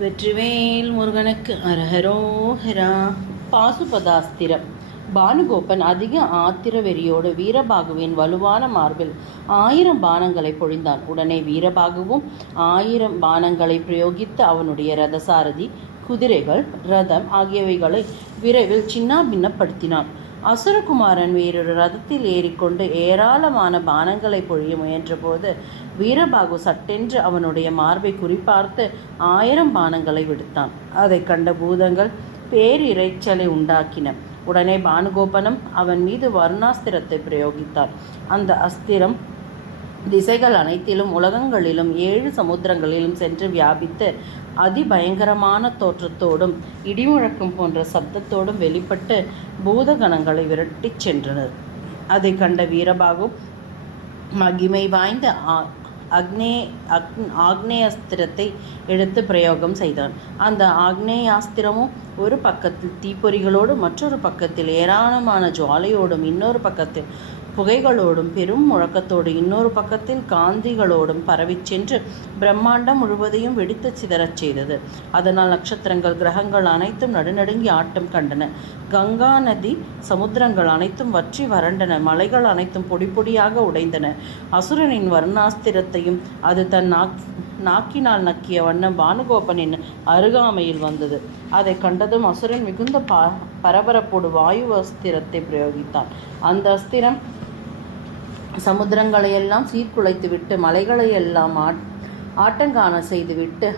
வெற்றிவேல் முருகனுக்கு அரஹரோஹரா. பாசுபதாஸ்திரம். பானுகோபன் அதிக ஆத்திர வெறியோடு வீரபாகுவின் வலுவான மார்பில் 1000 பானங்களை பொழிந்தான். உடனே வீரபாகுவும் 1000 பானங்களை பிரயோகித்து அவனுடைய ரதசாரதி, குதிரைகள், ரதம் ஆகியவைகளை விரைவில் சின்னாபின்னப்படுத்தினான். அசுரகுமாரன் வேறொரு ரதத்தில் ஏறிக்கொண்டு ஏராளமான பானங்களை பொழிய முயன்றபோது வீரபாகு சட்டென்று அவனுடைய மார்பை குறிப்பார்த்து 1000 பானங்களை விடுத்தான். அதை கண்ட பூதங்கள் பேரிரைச்சலை உண்டாக்கின. உடனே பானுகோபனும் அவன் மீது வருணாஸ்திரத்தை பிரயோகித்தார். அந்த அஸ்திரம் திசைகள் அனைத்திலும், உலகங்களிலும், 7 சமுத்திரங்களிலும் சென்று வியாபித்து அதிபயங்கரமான தோற்றத்தோடும் இடிமுழக்கம் போன்ற சப்தத்தோடும் வெளிப்பட்டு பூதகணங்களை விரட்டிச் சென்றனர். அதை கண்ட வீரபாகு மகிமை வாய்ந்த ஆக்னேயாஸ்திரத்தை எடுத்து பிரயோகம் செய்தான். அந்த ஆக்னேயாஸ்திரமும் ஒரு பக்கத்தில் தீப்பொறிகளோடு, மற்றொரு பக்கத்தில் ஏராளமான ஜுவாலையோடும், இன்னொரு பக்கத்தில் புகைகளோடும், பெரும் முழக்கத்தோடு, இன்னொரு பக்கத்தில் காந்திகளோடும் பரவிச் சென்று பிரம்மாண்டம் முழுவதையும் வெடித்து சிதறச் செய்தது. அதனால் நட்சத்திரங்கள், கிரகங்கள் அனைத்தும் நடுநடுங்கி ஆட்டம் கண்டன. கங்கா நதி, சமுத்திரங்கள் அனைத்தும் வற்றி வறண்டன. மலைகள் அனைத்தும் பொடி பொடியாக உடைந்தன. அசுரனின் வர்ணாஸ்திரத்தையும் அது தன் நாக்கினால் நக்கிய வண்ணம் பானுகோபனின் அருகாமையில் வந்தது. அதை கண்டதும் அசுரன் மிகுந்த பரபரப்போடு வாயு அஸ்திரத்தை பிரயோகித்தான். அந்த அஸ்திரம் சமுத்திரங்களையெல்லாம் சீர்குலைத்துவிட்டு, மலைகளையெல்லாம் ஆட்டங்காண செய்துவிட்டு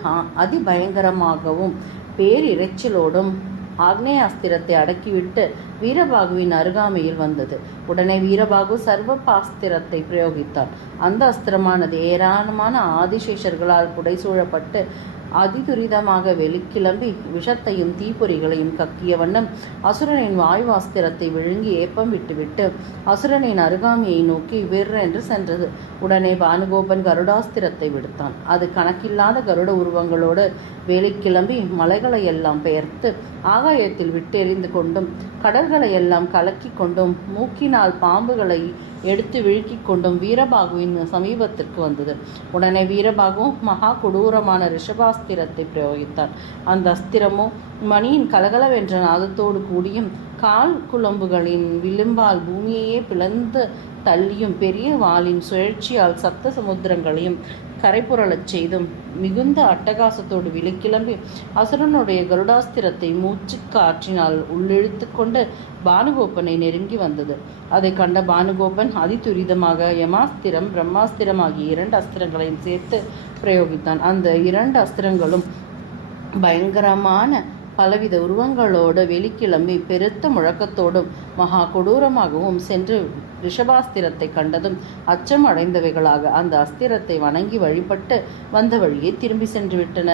அதிபயங்கரமாகவும் பேரிரைச்சலோடும் ஆக்னேயாஸ்திரத்தை அடக்கிவிட்டு வீரபாகுவின் அருகாமையில் வந்தது. உடனே வீரபாகு சர்வபாஸ்திரத்தை பிரயோகித்தார். அந்த அஸ்திரமானது ஏராளமான ஆதிசேஷர்களால் புடைசூழப்பட்டு அதிதுரிதமாக வெளிக்கிளம்பி விஷத்தையும் தீப்பொறிகளையும் கக்கிய வண்ணம் அசுரனின் வாயுவாஸ்திரத்தை விழுங்கி ஏப்பம் விட்டுவிட்டு அசுரனின் அருகாமையை நோக்கி வெற்றென்று சென்றது. உடனே பானுகோபன் கருடாஸ்திரத்தை விடுத்தான். அது கணக்கில்லாத கருட உருவங்களோடு வெளிக்கிளம்பி மலைகளையெல்லாம் பெயர்த்து ஆகாயத்தில் விட்டெறிந்து கொண்டும், கடல்களையெல்லாம் கலக்கி கொண்டும், மூக்கினால் பாம்புகளை எடுத்து விழுக்கிக் கொண்டும் வீரபாகுவின் சமீபத்திற்கு வந்தது. உடனே வீரபாகு மகா கொடூரமான ரிஷபாஸ்திரத்தை பிரயோகித்தார். அந்த அஸ்திரமோ மணியின் கலகலவென்ற நாதத்தோடு கூடியும், கால் குழம்புகளின் விளிம்பால் பூமியையே பிளந்து தள்ளியும், பெரிய வாளின் சுழற்சியால் சப்த சமுத்திரங்களையும் கரைபுரளச் செய்தும், மிகுந்த அட்டகாசத்தோடு விழிக்கிளம்பி அசுரனுடைய கருடாஸ்திரத்தை மூச்சு காற்றினால் உள்ளிழுத்து கொண்டு பானுகோபனை நெருங்கி வந்தது. அதை கண்ட பானுகோபன் அதிதுரிதமாக யமாஸ்திரம், பிரம்மாஸ்திரம் ஆகிய 2 அஸ்திரங்களையும் சேர்த்து பிரயோகித்தான். அந்த 2 அஸ்திரங்களும் பயங்கரமான பலவித உருவங்களோடு வெளிக்கிளம்பி பெருத்த முழக்கத்தோடும் மகா கொடூரமாகவும் சென்று ரிஷபாஸ்திரத்தை கண்டதும் அச்சம் அடைந்தவைகளாக அந்த அஸ்திரத்தை வணங்கி வழிபட்டு வந்த வழியே திரும்பி சென்று விட்டன.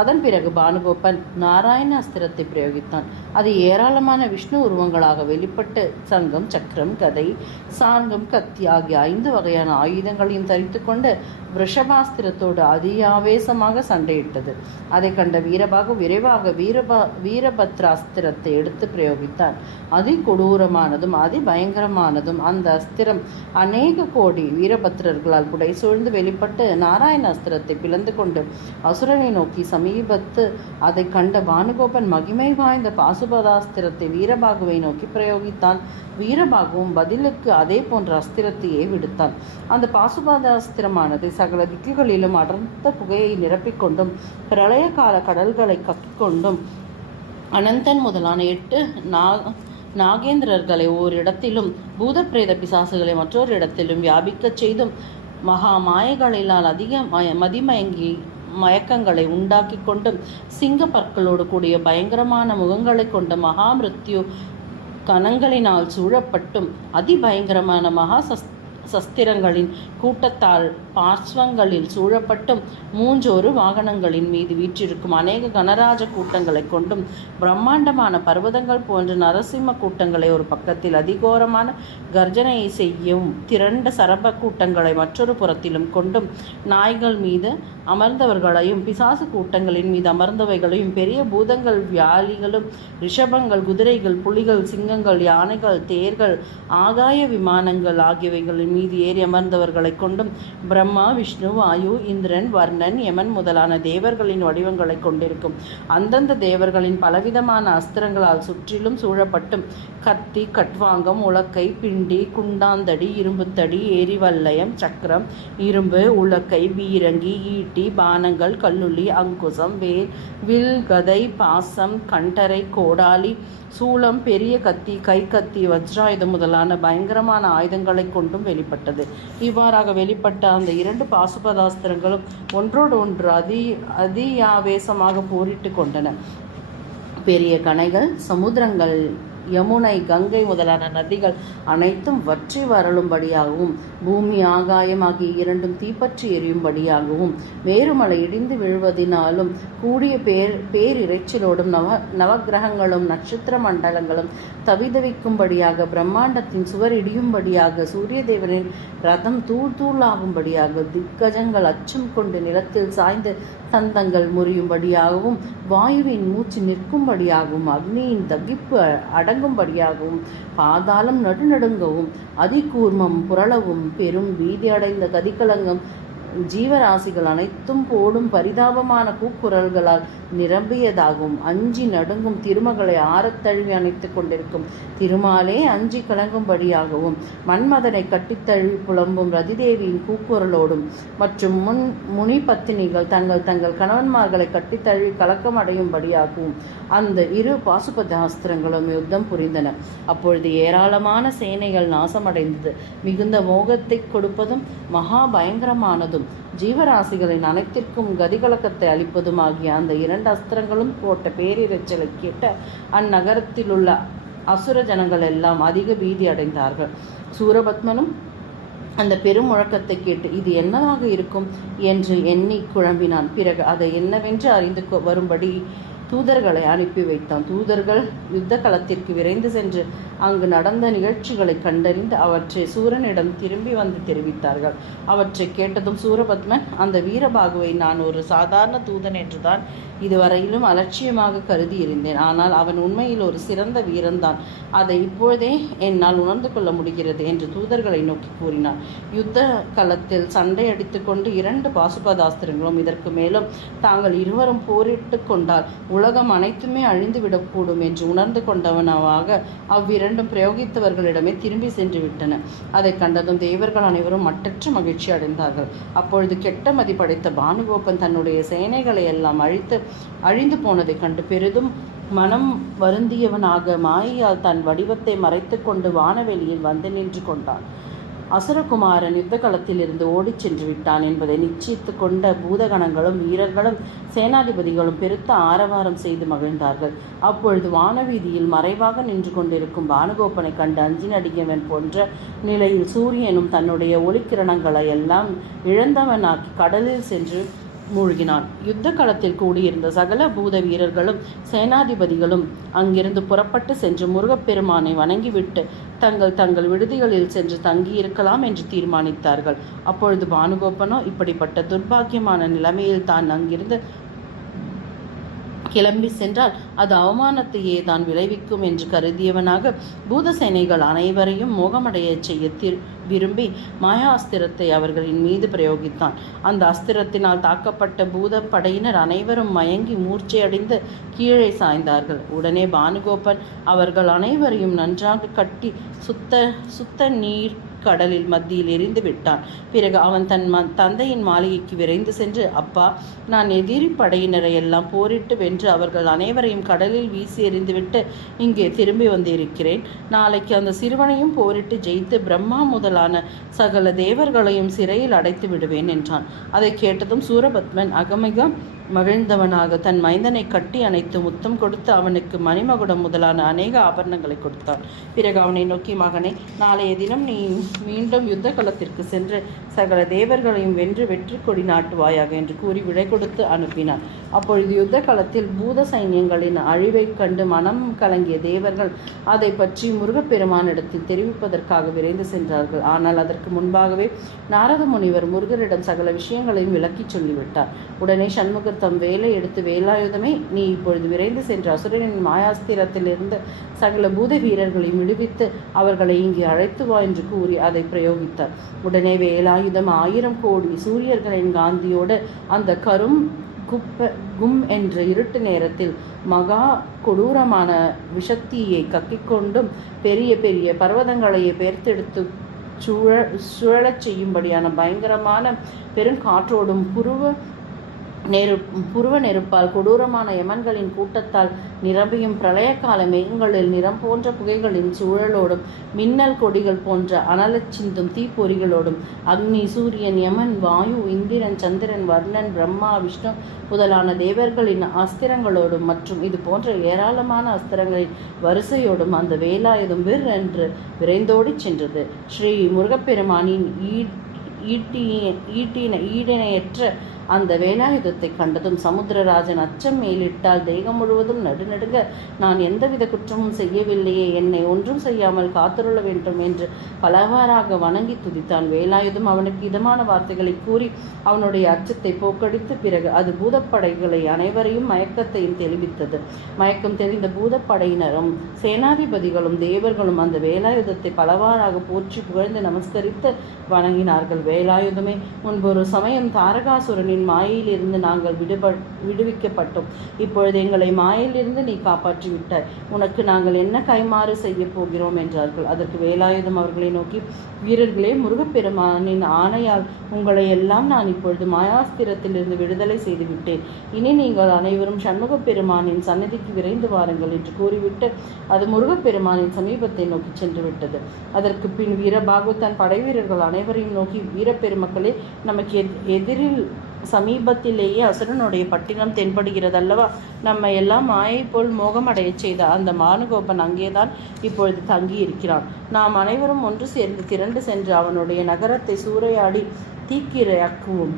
அதன் பிறகு பானுகோபன் நாராயண அஸ்திரத்தை பிரயோகித்தான். அது ஏராளமான விஷ்ணு உருவங்களாக வெளிப்பட்டு சங்கம், சக்கரம், கதை, சார்கம், கத்தி ஆகிய 5 வகையான ஆயுதங்களையும் தரித்து கொண்டு ரிஷபாஸ்திரத்தோடு அதியாவேசமாக சண்டையிட்டது. அதை கண்ட வீரபாகு விரைவாக வீரபத்ராஸ்திரத்தை எடுத்து பிரயோகித்தான். அதி கொடூரமானதும் அதிபயங்கரமானதும் அந்த அஸ்திரம் அநேக கோடி வீரபத்ரர்களால் புடை சூழ்ந்து வெளிப்பட்டு நாராயண அஸ்திரத்தை பிளந்து கொண்டு அசுரனை நோக்கி சமீபத்து அதை கண்ட பானுகோபன் மகிமை வாய்ந்த பாசுபதாஸ்திரத்தை வீரபாகுவை நோக்கி பிரயோகித்தான். வீரபாகுவும் பதிலுக்கு அதே போன்ற அஸ்திரத்தையே விடுத்தான். அந்த பாசுபதாஸ்திரமானது சகல திக்குகளிலும் அடர்ந்த புகையை நிரப்பிக்கொண்டும், பிரளய கால கடல்களை கக்கிக்கொண்டும், அனந்தன் முதலான 8 நாகேந்திரர்களை ஓரிடத்திலும், பூத பிரேத பிசாசுகளை மற்றொரு இடத்திலும் வியாபிக்கச் செய்தும், மகா மாயைகளினால் அதிக மயக்கங்களை உண்டாக்கி கொண்டும், சிங்க பற்களோடு கூடிய பயங்கரமான முகங்களை கொண்ட மகாமிருத்யு கணங்களினால் சூழப்பட்டும், அதிபயங்கரமான மகா சஸ்திரங்களின் கூட்டத்தால் பார்ஸ்வங்களில் சூழப்பட்டும், 3 வாகனங்களின் மீது வீற்றிருக்கும் அநேக கனராஜ கூட்டங்களை கொண்டும், பிரம்மாண்டமான பர்வதங்கள் போன்ற நரசிம்ம கூட்டங்களை ஒரு பக்கத்தில், அதிகோரமான கர்ஜனையை செய்யும் திரண்ட சரப கூட்டங்களை மற்றொரு புறத்திலும் கொண்டும், நாய்கள் மீது அமர்ந்தவர்களையும், பிசாசு கூட்டங்களின் மீது அமர்ந்தவைகளையும், பெரிய பூதங்கள், வியாலிகளும், ரிஷபங்கள், குதிரைகள், புலிகள், சிங்கங்கள், யானைகள், தேர்கள், ஆகாய விமானங்கள் ஆகியவைகளின் மீது ஏறி அமர்ந்தவர்களை கொண்டும் பிரம்மா, விஷ்ணு, வாயு, இந்திரன், வர்ணன், யமன் முதலான தேவர்களின் வடிவங்களை கொண்டிருக்கும் அந்தந்த தேவர்களின் பலவிதமான அஸ்திரங்களால் சுற்றிலும் சூழப்பட்டும் கத்தி, கட்வாங்கம், உலக்கை, பிண்டி, குண்டாந்தடி, இரும்புத்தடி, எரிவல்லயம், சக்கரம், இரும்பு, உலக்கை, பீரங்கி, ஈட்டி, பானங்கள், கல்லுளி, அங்குசம், வேல், வில், கதை, பாசம், கண்டரை, கோடாலி, சூலம், பெரிய கத்தி, கைக்கத்தி, வஜ்ராயுதம் முதலான பயங்கரமான ஆயுதங்களை கொண்டும் வெளிப்பட்டது. இவ்வாறாக வெளிப்பட்ட அந்த 2 பாசுபதாஸ்திரங்களும் ஒன்றோடு ஒன்று அதியாவேசமாக போரிட்டு கொண்டன. பெரிய கணைகள், சமுத்திரங்கள், யமுனை, கங்கை முதலான நதிகள் அனைத்தும் வற்றி வறளும்படியாகவும், பூமி, ஆகாயம் ஆகிய 2ம் தீப்பற்றி எரியும்படியாகவும், மேருமலை இடிந்து விழுவதினாலும் கூடிய பேரிரைச்சலோடும் நவக்கிரகங்களும் நட்சத்திர மண்டலங்களும் தவிதவிக்கும்படியாக, பிரம்மாண்டத்தின் சுவர் இடியும்படியாக, சூரிய தேவனின் ரதம் தூள் தூளாகும்படியாக, திக்கஜங்கள் அச்சம் கொண்டு நிலத்தில் சாய்ந்து தந்தங்கள் முறியும்படியாகவும், வாயுவின் மூச்சு நிற்கும்படியாகவும், அக்னியின் தகிப்பு அடங்கும்படியாகவும், பாதாளம் நடுநடுங்கவும், அதிகூர்மம் புரளவும், பெரும் பீதி அடைந்த கதிகலங்கம் ஜீவராசிகள் அனைத்தும் போடும் பரிதாபமான கூக்குரல்களால் நிரம்பியதாகவும், அஞ்சி நடுங்கும் திருமகளை ஆரத்தழுவி அணைத்து கொண்டிருக்கும் திருமாலே அஞ்சி கலங்கும்படியாகவும், மன்மதனை கட்டித்தழுவி புலம்பும் ரதிதேவியின் கூக்குரலோடும் மற்றும் முனி பத்தினிகள் தங்கள் கணவன்மார்களை கட்டித்தழுவி கலக்கம் அடையும்படியாகவும் அந்த 2 பாசுபதாஸ்திரங்களும் யுத்தம் புரிந்தன. அப்பொழுது ஏராளமான சேனைகள் நாசமடைந்தது. மிகுந்த மோகத்தை கொடுப்பதும் மகா பயங்கரமானதும் ஜீவராசிகளின் அனைத்திற்கும் கதிகலக்கத்தை அளிப்பதும் ஆகிய அந்த 2 அஸ்திரங்களும் போட்ட பேரிரைச்சலை கேட்ட அந்நகரத்திலுள்ள அசுர ஜனங்கள் எல்லாம் அதிக பீதி அடைந்தார்கள். சூரபத்மனும் அந்த பெரும் முழக்கத்தை கேட்டு இது என்னவாக இருக்கும் என்று எண்ணி குழம்பினான். பிறகு அதை என்னவென்று அறிந்து வரும்படி தூதர்களை அனுப்பி வைத்தான். தூதர்கள் யுத்த களத்திற்கு விரைந்து சென்று அங்கு நடந்த நிகழ்ச்சிகளை கண்டறிந்து அவற்றை சூரனிடம் திரும்பி வந்து தெரிவித்தார்கள். அவற்றை கேட்டதும் சூரபத்மன், அந்த வீரபாகுவை நான் ஒரு சாதாரண தூதன் என்றுதான் இதுவரையிலும் அலட்சியமாக கருதி இருந்தேன். ஆனால் அவன் உண்மையில் ஒரு சிறந்த வீரன்தான். அதை இப்பொழுதே என்னால் உணர்ந்து கொள்ள முடிகிறது என்று தூதர்களை நோக்கி கூறினார். யுத்த களத்தில் சண்டை அடித்து கொண்டு 2 பாசுபதாஸ்திரங்களும் இதற்கு மேலும் தாங்கள் இருவரும் போரிட்டு கொண்டால் உலகம் அனைத்துமே அழிந்துவிடக்கூடும் என்று உணர்ந்து கொண்டவனாக அவ்விரண்டும் பிரயோகித்தவர்களிடமே திரும்பி சென்று விட்டன. அதை கண்டதும் தேவர்கள் அனைவரும் மட்டற்ற மகிழ்ச்சி அடைந்தார்கள். அப்பொழுது கெட்ட மதிப்படைத்த பானுகோபன் தன்னுடைய சேனைகளை எல்லாம் அழிந்து போனதை கண்டு பெரிதும் மனம் வருந்தியவனாக மாயையால் தன் வடிவத்தை மறைத்து கொண்டு வானவெளியில் வந்து நின்று கொண்டான். அசுரகுமாரன் யுத்த களத்தில் இருந்து ஓடிச் சென்று விட்டான் என்பதை நிச்சயித்து கொண்ட பூதகணங்களும் வீரர்களும் சேனாதிபதிகளும் பெருத்த ஆரவாரம் செய்து மகிழ்ந்தார்கள். அப்பொழுது வானவீதியில் மறைவாக நின்று கொண்டிருக்கும் பானுகோப்பனை கண்டு அஞ்சி நடிகவன் போன்ற நிலையில் சூரியனும் தன்னுடைய ஒளிக்கிரணங்களை எல்லாம் இழந்தவனாக்கி கடலில் சென்று மூழ்கினான். யுத்த களத்தில் கூடியிருந்த சகல பூத வீரர்களும் சேனாதிபதிகளும் அங்கிருந்து புறப்பட்டு சென்று முருகப்பெருமானை வணங்கிவிட்டு தங்கள் விடுதிகளில் சென்று தங்கியிருக்கலாம் என்று தீர்மானித்தார்கள். அப்பொழுது பானுகோப்பனோ இப்படிப்பட்ட துர்பாக்கியமான நிலைமையில் தான் அங்கிருந்து கிளம்பி சென்றால் அது அவமானத்தையே தான் விளைவிக்கும் என்று கருதியவனாக பூதசேனைகள் அனைவரையும் மோகமடைய செய்ய விரும்பி மாயா அஸ்திரத்தை அவர்களின் மீது பிரயோகித்தான். அந்த அஸ்திரத்தினால் தாக்கப்பட்ட பூத படையினர் அனைவரும் மயங்கி மூர்ச்சையடைந்து கீழே சாய்ந்தார்கள். உடனே பானுகோபன் அவர்கள் அனைவரையும் நன்றாக கட்டி சுத்த நீர் கடலில் மத்தியில் எரிந்து விட்டான். பிறகு அவன் தன் தந்தையின் மாளிகைக்கு விரைந்து சென்று, அப்பா, நான் எதிரி படையினரை எல்லாம் போரிட்டு வென்று அவர்கள் அனைவரையும் கடலில் வீசி எறிந்துவிட்டு இங்கே திரும்பி வந்திருக்கிறேன். நாளைக்கு அந்த சிறுவனையும் போரிட்டு ஜெயித்து பிரம்மா முதலான சகல தேவர்களையும் சிறையில் அடைத்து விடுவேன் என்றான். அதை கேட்டதும் சூரபத்மன் அகமிக மகிழ்ந்தவனாக தன் மைந்தனை கட்டி அணைத்து முத்தம் கொடுத்து அவனுக்கு மணிமகுடம் முதலான அநேக ஆபரணங்களை கொடுத்தான். பிறகு அவனை நோக்கி, மகனே, நாளைய தினம் நீ மீண்டும் யுத்த களத்திற்கு சென்று சகல தேவர்களையும் வென்று வெற்றி கொடி நாட்டுவாயாக என்று கூறி விடை கொடுத்து அனுப்பினான். அப்பொழுது யுத்த களத்தில் பூத சைன்யங்களின் அழிவை கண்டு மனம் கலங்கிய தேவர்கள் அதை பற்றி முருகப்பெருமானிடத்தில் தெரிவிப்பதற்காக விரைந்து சென்றார்கள். ஆனால் அதற்கு முன்பாகவே நாரத முனிவர் முருகரிடம் சகல விஷயங்களையும் விளக்கி சொல்லிவிட்டார். உடனே சண்முகர் தம் வேலை எடுத்து, வேலாயுதமே, நீ இப்பொழுது விரைந்து சென்று அசுரனின் மாயாஸ்திரத்திலிருந்து சகல பூத வீரர்களை விடுவித்து அவர்களை இங்கே அழைத்து வா என்று கூறி அதை பிரயோகித்தார். உடனே வேலாயுதம் 1000 கோடி சூரியர்களின் காந்தியோடு அந்த கும் என்ற இருட்டு நேரத்தில் மகா கொடூரமான விஷத்தீயை கக்கிக்கொண்டும் பெரிய பெரிய பர்வதங்களையே பெயர்த்தெடுத்து சுழலச் செய்யும்படியான பயங்கரமான பெருங்காற்றோடும் புருவ நெருப்பால் கொடூரமான யமன்களின் கூட்டத்தால் நிரம்பியும் பிரளய கால மேகங்களில் நிறம் போன்ற புகைகளின் சூழலோடும் மின்னல் கொடிகள் போன்ற அனலச் சிந்தும் தீப்பொறிகளோடும் அக்னி, சூரியன், யமன், வாயு, இந்திரன், சந்திரன், வர்ணன், பிரம்மா, விஷ்ணு முதலான தேவர்களின் அஸ்திரங்களோடும் மற்றும் இது போன்ற ஏராளமான அஸ்திரங்களின் வரிசையோடும் அந்த வேலாயுதம் என்று விரைந்தோடிச் சென்றது. ஸ்ரீ முருகப்பெருமானின் ஈடிணையற்ற அந்த வேலாயுதத்தை கண்டதும் சமுத்திரராஜன் அச்சம் மேலிட்டால் தேகம் முழுவதும் நடுநடுங்க, நான் எந்தவித குற்றமும் செய்யவில்லையே, என்னை ஒன்றும் செய்யாமல் காத்துருள வேண்டும் என்று பலவாறாக வணங்கி துதித்தான். வேலாயுதம் அவனுக்கு இதமான வார்த்தைகளை கூறி அவனுடைய அச்சத்தை போக்கடித்து பிறகு அது பூதப்படைகளை அனைவரையும் மயக்கத்தையும் தெளிவித்தது. மயக்கம் தெரிந்த பூதப்படையினரும் சேனாதிபதிகளும் தேவர்களும் அந்த வேலாயுதத்தை பலவாறாக போற்றி புகழ்ந்து நமஸ்கரித்து வணங்கினார்கள். வேலாயுதமே, முன்பொரு சமயம் தாரகாசுரனின் மாயையிலிருந்து நாங்கள் விடுவிக்கப்பட்டோம். இப்பொழுது எங்களை மாயையிலிருந்து நீ காப்பாற்றி விட்டாய். உனக்கு நாங்கள் என்ன கைமாறு செய்ய போகிறோம் என்றார்கள். அதற்கு வேலாயுதம் அவர்களை நோக்கி, வீரர்களே, முருகப்பெருமானின் ஆணையால் உங்களை எல்லாம் நான் இப்பொழுது மாயாஸ்திரத்திலிருந்து விடுதலை செய்து விட்டேன். இனி நீங்கள் அனைவரும் சண்முக பெருமானின் சன்னதிக்கு விரைந்து வாருங்கள் என்று கூறிவிட்டு அது முருகப்பெருமானின் சமீபத்தை நோக்கி சென்று விட்டது. அதற்கு பின் வீரபாகுத்தன் படை வீரர்கள் அனைவரையும் நோக்கி, வீரப்பெருமக்களே, நமக்கு எதிரில் சமீபத்திலேயே அசுரனுடைய பட்டினம் தென்படுகிறதல்லவா? நம்ம எல்லாம் மாயை போல் மோகமடைய செய்த அந்த மானுகோபன் அங்கேதான் இப்பொழுது தங்கி இருக்கிறான். நாம் அனைவரும் ஒன்று சேர்ந்து திரண்டு சென்று அவனுடைய நகரத்தை சூறையாடி தீக்கிரையாக்குவோம்.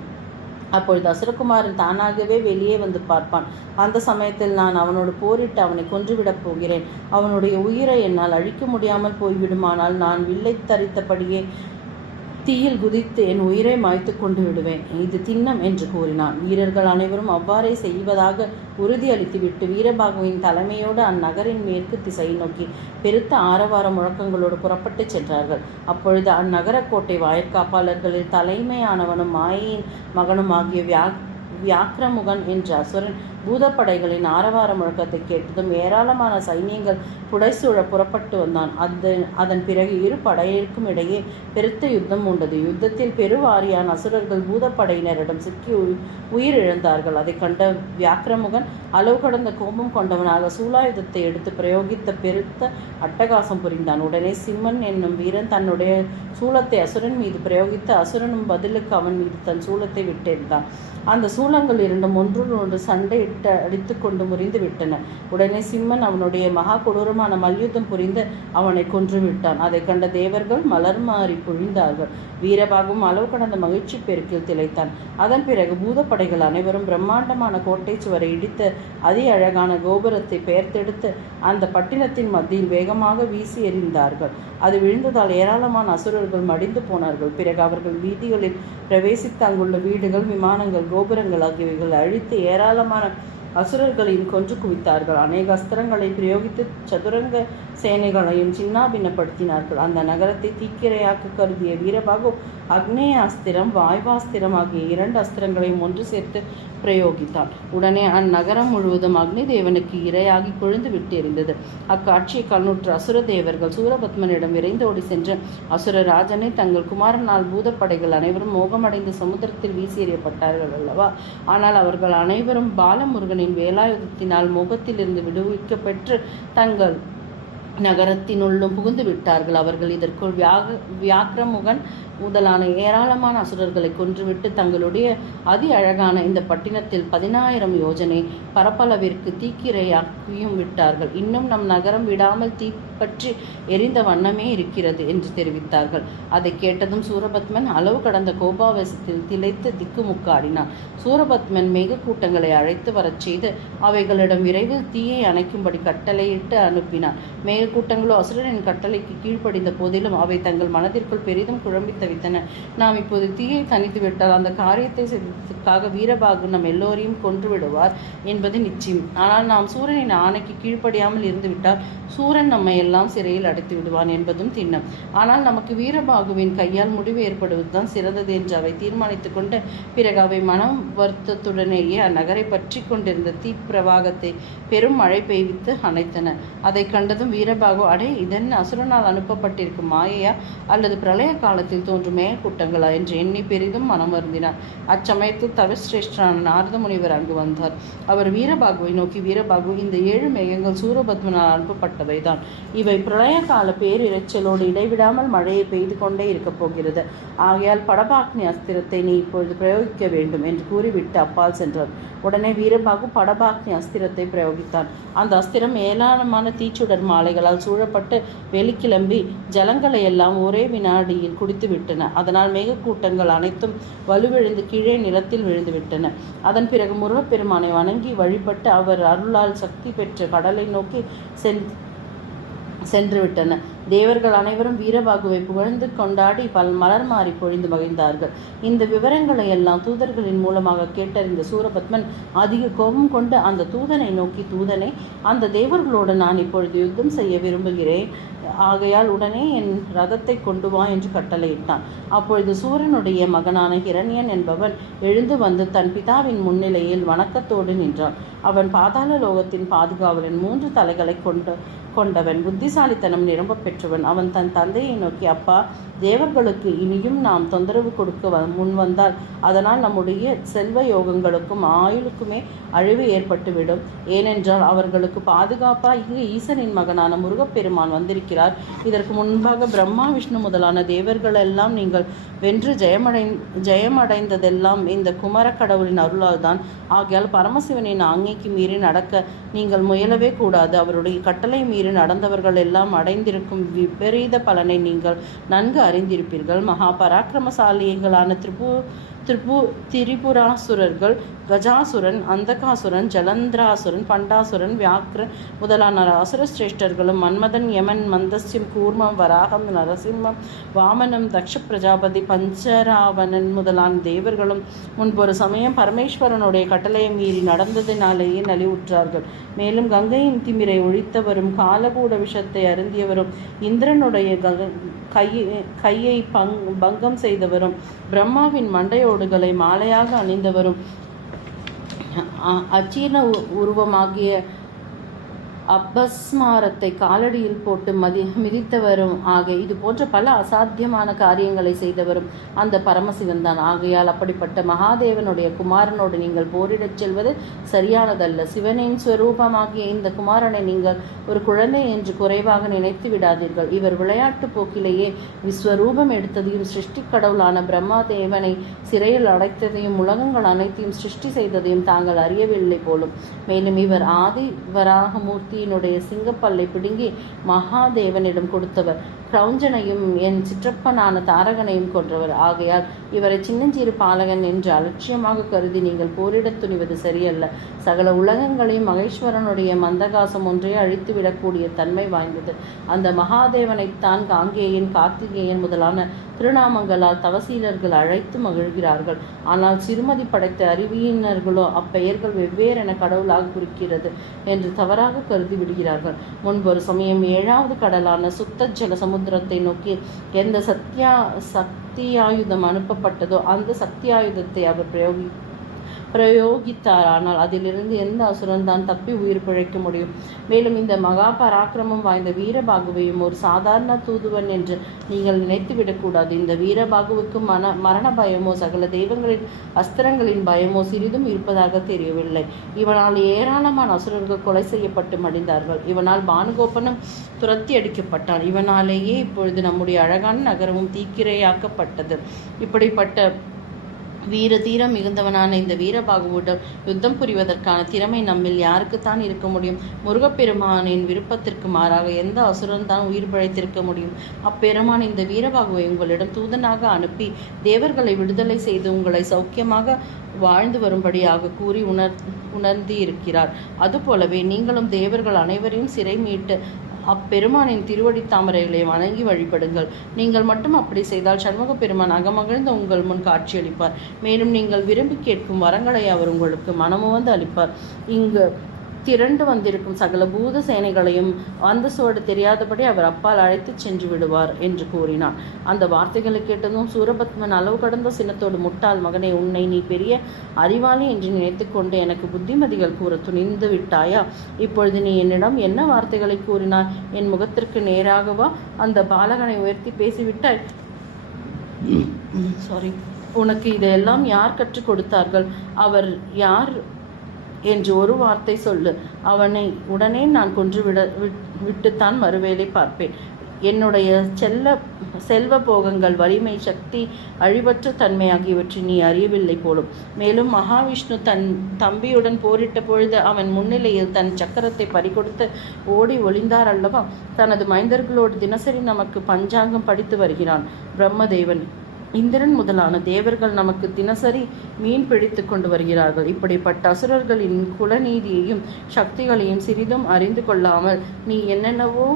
அப்பொழுது அசுரகுமாரன் தானாகவே வெளியே வந்து பார்ப்பான். அந்த சமயத்தில் நான் அவனோடு போரிட்டு அவனை கொன்றுவிடப் போகிறேன். அவனுடைய உயிரை என்னால் அழிக்க முடியாமல் போய்விடுமானால் நான் வில்லை தரித்தபடியே தீயில் குதித்து என் உயிரை மாய்த்து கொண்டு விடுவேன். இது திண்ணம் என்று கூறினான். வீரர்கள் அனைவரும் அவ்வாறே செய்வதாக உறுதியளித்துவிட்டு வீரபாகுவின் தலைமையோடு அந்நகரின் மேற்கு திசையை நோக்கி பெருத்த ஆரவார முழக்கங்களோடு புறப்பட்டு சென்றார்கள். அப்பொழுது அந்நகர கோட்டை வாயிற்காப்பாளர்களில் தலைமையானவனும் மாயையின் மகனும் ஆகிய வியாக்கிரமுகன் என்ற அசுரன் பூதப்படைகளின் ஆரவார முழக்கத்தை கேட்டதும் ஏராளமான சைன்யங்கள் புடைசூழ புறப்பட்டு வந்தான். அதன் பிறகு இரு படையிற்கும் இடையே பெருத்த யுத்தம் உண்டது. யுத்தத்தில் பெருவாரியான அசுரர்கள் பூதப்படையினரிடம் சிக்கி உயிரிழந்தார்கள். அதை கண்ட வியாக்கிரமுகன் அளவு கடந்த கோபம் கொண்டவனாக சூலாயுதத்தை எடுத்து பிரயோகித்த பெருத்த அட்டகாசம் புரிந்தான். உடனே சிம்மன் என்னும் வீரன் தன்னுடைய சூலத்தை அசுரன் மீது பிரயோகித்து அசுரனும் பதிலுக்கு அவன் மீது தன் சூலத்தை விட்டிருந்தான். அந்த சூலங்கள் இரண்டும் ஒன்றோடு சண்டையிட்டு அடித்து கொண்டு முறிந்து விட்டன. உடனே சிம்மன் அவனுடைய மகா கொடூரமான மல்யுத்தம் புரிந்து அவனை கொன்றுவிட்டான். அதை கண்ட தேவர்கள் மலர் மாறி பொழிந்தார்கள். வீரபாகும் அளவு கடந்த மகிழ்ச்சி பெருக்கில் திளைத்தான். அதன் பிறகு பூதப்படைகள் அனைவரும் பிரம்மாண்டமான கோட்டை சுவரை இடித்து அதி அழகான கோபுரத்தை பெயர்த்தெடுத்து அந்த பட்டினத்தின் மத்தியில் வேகமாக வீசி எறிந்தார்கள். அது விழுந்ததால் ஏராளமான அசுரர்கள் மடிந்து போனார்கள். பிறகு அவர்கள் வீதிகளில் பிரவேசித்து அங்குள்ள வீடுகள், விமானங்கள், கோபுரங்கள் ஆகியவைகள் அழித்து ஏராளமான அசுரர்களையும் கொன்று குவித்தார்கள். அநேக அஸ்திரங்களை பிரயோகித்து சதுரங்க சேனைகளையும் சின்னாபின்னப்படுத்தினார்கள். அந்த நகரத்தை தீக்கிரையாக்க கருதிய வீரபாகு அக்னேயாஸ்திரம், வாய்வாஸ்திரம் ஆகிய 2 அஸ்திரங்களையும் ஒன்று சேர்த்து பிரயோகித்தான். உடனே அந்நகரம் முழுவதும் அக்னி தேவனுக்கு இரையாகி கொழுந்து விட்டு எறிந்தது. அக்காட்சியை கண்ணுற்ற அசுர தேவர்கள் சூரபத்மனிடம் விரைந்தோடி சென்று, அசுரராஜனை, தங்கள் குமாரனால் பூதப்படைகள் அனைவரும் மோகமடைந்து சமுத்திரத்தில் வீசி எறியப்பட்டார்கள் அல்லவா? ஆனால் அவர்கள் அனைவரும் பாலமுருகனின் வேலாயுதத்தினால் மோகத்திலிருந்து விடுவிக்கப்பெற்று தங்கள் நகரத்தினுள்ளும் புகுந்து விட்டார்கள். அவர்கள் இதற்குள் வியாக்கிரமுகன் முதலான ஏராளமான அசுரர்களை கொன்றுவிட்டு தங்களுடைய அதி அழகான இந்த பட்டினத்தில் 10,000 யோஜனை பரப்பளவிற்கு தீக்கிரையாக்கியும் விட்டார்கள். இன்னும் நம் நகரம் விடாமல் தீப்பற்றி எரிந்த வண்ணமே இருக்கிறது என்று தெரிவித்தார்கள். அதை கேட்டதும் சூரபத்மன் அளவு கடந்த கோபாவேசத்தில் திளைத்து திக்குமுக்காடினான். சூரபத்மன் மேகக்கூட்டங்களை அழைத்து வரச் செய்து அவைகளிடம் விரைவில் தீயை அணைக்கும்படி கட்டளையிட்டு அனுப்பினான். மேகக்கூட்டங்களோ அசுரனின் கட்டளைக்கு கீழ்ப்படிந்த போதிலும் அவை தங்கள் மனதிற்குள் பெரிதும் குழம்பித்த பரிதவித்தன. நாம் இப்போது தீயை தணித்து விட்டால் அந்த காரியத்தை செய்ததற்காக வீரபாகு நம் எல்லோரையும் கொன்று விடுவார் என்பது நிச்சயம். ஆனால் நாம் சூரனின் ஆணைக்கு கீழ்ப்படியாமல் இருந்துவிட்டால் சூரன் நம்மை எல்லாம் சிறையில் அடைத்து விடுவான் என்பதும் திண்ணம். ஆனால் நமக்கு வீரபாகுவின் கையால் முடிவு ஏற்படுவதுதான் சிறந்தது என்று அவை தீர்மானித்து கொண்டு பிறகு அவை மனம் வருத்தத்துடனேயே அந்நகரை பற்றி கொண்டிருந்த தீப்பிரவாகத்தை பெரும் மழை பெய்வித்து அணைத்தன. அதை கண்டதும் வீரபாகு, அடே, இதென்ன அசுரனால் அனுப்பப்பட்டிருக்கும் மாயையா அல்லது பிரளய காலத்தில் தோன்றும் மேகக்கூட்டங்களா என்று எண்ணி பெரிதும் மனம் வருந்தினார். அச்சமயத்தில் தவசிரேஷ்டரான நாரத முனிவர் அங்கு வந்தார். அவர் வீரபாகுவை நோக்கி, வீரபாகு, இந்த 7 மேகங்கள் சூரபத்மனால் அனுப்பப்பட்டவைதான். இவை பிரளய கால பேரிரைச்சலோடு இடைவிடாமல் மழையை பெய்து கொண்டே இருக்கப் போகிறது. ஆகையால் படபாக்னி அஸ்திரத்தை நீ இப்பொழுது பிரயோகிக்க வேண்டும் என்று கூறிவிட்டு அப்பால் சென்றார். உடனே வீரபாகு படபாக்னி அஸ்திரத்தை பிரயோகித்தான். அந்த அஸ்திரம் ஏராளமான தீச்சுடர் மாலைகளால் சூழப்பட்டு வெளிக்கிளம்பி ஜலங்களை எல்லாம் ஒரே வினாடியில் குடித்து விட்டன. அதனால் மேகக்கூட்டங்கள் அனைத்தும் வலுவிழுந்து கீழே நிலத்தில் விழுந்துவிட்டன. அதன் பிறகு முருகப்பெருமானை வணங்கி வழிபட்டு அவர் அருளால் சக்தி பெற்ற கடலை நோக்கி சென்றுவிட்டன. தேவர்கள் அனைவரும் வீரபாகுவை புகழ்ந்து கொண்டாடி மலர் மாறி பொழிந்து மகிழ்ந்தார்கள். இந்த விவரங்களை எல்லாம் தூதர்களின் மூலமாக கேட்டறிந்த சூரபத்மன் அதிக கோபம் கொண்டு அந்த தூதனை நோக்கி, தூதனை, அந்த தேவர்களோடு நான் இப்பொழுது யுத்தம் செய்ய விரும்புகிறேன். ஆகையால் உடனே என் ரதத்தை கொண்டு வா என்று கட்டளையிட்டான். அப்பொழுது சூரனுடைய மகனான ஹிரண்யன் என்பவன் எழுந்து வந்து தன் பிதாவின் முன்னிலையில் வணக்கத்தோடு நின்றான். அவன் பாதாள லோகத்தின் பாதுகாவலன், 3 தலைகளை கொண்டவன், புத்திசாலித்தனம் நிரம்ப பெற்றவன். அவன் தன் தந்தையை நோக்கி, அப்பா, தேவர்களுக்கு இனியும் நாம் தொந்தரவு கொடுக்க முன் வந்தால் அதனால் நம்முடைய செல்வ யோகங்களுக்கும் ஆயுளுக்குமே அழிவு ஏற்பட்டுவிடும். ஏனென்றால் அவர்களுக்கு பாதுகாப்பாக இங்கு ஈசனின் மகனான முருகப்பெருமான் வந்திருக்கிறார். இதற்கு முன்பாக பிரம்மா, விஷ்ணு முதலான தேவர்கள் எல்லாம் நீங்கள் வென்று ஜெயமடைந்ததெல்லாம் இந்த குமர கடவுளின் அருளால் தான். ஆகையால் பரமசிவனின் ஆங்கைக்கு மீறி நடக்க நீங்கள் முயலவே கூடாது. அவருடைய கட்டளை மீறி நடந்தவர்கள் எல்லாம் அடைந்திருக்கும் விபரீத பலனை நீங்கள் நன்கு அறிந்திருப்பீர்கள். மகா பராக்கிரமசாலிகளான திரிபுராசுரர்கள், கஜாசுரன், அந்தகாசுரன், ஜலந்திராசுரன், பண்டாசுரன், வியாக்ரன் முதலான அசுரசிரேஷ்டர்களும் மன்மதன், யமன், மந்தஸ்யம், கூர்மம், வராகம், நரசிம்மம், வாமனம், தக்ஷ பிரஜாபதி, பஞ்சராவணன் முதலான தேவர்களும் முன்பொரு சமயம் பரமேஸ்வரனுடைய கட்டளையை மீறி நடந்ததினாலேயே நலிவுற்றார்கள். மேலும் கங்கையின் திமிரை ஒழித்தவரும் காலகூட விஷத்தை அருந்தியவரும் இந்திரனுடைய கையை பங்கம் செய்தவரும் பிரம்மாவின் மண்டையோடுகளை மாலையாக அணிந்தவரும் அச்சீன உருவமாகிய அப்பஸ்மாரத்தை காலடியில் போட்டு மிதித்தவரும் இது போன்ற பல அசாத்தியமான காரியங்களை செய்தவரும் அந்த பரமசிவன் தான். ஆகையால் அப்படிப்பட்ட மகாதேவனுடைய குமாரனோடு நீங்கள் போரிடச் செல்வது சரியானதல்ல. சிவனின் ஸ்வரூபமாகிய இந்த குமாரனை நீங்கள் ஒரு குழந்தை என்று குறைவாக நினைத்து விடாதீர்கள். இவர் விளையாட்டு போக்கிலேயே விஸ்வரூபம் எடுத்ததையும் சிருஷ்டி கடவுளான பிரம்மாதேவனை சிறையில் அடைத்ததையும் உலகங்கள் அனைத்தையும் சிருஷ்டி செய்ததையும் தாங்கள் அறியவில்லை போலும். மேலும் இவர் ஆதி வராகமூர்த்தி சிங்கப்பல்லை பிடுங்கி மகாதேவனிடம் கொடுத்தவர். கிரௌஞ்சனையும் என் சிற்றப்பனான தாரகனையும் கொன்றவர். ஆகையால் இவரை சின்னஞ்சிறு பாலகன் என்று அலட்சியமாக கருதி நீங்கள் போரிடத் துணிவது சரியல்ல. சகல உலகங்களையும் மகேஸ்வரனுடைய மந்தகாசம் ஒன்றே அழித்துவிடக்கூடிய தன்மை வாய்ந்தது. அந்த மகாதேவனைத்தான் காங்கேயன், கார்த்திகேயன் முதலான திருநாமங்களால் தவசீலர்கள் அழைத்து மகிழ்கிறார்கள். ஆனால் சிறுமதி படைத்த அறிவியினர்களோ அப்பெயர்கள் வெவ்வேறென கடவுளாக குறிக்கிறது என்று தவறாக கருதி விடுகிறார்கள். முன்பொரு சமயம் 7வது கடலான சுத்த ஜல சமுத்திரத்தை நோக்கி எந்த சக்தியாயுதம் அனுப்பப்பட்டதோ அந்த சக்தியாயுதத்தை அவர் பிரயோகித்தார். ஆனால் அதிலிருந்து எந்த அசுரன் தான் தப்பி உயிர் பிழைக்க முடியும்? மேலும் இந்த மகா பராக்கிரமம் வாய்ந்த வீரபாகுவையும் ஒரு சாதாரண தூதுவன் என்று நீங்கள் நினைத்து விடக்கூடாது. இந்த வீரபாகுவுக்கு மரண பயமோ சகல தெய்வங்களின் அஸ்திரங்களின் பயமோ சிறிதும் இருப்பதாக தெரியவில்லை. இவனால் ஏராளமான அசுரர்கள் கொலை செய்யப்பட்டு மடிந்தார்கள். இவனால் பானுகோபனும் துரத்தி அடிக்கப்பட்டான். இவனாலேயே இப்பொழுது நம்முடைய அழகான நகரமும் தீக்கிரையாக்கப்பட்டது. இப்படிப்பட்ட வீர தீரம் மிகுந்தவனான இந்த வீரபாகுவிடம் யுத்தம் புரிவதற்கான திறமை நம்மில் யாருக்குத்தான் இருக்க முடியும்? முருகப்பெருமானின் விருப்பத்திற்கு மாறாக எந்த அசுரன் தான் உயிர் பிழைத்திருக்க முடியும்? அப்பெருமான் இந்த வீரபாகுவை உங்களிடம் தூதனாக அனுப்பி தேவர்களை விடுதலை செய்து உங்களை சௌக்கியமாக வாழ்ந்து வரும்படியாக கூறி உணர்த்தி இருக்கிறார். அதுபோலவே நீங்களும் தேவர்கள் அனைவரையும் சிறை மீட்டு அப்பெருமானின் திருவடி தாமரைகளை வணங்கி வழிபடுங்கள். நீங்கள் மட்டும் அப்படி செய்தால் சண்முக பெருமான் அகமகிழ்ந்து உங்கள் முன் காட்சியளிப்பார். மேலும் நீங்கள் விரும்பி கேட்கும் வரங்களை அவர் உங்களுக்கு மனமுவந்து அளிப்பார். இங்கு திரண்டு வந்திருக்கும் சகல பூத சேனைகளையும் அந்த சுவடு தெரியாதபடி அவர் அப்பால் அழைத்து சென்று விடுவார் என்று கூறினான். அந்த வார்த்தைகளை கேட்டதும் சூரபத்மன் அளவு கடந்த சினத்தோடு, முட்டாள் மகனே, உன்னை நீ பெரிய அறிவாளி என்று நினைத்து கொண்டு எனக்கு புத்திமதிகள் கூற துணிந்து விட்டாயா? இப்பொழுது நீ என்னிடம் என்ன வார்த்தைகளை கூறினாய்? என் முகத்திற்கு நேராகவா அந்த பாலகனை உயர்த்தி பேசிவிட்டாய்? உனக்கு இதையெல்லாம் யார் கற்றுக் கொடுத்தார்கள்? அவர் யார் என்று ஒரு வார்த்தை சொல்லு. அவனை உடனே நான் கொன்று விட்டுத்தான் மறுவேளை பார்ப்பேன். என்னுடைய செல்வ போகங்கள், வலிமை, சக்தி, அழிவற்ற தன்மை ஆகியவற்றை நீ அறியவில்லை போலும். மேலும் மகாவிஷ்ணு தன் தம்பியுடன் போரிட்ட பொழுது அவன் முன்னிலையில் தன் சக்கரத்தை பறிகொடுத்து ஓடி ஒளிந்தார் அல்லவா? தனது மைந்தர்களோடு தினசரி நமக்கு பஞ்சாங்கம் படித்து வருகிறான் பிரம்மதேவன். இந்திரன் முதலான தேவர்கள் நமக்கு தினசரி மீன் பிடித்து கொண்டு வருகிறார்கள். இப்படிப்பட்ட அசுரர்களின் குலநீதியையும் சக்திகளையும் சிறிதும் அறிந்து கொள்ளாமல் நீ என்னென்னவோ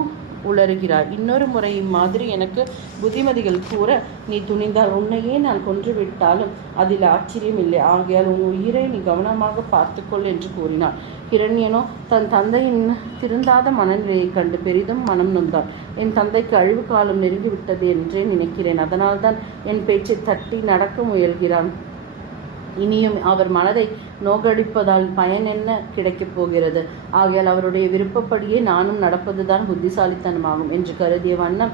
உளறுகிறாய். இன்னொரு முறை இம்மாதிரி எனக்கு புத்திமதிகள் கூற நீ துணிந்தால் உன்னையே நான் கொன்றுவிட்டாலும் அதில் ஆச்சரியம் இல்லை. ஆகையால் உன் உயிரை நீ கவனமாக பார்த்துக்கொள் என்று கூறினார். ஹிரண்யனோ தன் தந்தையின் திருந்தாத மனநிலையைக் கண்டு பெரிதும் மனம் நொந்தார். என் தந்தைக்கு அழிவு காலம் நெருங்கிவிட்டது என்றே நினைக்கிறேன். அதனால்தான் என் பேச்சை தட்டி நடக்க முயல்கிறான். இனியும் அவர் மனதை நோகடிப்பதால் பயன் என்ன கிடைக்கப் போகிறது? ஆகையால் அவருடைய விருப்பப்படியே நானும் நடப்பதுதான் புத்திசாலித்தனமாகும் என்று கருதிய வண்ணம்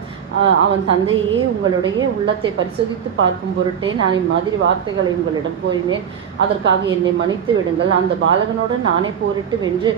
அவன் தந்தையே, உங்களுடைய உள்ளத்தை பரிசோதித்து பார்க்கும் பொருட்டே நான் இம்மாதிரி வார்த்தைகளை உங்களிடம் கூறினேன். அதற்காக என்னை மன்னித்து விடுங்கள். அந்த பாலகனோடு நானே போரிட்டு வென்று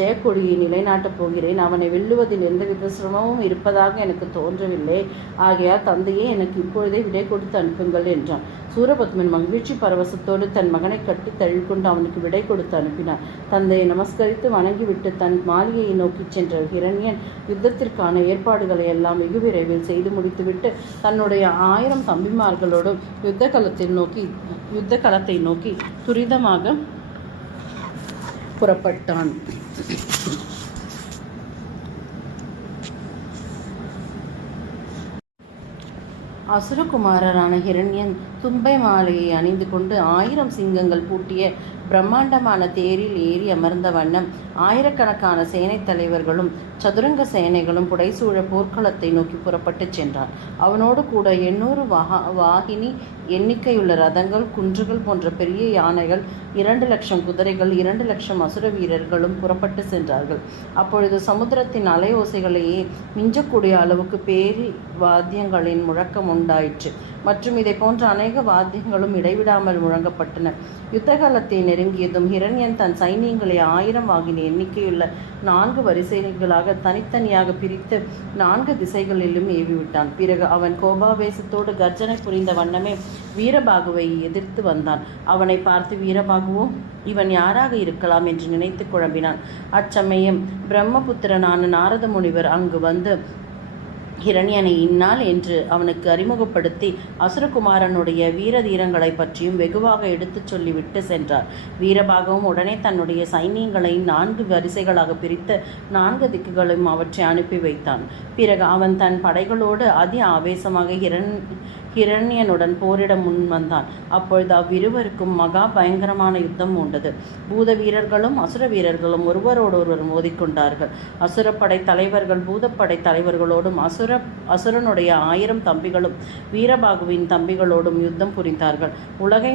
ஜெயக்கொடியை நிலைநாட்டப் போகிறேன். அவனை வெல்லுவதில் எந்தவித சிரமமும் இருப்பதாக எனக்கு தோன்றவில்லை. ஆகையால் தந்தையே, எனக்கு இப்பொழுதே விடை கொடுத்து அனுப்புங்கள் என்றான். சூரபத்மன் மகிழ்ச்சி பரவசத்தோடு தன் மகனை கட்டி தழுவிக்கொண்டு அவனுக்கு விடை கொடுத்து அனுப்பினார். தந்தையை நமஸ்கரித்து வணங்கிவிட்டு தன் மாளிகையை நோக்கி சென்ற ஹிரண்யன் யுத்தத்திற்கான ஏற்பாடுகளை எல்லாம் வெகு விரைவில் செய்து முடித்துவிட்டு தன்னுடைய 1000 தம்பிமார்களோடு யுத்த களத்தை நோக்கி துரிதமாக புறப்பட்டான். அசுரகுமாரரான ஹிரண்யன் தும்பை மாலையை அணிந்து கொண்டு 1000 சிங்கங்கள் பூட்டிய பிரம்மாண்டமான தேரில் ஏறி அமர்ந்த வண்ணம் ஆயிரக்கணக்கான சேனை தலைவர்களும் சதுரங்க சேனைகளும் புடைசூழ போர்க்களத்தை நோக்கி புறப்பட்டு சென்றான். அவனோடு கூட 800 வாகினி எண்ணிக்கையுள்ள ரதங்கள், குன்றுகள் போன்ற பெரிய யானைகள், 2 லட்சம் குதிரைகள், 2 லட்சம் அசுர வீரர்களும் புறப்பட்டு சென்றார்கள். அப்பொழுது சமுத்திரத்தின் அலையோசைகளையே மிஞ்சக்கூடிய அளவுக்கு பேரி வாத்தியங்களின் முழக்கம் உண்டாயிற்று. மற்றும் இதை போன்ற அநேக வாத்தியங்களும் இடைவிடாமல் முழங்கப்பட்டன. யுத்த காலத்தை நெருங்கியதும் ஹிரண்யன் தன் சைனியங்களை 1000 வாகினி எண்ணிக்கையுள்ள 4 வரிசைகளாக தனித்தனியாக பிரித்து 4 திசைகளிலும் ஏவிவிட்டான். பிறகு அவன் கோபாவேசத்தோடு கர்ஜனை புரிந்த வண்ணமே வீரபாகுவை எதிர்த்து வந்தான். அவனை பார்த்து வீரபாகுவோ, இவன் யாராக இருக்கலாம் என்று நினைத்து குழம்பினான். அச்சமயம் பிரம்மபுத்திரனான நாரத முனிவர் அங்கு வந்து ஹிரண்யனை இந்நாள் என்று அவனுக்கு அறிமுகப்படுத்தி அசுரகுமாரனுடைய வீர தீரங்களை பற்றியும் வெகுவாக எடுத்துச் சொல்லிவிட்டு சென்றார். வீரபாகவும் உடனே தன்னுடைய சைனியங்களை 4 வரிசைகளாக பிரித்து 4 திக்குகளும் அவற்றை அனுப்பி வைத்தான். பிறகு அவன் தன் படைகளோடு அதி ஆவேசமாக ஹிரண்யனுடன் போரிட முன் வந்தான். அப்பொழுது அவ்விருவருக்கும் மகா பயங்கரமான யுத்தம் உண்டது. பூத வீரர்களும் அசுர வீரர்களும் ஒருவரோடொருவர் மோதிக்கொண்டார்கள். அசுரப்படை தலைவர்கள் பூதப்படை தலைவர்களோடும் அசுரனுடைய 1000 தம்பிகளும் வீரபாகுவின் தம்பிகளோடும் யுத்தம் புரிந்தார்கள். உலகை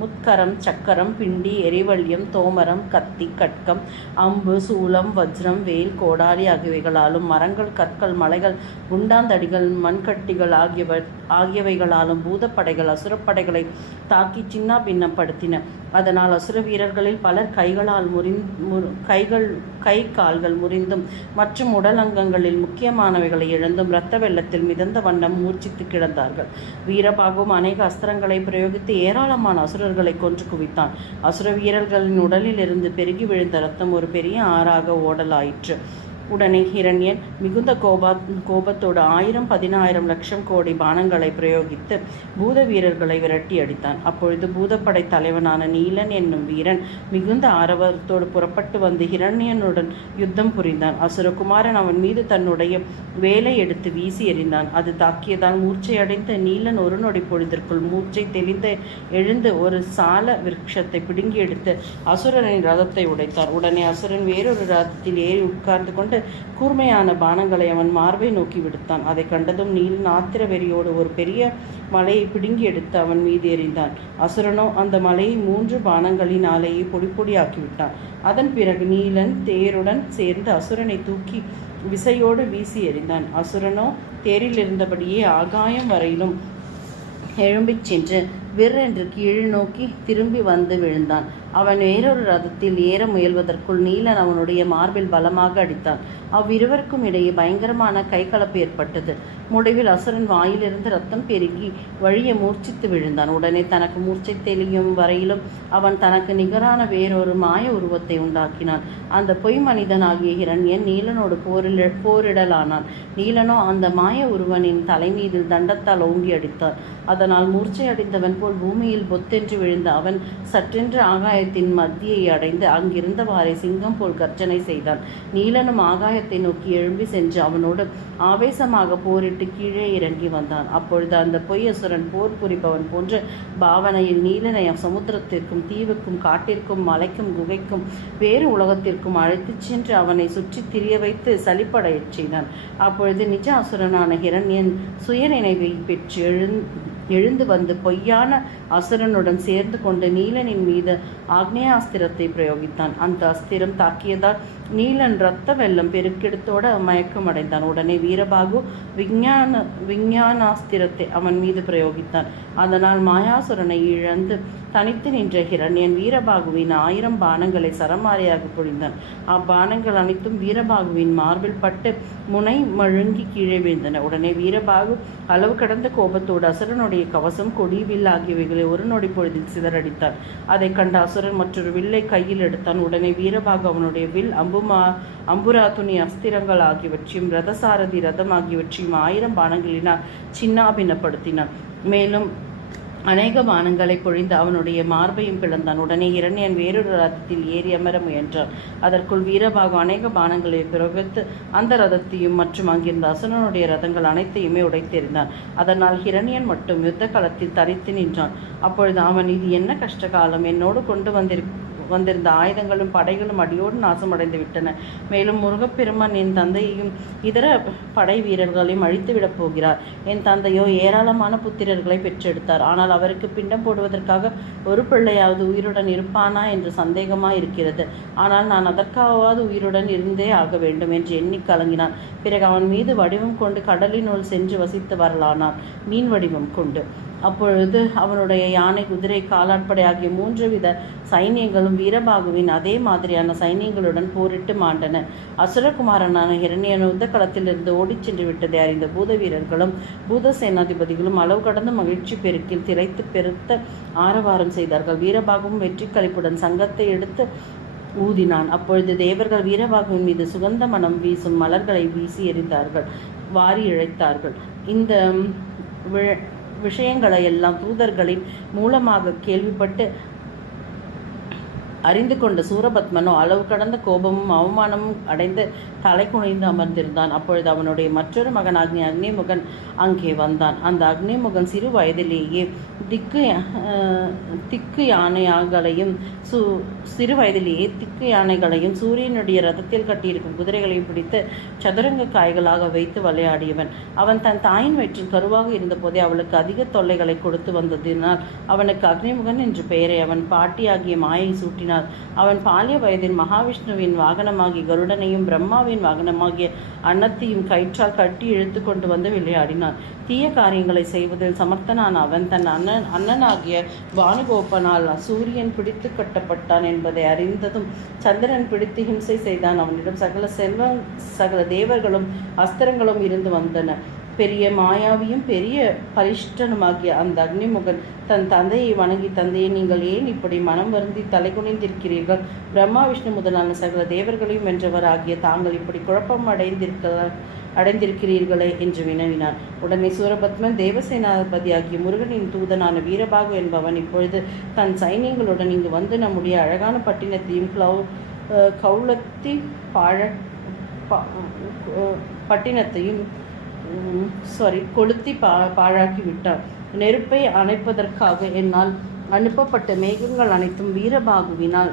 முத்கரம், சக்கரம், பிண்டி, எரிவல்யம், தோமரம், கத்தி, கட்கம், அம்பு, சூலம், வஜ்ரம், வேல், கோடாரி ஆகியவைகளாலும் மரங்கள், கற்கள், மலைகள், குண்டாந்தடிகள், மண்கட்டிகள் ஆகியவைகளாலும் பூதப்படைகள் அசுரப்படைகளை தாக்கி சின்ன பின்னப்படுத்தின. அதனால் அசுர வீரர்களில் பலர் கை கால்கள் முறிந்தும் மற்றும் உடல் அங்கங்களில் முக்கியமானவைகளை இழந்தும் இரத்த வெள்ளத்தில் மிதந்த வண்ணம் மூர்ச்சித்து கிடந்தார்கள். வீரபாகவும் அநேக அஸ்திரங்களை பிரயோகித்து ஏராளமான அசுரர்களை கொன்று குவித்தான். அசுர வீரர்களின் உடலில் இருந்து பெருகி விழுந்த இரத்தம் ஒரு பெரிய ஆறாக ஓடலாயிற்று. உடனே ஹிரண்யன் மிகுந்த கோபத்தோடு 1000 லட்சம் கோடி பானங்களை பிரயோகித்து பூத வீரர்களை விரட்டி அடித்தான். அப்பொழுது பூதப்படை தலைவனான நீலன் என்னும் வீரன் மிகுந்த ஆரவாரத்தோடு புறப்பட்டு வந்து ஹிரண்யனுடன் யுத்தம் புரிந்தான். அசுரகுமாரன் அவன் மீது தன்னுடைய வேலை எடுத்து வீசி எறிந்தான். அது தாக்கியதால் மூர்ச்சையடைந்த நீலன் ஒரு நொடி பொழுதற்குள் மூர்ச்சை தெளிந்து எழுந்து ஒரு சால விருட்சத்தை பிடுங்கி எடுத்து அசுரனின் ரதத்தை உடைத்தார். உடனே அசுரன் வேறொரு ரதத்தில் ஏறி உட்கார்ந்து கொண்டு கூர்மையான பானங்களை அவன் மார்பை நோக்கி விடுத்தான். அதை கண்டதும் நீலன் ஆத்திர வெறியோடு ஒரு பெரிய மலையை பிடுங்கி எடுத்து அவன் மீது எறிந்தான். அசுரனோ அந்த மலையை 3 பானங்களினாலேயே பொடி பொடியாக்கிவிட்டான். அதன் பிறகு நீலன் தேருடன் சேர்ந்து அசுரனை தூக்கி விசையோடு வீசி எறிந்தான். அசுரனோ தேரில் இருந்தபடியே ஆகாயம் வரையிலும் எழும்பிச் சென்று விற்றென்று கீழ் நோக்கி திரும்பி வந்து விழுந்தான். அவன் வேறொரு ரதத்தில் ஏற முயல்வதற்குள் நீலன் அவனுடைய மார்பில் பலமாக அடித்தான். அவ்விருவருக்கும் இடையே பயங்கரமான கைகலப்பு ஏற்பட்டது. முடிவில் அசுரன் வாயிலிருந்து ரத்தம் பெருகி வழிய மூர்ச்சித்து விழுந்தான். உடனே தனக்கு மூர்ச்சை தெளியும் வரையிலும் அவன் தனக்கு நிகரான வேறொரு மாய உருவத்தை உண்டாக்கினான். அந்த பொய் மனிதனாகிய ஹிரண்யன் நீலனோடு போரிடலானான். நீலனோ அந்த மாய உருவனின் தலைமீதில் தண்டத்தால் ஓங்கி அடித்தான். அதனால் மூர்ச்சை அடைந்தவன் போல் பூமியில் பொத்தென்று விழுந்த அவன் சற்றென்று ஆகாயத்தின் மத்தியை அடைந்து அங்கிருந்தவாறே சிங்கம் போல் கர்ஜனை செய்தான். நீலனும் ஆகாயத்தை நோக்கி எழும்பி சென்று அவனோடு ஆவேசமாக போரிட்டு கீழே இறங்கி வந்தான். அப்பொழுது அந்த பொய் அசுரன் போர் புரிபவன் போன்ற பாவனையில் நீலனை சமுத்திரத்திற்கும் தீவுக்கும் காட்டிற்கும் மலைக்கும் குகைக்கும் வேறு உலகத்திற்கும் அழைத்துச் சென்று அவனை சுற்றி திரிய வைத்து சலிப்படையச் செய்தான். அப்பொழுது நிஜ அசுரனான ஹிரண்யன் சுயநினைவை பெற்று எழுந்து வந்து பொய்யான அசுரனுடன் சேர்ந்து கொண்டு நீலனின் மீது ஆக்னேயாஸ்திரத்தை பிரயோகித்தான். அந்த அஸ்திரம் தாக்கியதால் நீலன் இரத்த வெள்ளம் பெருக்கெடுத்தோட மயக்கம் அடைந்தான். உடனே வீரபாகு விஞ்ஞானாஸ்திரத்தை அவன் மீது பிரயோகித்தான். அதனால் மாயாசுரனை இழந்து தனித்து நின்ற ஹிரண்யன் வீரபாகுவின் 1000 பானங்களை சரமாரியாக பொழிந்தான். அப்பானங்கள் அனைத்தும் வீரபாகுவின் மார்பில் பட்டு முனை மழுங்கி கீழே வீழ்ந்தன. உடனே வீரபாகு அளவு கடந்த கோபத்தோடு அசுரனுடைய கவசம், கொடி, வில் ஆகியவைகளை ஒரு நொடி பொழுதில் சிதறடித்தான். அதை கண்ட அசுரன் மற்றொரு வில்லை கையில் எடுத்தான். உடனே வீரபாகு அவனுடைய வில், அம்புராதுணி, அஸ்திரங்கள் ஆகியவற்றையும் ரதசாரதி ரதம் ஆகியவற்றையும் 1000 பானங்களினால் சின்னாபின்னப்படுத்தினான். மேலும் அநேக பானங்களை பொழிந்து அவனுடைய மார்பையும் பிளந்தான். உடனே ஹிரண்யன் வேறொரு ரதத்தில் ஏறி அமர முயன்றான். அதற்குள் வீரபாகு அநேக பானங்களை பிரயோகித்து அந்த ரதத்தையும் மற்றும் அங்கிருந்த அசுரனுடைய ரதங்கள் அனைத்தையுமே உடைத்தெறிந்தான். அதனால் ஹிரண்யன் மட்டும் யுத்த களத்தில் தரித்து நின்றான். அப்பொழுது அவன், இது என்ன கஷ்டகாலம்! என்னோடு கொண்டு வந்திருந்த ஆயுதங்களும் படைகளும் அடியோடு நாசமடைந்து விட்டன. மேலும் முருகப்பெருமான் என் தந்தையையும் இதர படை வீரர்களையும் அழித்துவிடப் போகிறார். என் தந்தையோ ஏராளமான புத்திரர்களை பெற்றெடுத்தார். ஆனால் அவருக்கு பிண்டம் போடுவதற்காக ஒரு பிள்ளையாவது உயிருடன் இருப்பானா என்று சந்தேகமாயிருக்கிறது. ஆனால் நான் அதற்காவது உயிருடன் இருந்தே ஆக வேண்டும் என்று எண்ணி கலங்கினான். பிறகு அவன் மீது வடிவம் கொண்டு கடலினுள் சென்று வசித்து வரலானான், மீன் வடிவம் கொண்டு. அப்பொழுது அவனுடைய யானை, குதிரை, காலாட்படை ஆகிய 3 வித சைன்யங்களும் வீரபாகுவின் அதே மாதிரியான சைன்யங்களுடன் போரிட்டு மாண்டன. அசுரகுமாரனான ஹிரண்யன் யுத்த களத்திலிருந்து ஓடிச் சென்று விட்டதை அறிந்த பூத வீரர்களும் பூத சேனாதிபதிகளும் அளவு கடந்த மகிழ்ச்சி பெருக்கில் திளைத்து பெருத்த ஆரவாரம் செய்தார்கள். வீரபாகுவும் வெற்றி களிப்புடன் சங்கத்தை எடுத்து ஊதினான். அப்பொழுது தேவர்கள் வீரபாகுவின் மீது சுகந்த மனம் வீசும் மலர்களை வீசி எறிந்தார்கள், வாரி இழைத்தார்கள். இந்த விஷயங்களை எல்லாம் தூதர்களின் மூலமாக கேள்விப்பட்டு அறிந்து கொண்ட சூரபத்மனோ அளவு கடந்த கோபமும் அவமானமும் அடைந்து தலை குனிந்து அமர்ந்திருந்தான். அப்பொழுது அவனுடைய மற்றொரு மகனாகிய அக்னிமுகன் அங்கே வந்தான். அந்த அக்னிமுகன் சிறு வயதிலேயே திக்கு யானைகளையும் சூரியனுடைய ரதத்தில் கட்டியிருக்கும் குதிரைகளையும் பிடித்து சதுரங்க காய்களாக வைத்து விளையாடியவன். அவன் தன் தாயின் வயிற்றில் கருவாக இருந்த போதே அவளுக்கு அதிக தொல்லைகளை கொடுத்து வந்ததினால் அவனுக்கு அக்னிமுகன் என்று பெயரை அவன் பாட்டியாகிய மாயை சூட்டினார். அவன் பாலிய வயதில் மகாவிஷ்ணுவின் வாகனமாகிய கருடனையும் பிரம்மாவின் வாகனமாகிய அன்னத்தையும் கயிற்றால் கட்டி இழுத்து கொண்டு வந்து விளையாடினான். தீய காரியங்களை செய்வதில் சமர்த்தனான அவன் தன் அண்ணனாகிய பானுகோபனால் சூரியன் பிடித்து கட்டப்பட்டான் என்பதை அறிந்ததும் சந்திரன் பிடித்து ஹிம்சை செய்தான். அவனிடம் சகல தேவர்களும் அஸ்திரங்களும் இருந்து வந்தன. பெரிய மாயாவியும் பெரிய பலிஷ்டனுமாகிய அந்த அக்னிமுகன் தன் தந்தையை வணங்கி, தந்தையை, நீங்கள் ஏன் இப்படி மனம் வருந்தி தலை குனிந்திருக்கிறீர்கள்? பிரம்மா விஷ்ணு முதலான சகல தேவர்களையும் வென்றவர் ஆகிய தாங்கள் இப்படி குழப்பம் அடைந்திருக்கிறீர்களே என்று வினவினார். உடனே சூரபத்மன், தேவசேனாபதி ஆகிய முருகனின் தூதனான வீரபாகு என்பவன் இப்பொழுது தன் சைனியங்களுடன் இங்கு வந்து நம்முடைய அழகான பட்டினத்தையும் கௌலத்தி பட்டினத்தையும் கொளுத்தி பாழாக்கி விட்டார். நெருப்பை அணைப்பதற்காக என்னால் அனுப்பப்பட்ட மேகங்கள் அனைத்தும் வீரபாகுவினால்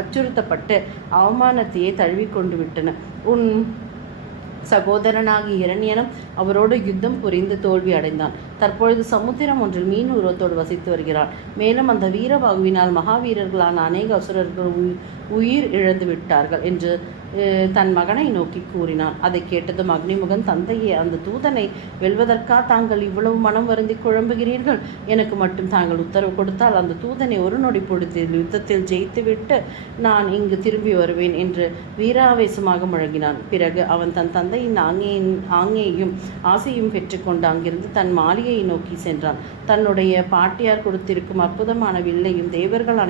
அச்சுறுத்தப்பட்டு அவமானத்தையே தழுவிக்கொண்டு விட்டன. உன் சகோதரனாகிய இரணியனும் அவரோடு யுத்தம் புரிந்து தோல்வி அடைந்தான். தற்பொழுது சமுத்திரம் ஒன்றில் மீன் உருவத்தோடு வசித்து வருகிறான். மேலும் அந்த வீரபாகுவினால் மகாவீரர்களான அநேக அசுரர்கள் உயிர் இழந்து விட்டார்கள் என்று தன் மகனை நோக்கி கூறினான். அதை கேட்டதும் அக்னிமுகன், தந்தையே, அந்த தூதனை வெல்வதற்கா தாங்கள் இவ்வளவு மனம் வருந்தி குழம்புகிறீர்கள்? எனக்கு மட்டும் தாங்கள் உத்தரவு கொடுத்தால் அந்த தூதனை ஒரு நொடி பொழுதில் யுத்தத்தில் ஜெயித்துவிட்டு நான் இங்கு திரும்பி வருவேன் என்று வீராவேசமாக முழங்கினான். பிறகு அவன் தன் தந்தையின் ஆங்கையையும் ஆசையும் பெற்றுக்கொண்டு அங்கிருந்து தன் மாளிகையை நோக்கி சென்றான். தன்னுடைய பாட்டியார் கொடுத்திருக்கும் அற்புதமான வில்லையும் தேவர்கள்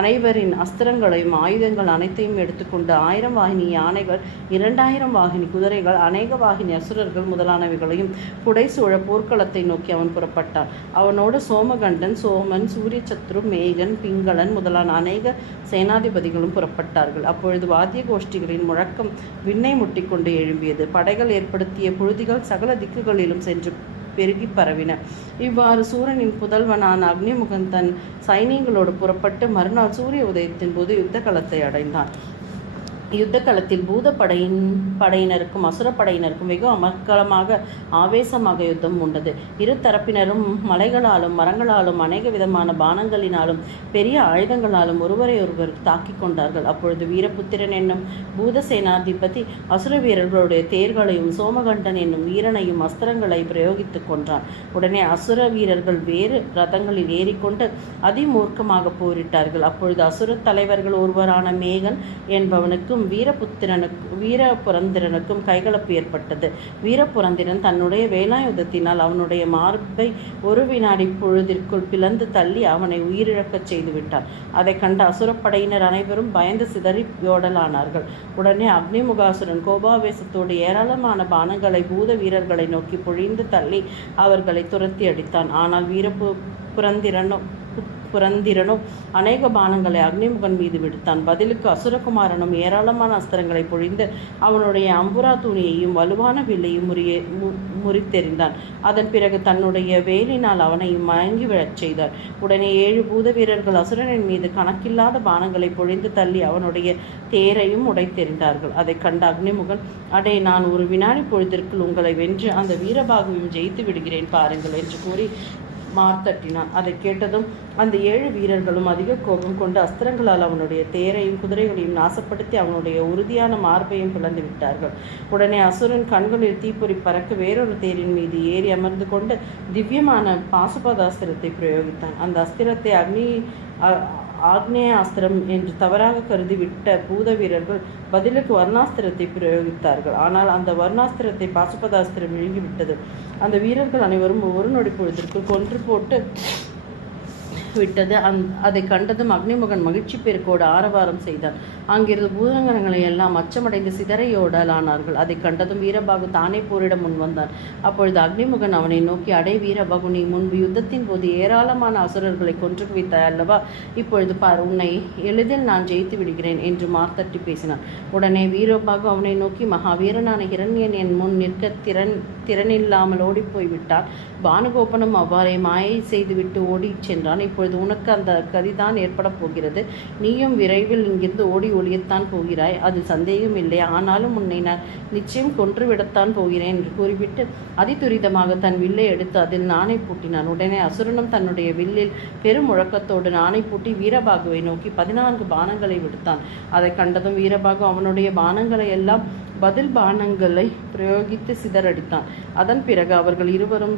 அனைவரின் அஸ்திரங்களையும் ஆயுதங்கள் அனைத்தையும் எடுத்துக்கொண்டு 1000 வாகினி யானைகள், 2000 வாகினி குதிரைகள், அநேக வாகினி அசுரர்கள் முதலானவைகளையும் புடைசூழ போர்க்களத்தை நோக்கி அவன் புறப்பட்டான். அவனோடு சோமகண்டன், சோமன், சூரியசத்ரு, மேகன், பிங்களன் முதலான அநேக சேனாதிபதிகளும் புறப்பட்டார்கள். அப்பொழுது வாத்திய கோஷ்டிகளின் முழக்கம் விண்ணை முட்டிக்கொண்டு எழும்பியது. படைகள் ஏற்படுத்திய புழுதிகள் சகல திக்குகளிலும் சென்று பெருகி பரவின. இவ்வாறு சூரனின் புதல்வனான அக்னிமுகன் தன் சைனியங்களோடு புறப்பட்டு மறுநாள் சூரிய உதயத்தின் போது யுத்த களத்தை அடைந்தான். யுத்த களத்தில் படையினருக்கும் அசுரப்படையினருக்கும் வெகு அமர்க்களமாக ஆவேசமாக யுத்தம் உண்டது. இரு தரப்பினரும் மலைகளாலும் மரங்களாலும் அநேக விதமான பானங்களினாலும் பெரிய ஆயுதங்களாலும் ஒருவரை ஒருவர் தாக்கிக் கொண்டார்கள். அப்பொழுது வீரபுத்திரன் என்னும் பூதசேனாதிபதி அசுர வீரர்களுடைய தேர்களையும் சோமகண்டன் என்னும் வீரனையும் அஸ்திரங்களை பிரயோகித்துக் கொன்றான். உடனே அசுர வீரர்கள் வேறு ரதங்களில் ஏறிக்கொண்டு அதிமூர்க்கமாக போரிட்டார்கள். அப்பொழுது அசுர தலைவர்கள் ஒருவரான மேகன் என்பவனுக்கும் வீரபுரந்திரனுக்கும் கைகலப்பு ஏற்பட்டது. வீரபுரந்திரன் தன்னுடைய வேலாயுதத்தினால் அவனுடைய மார்பை ஒரு வினாடி பொழுதிற்குள் பிளந்து தள்ளி அவனை உயிரிழக்கச் செய்துவிட்டான். அதை கண்ட அசுரப்படையினர் அனைவரும் பயந்து சிதறி யோடலானார்கள். உடனே அக்னிமுகாசுரன் கோபாவேசத்தோடு ஏராளமான பானங்களை பூத வீரர்களை நோக்கி பொழிந்து தள்ளி அவர்களை துரத்தி அடித்தான். ஆனால் புரந்திரனோ அநேக பானங்களை அக்னிமுகன் மீது விடுத்தான். பதிலுக்கு அசுரகுமாரனும் ஏராளமான அஸ்திரங்களை பொழிந்து அவனுடைய அம்புரா துணியையும் வலுவான வில்லையும் முறித்தெறிந்தான். அதன் பிறகு தன்னுடைய வேலினால் அவனையும் மயங்கி விழச் செய்தார். உடனே 7 பூத வீரர்கள் அசுரனின் மீது கணக்கில்லாத பானங்களை பொழிந்து தள்ளி அவனுடைய தேரையும் உடைத்தெறிந்தார்கள். அதை கண்ட அக்னிமுகன், அடே, நான் ஒரு வினாடி பொழுதிற்குள் உங்களை வென்று அந்த வீரபாகுவையும் ஜெயித்து விடுகிறேன் பாருங்கள் என்று கூறி மார்த்தட்டினான். அதை கேட்டதும் அந்த 7 வீரர்களும் அதிக கோபம் கொண்டு அஸ்திரங்களால் அவனுடைய தேரையும் குதிரைகளையும் நாசப்படுத்தி அவனுடைய உறுதியான மார்பையும் பிளந்து விட்டார்கள். உடனே அசுரன் கண்களில் தீப்பொறி பறக்க வேறொரு தேரின் மீது ஏறி அமர்ந்து கொண்டு திவ்யமான பாசுபதாஸ்திரத்தை பிரயோகித்தான். அந்த அஸ்திரத்தை ஆக்னேய அஸ்திரம் என்று தவறாக கருதிவிட்ட பூத வீரர்கள் பதிலுக்கு வர்ணாஸ்திரத்தை பிரயோகித்தார்கள். ஆனால் அந்த வர்ணாஸ்திரத்தை பாசுபதாஸ்திரம் விழுங்கிவிட்டது. அந்த வீரர்கள் அனைவரும் ஒரு நொடி பொழுதிற்குள் கொன்று போட்டு விட்டது. அதை கண்டதும் அக்னிமுகன் மகிழ்ச்சி பெருக்கோடு ஆரவாரம் செய்தான். அங்கிருந்து பூதங்கணங்களை எல்லாம் அச்சமடைந்து சிதறையோடலானார்கள். அதை கண்டதும் வீரபாகு தானே போரிட முன் வந்தான். அப்பொழுது அக்னிமுகன் அவனை நோக்கி, அடே வீரபாகு, நீ முன்பு யுத்தத்தின் போது ஏராளமான அசுரர்களை கொன்று குவித்தாய் அல்லவா? இப்பொழுது பார், உன்னை எளிதில் நான் ஜெயித்து விடுகிறேன் என்று மார்த்தட்டி பேசினான். உடனே வீரபாகு அவனை நோக்கி, மகாவீரனான இரண்யன் என் முன் நிற்க திறனில்லாமல் ஓடிப்போய்விட்டான். பானுகோபனும் அவ்வாறே மாயை செய்துவிட்டு ஓடிச் சென்றான். இப்பொழுது உனக்கு அந்த கதிதான் ஏற்பட போகிறது. நீயும் விரைவில் இங்கிருந்து ஓடி ஒளியத்தான் போகிறாய், அது சந்தேகம் இல்லை. ஆனாலும் உன்னை நான் நிச்சயம் கொன்றுவிடத்தான் போகிறேன் என்று கூறிவிட்டு அதிதுரிதமாக தன் வில்லை எடுத்து அதில் நாணை பூட்டினான். உடனே அசுரனும் தன்னுடைய வில்லில் பெரும் முழக்கத்தோடு நாணை பூட்டி வீரபாகுவை நோக்கி 14 பானங்களை விடுத்தான். அதை கண்டதும் வீரபாகு அவனுடைய பானங்களை எல்லாம் பதில் பானங்களை பிரயோகித்து சிதறடித்தான். அதன் பிறகு அவர்கள் இருவரும்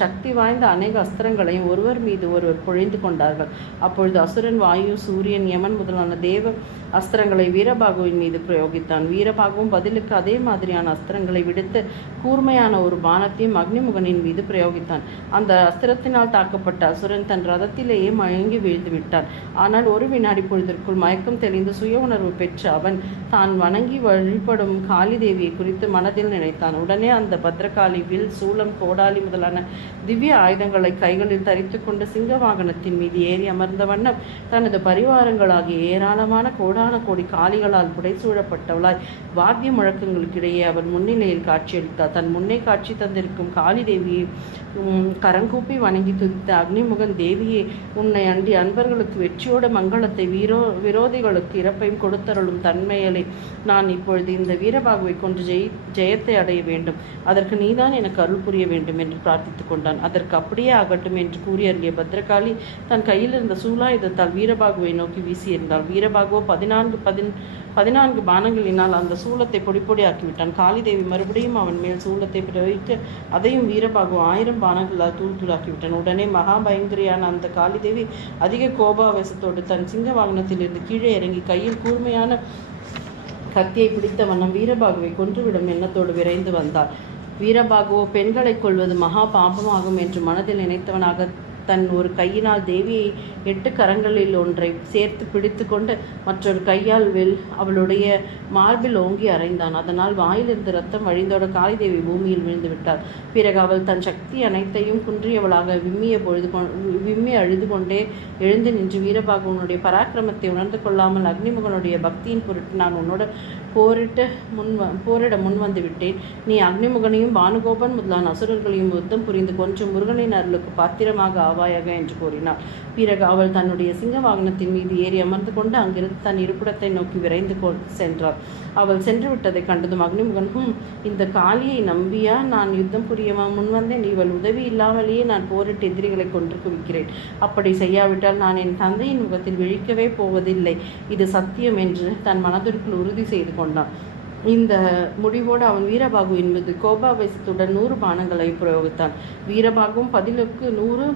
சக்தி வாய்ந்த அநேக அஸ்திரங்களையும் ஒருவர் மீது ஒருவர் பொழிந்து கொண்டார்கள். அப்பொழுது அசுரன் வாயு, சூரியன், யமன் முதலான தேவ அஸ்திரங்களை வீரபாகுவின் மீது பிரயோகித்தான். வீரபாகுவும் பதிலுக்கு அதே மாதிரியான அஸ்திரங்களை விடுத்து கூர்மையான ஒரு பானத்தையும் அக்னிமுகனின் மீது பிரயோகித்தான். அந்த அஸ்திரத்தினால் தாக்கப்பட்ட அசுரன் தன் ரதத்திலேயே மயங்கி வீழ்ந்து விட்டான். ஆனால் ஒரு வினாடி பொழுதிற்குள் மயக்கம் தெளிந்து சுய உணர்வு பெற்ற அவன் தான் வணங்கி வழிபடும் காளி தேவியை குறித்து மனதில் நினைத்தான். உடனே அந்த பத்ரகாளி வில், சூலம், கோடாலி முதலான திவ்ய ஆயுதங்களை கைகளில் தரித்து கொண்டு சிங்க வாகனத்தின் மீது ஏறி அமர்ந்த வண்ணம் தனது பரிவாரங்களாகிய ஏராளமான கோடான கோடி காளிகளால் புடைசூழப்பட்டவளாய் வாத்திய முழக்கங்களுக்கிடையே அவர் முன்னிலையில் காட்சியளித்தார். தன் முன்னே காட்சி தந்திருக்கும் காளி தேவியை கரங்கூப்பி வணங்கி துதித்த அக்னிமுகன், தேவியே, உன்னை அண்டி அன்பர்களுக்கு வெற்றியோட மங்களத்தை விரோதிகளுக்கு இறப்பையும் கொடுத்தருளும் தன்மையலை நான் இப்பொழுது இந்த வீரபாகுவை கொண்டு ஜெயத்தை அடைய வேண்டும். அதற்கு நீதான் எனக்கு அருள் புரிய வேண்டும் என்று பிரார்த்தித்துக் கொண்டான். அதற்கு அப்படியே ஆகட்டும் என்று கூறி அருகிய பத்ரகாளி தன் கையில் இருந்த சூலாயுதத்தால் வீரபாகுவை நோக்கி வீசியிருந்தாள். வீரபாகுவோ 14 பானங்களினால் அந்த சூலத்தை பொடி ஆக்கிவிட்டான். காளிதேவி மறுபடியும் அவன் மேல் சூலத்தை பிரயோகித்து அதையும் வீரபாகு 1000 பானங்களால் தூளாக்கிவிட்டான். உடனே மகாபயங்கரியான அந்த காளிதேவி அதிக கோபாவேசத்தோடு தன் சிங்க வாகனத்திலிருந்து கீழே இறங்கி கையில் கூர்மையான கத்தியை பிடித்த வண்ணம் வீரபாகுவை கொன்றுவிடும் எண்ணத்தோடு விரைந்து வந்தார். வீரபாகுவோ பெண்களை கொள்வது மகா பாபமாகும் என்று மனதில் நினைத்தவனாக தன் ஒரு கையினால் தேவியை 8 கரங்களில் ஒன்றை சேர்த்து பிடித்து கொண்டு மற்றொரு கையால் அவளுடைய மார்பில் ஓங்கி அறைந்தான். அதனால் வாயிலிருந்து ரத்தம் வழிந்தோட காளிதேவி பூமியில் விழுந்து விட்டாள். பிறகு அவள் தன் சக்தி அனைத்தையும் குன்றியவளாக விம்மி அழுது கொண்டே எழுந்து நின்று, வீரபாகுவனுடைய பராக்கிரமத்தை உணர்ந்து கொள்ளாமல் அக்னிமுகனுடைய பக்தியின் பொருட்டு நான் உன்னோட போரிட முன் வந்து விட்டேன். நீ அக்னிமுகனையும் பானுகோபன் முதலான அசுரர்களையும் யுத்தம் புரிந்து கொன்று முருகனின் அருளுக்கு பாத்திரமாக ஆவாயாக என்று கூறினாள். பிறகு அவள் தன்னுடைய சிங்க வாகனத்தின் மீது ஏறி அமர்ந்து கொண்டு அங்கிருந்து தன் இருப்பிடத்தை நோக்கி விரைந்து சென்றாள். அவள் சென்று விட்டதை கண்டதும் அக்னிமுகன், இந்த காளியை நம்பியா நான் யுத்தம் புரிய முன்வந்தேன்? இவள் உதவி இல்லாமலேயே நான் போரிட்டு எதிரிகளை கொன்று குவிக்கிறேன். அப்படி செய்யாவிட்டால் நான் என் தந்தையின் முகத்தில் விழிக்கவே போவதில்லை. இது சத்தியம் என்று தன் மனதிற்குள் உறுதி செய்து கொண்டான். இந்த முடிவோடு அவன் வீரபாகுவின் மீது கோபாவேசத்துடன் 100 பானங்களை பிரயோகித்தான். வீரபாகுவும் பதிலுக்கு 100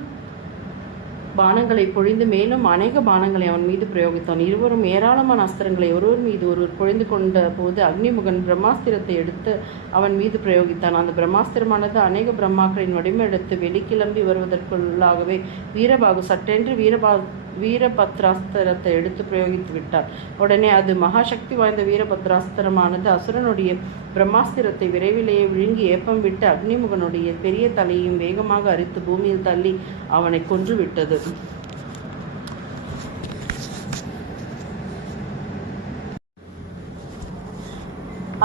பானங்களை பொழிந்து மேலும் அநேக பானங்களை அவன் மீது பிரயோகித்தான். இருவரும் ஏராளமான அஸ்திரங்களை ஒருவர் மீது ஒருவர் பொழிந்து கொண்ட போது அக்னிமுகன் பிரம்மாஸ்திரத்தை எடுத்து அவன் மீது பிரயோகித்தான். அந்த பிரம்மாஸ்திரமானது அநேக பிரம்மாக்களின் வடிவெடுத்து வெளிக்கிளம்பி வருவதற்குள்ளாகவே வீரபாகு சட்டென்று வீரபத்ராஸ்திரத்தை எடுத்து பிரயோகித்து விட்டார். உடனே அது மகாசக்தி வாய்ந்த வீரபத்ராஸ்திரமானது அசுரனுடைய பிரம்மாஸ்திரத்தை விரைவிலேயே விழுங்கி ஏப்பம் விட்டு அக்னிமுகனுடைய பெரிய தலையையும் வேகமாக அரித்து பூமியில் தள்ளி அவனை கொன்று விட்டது.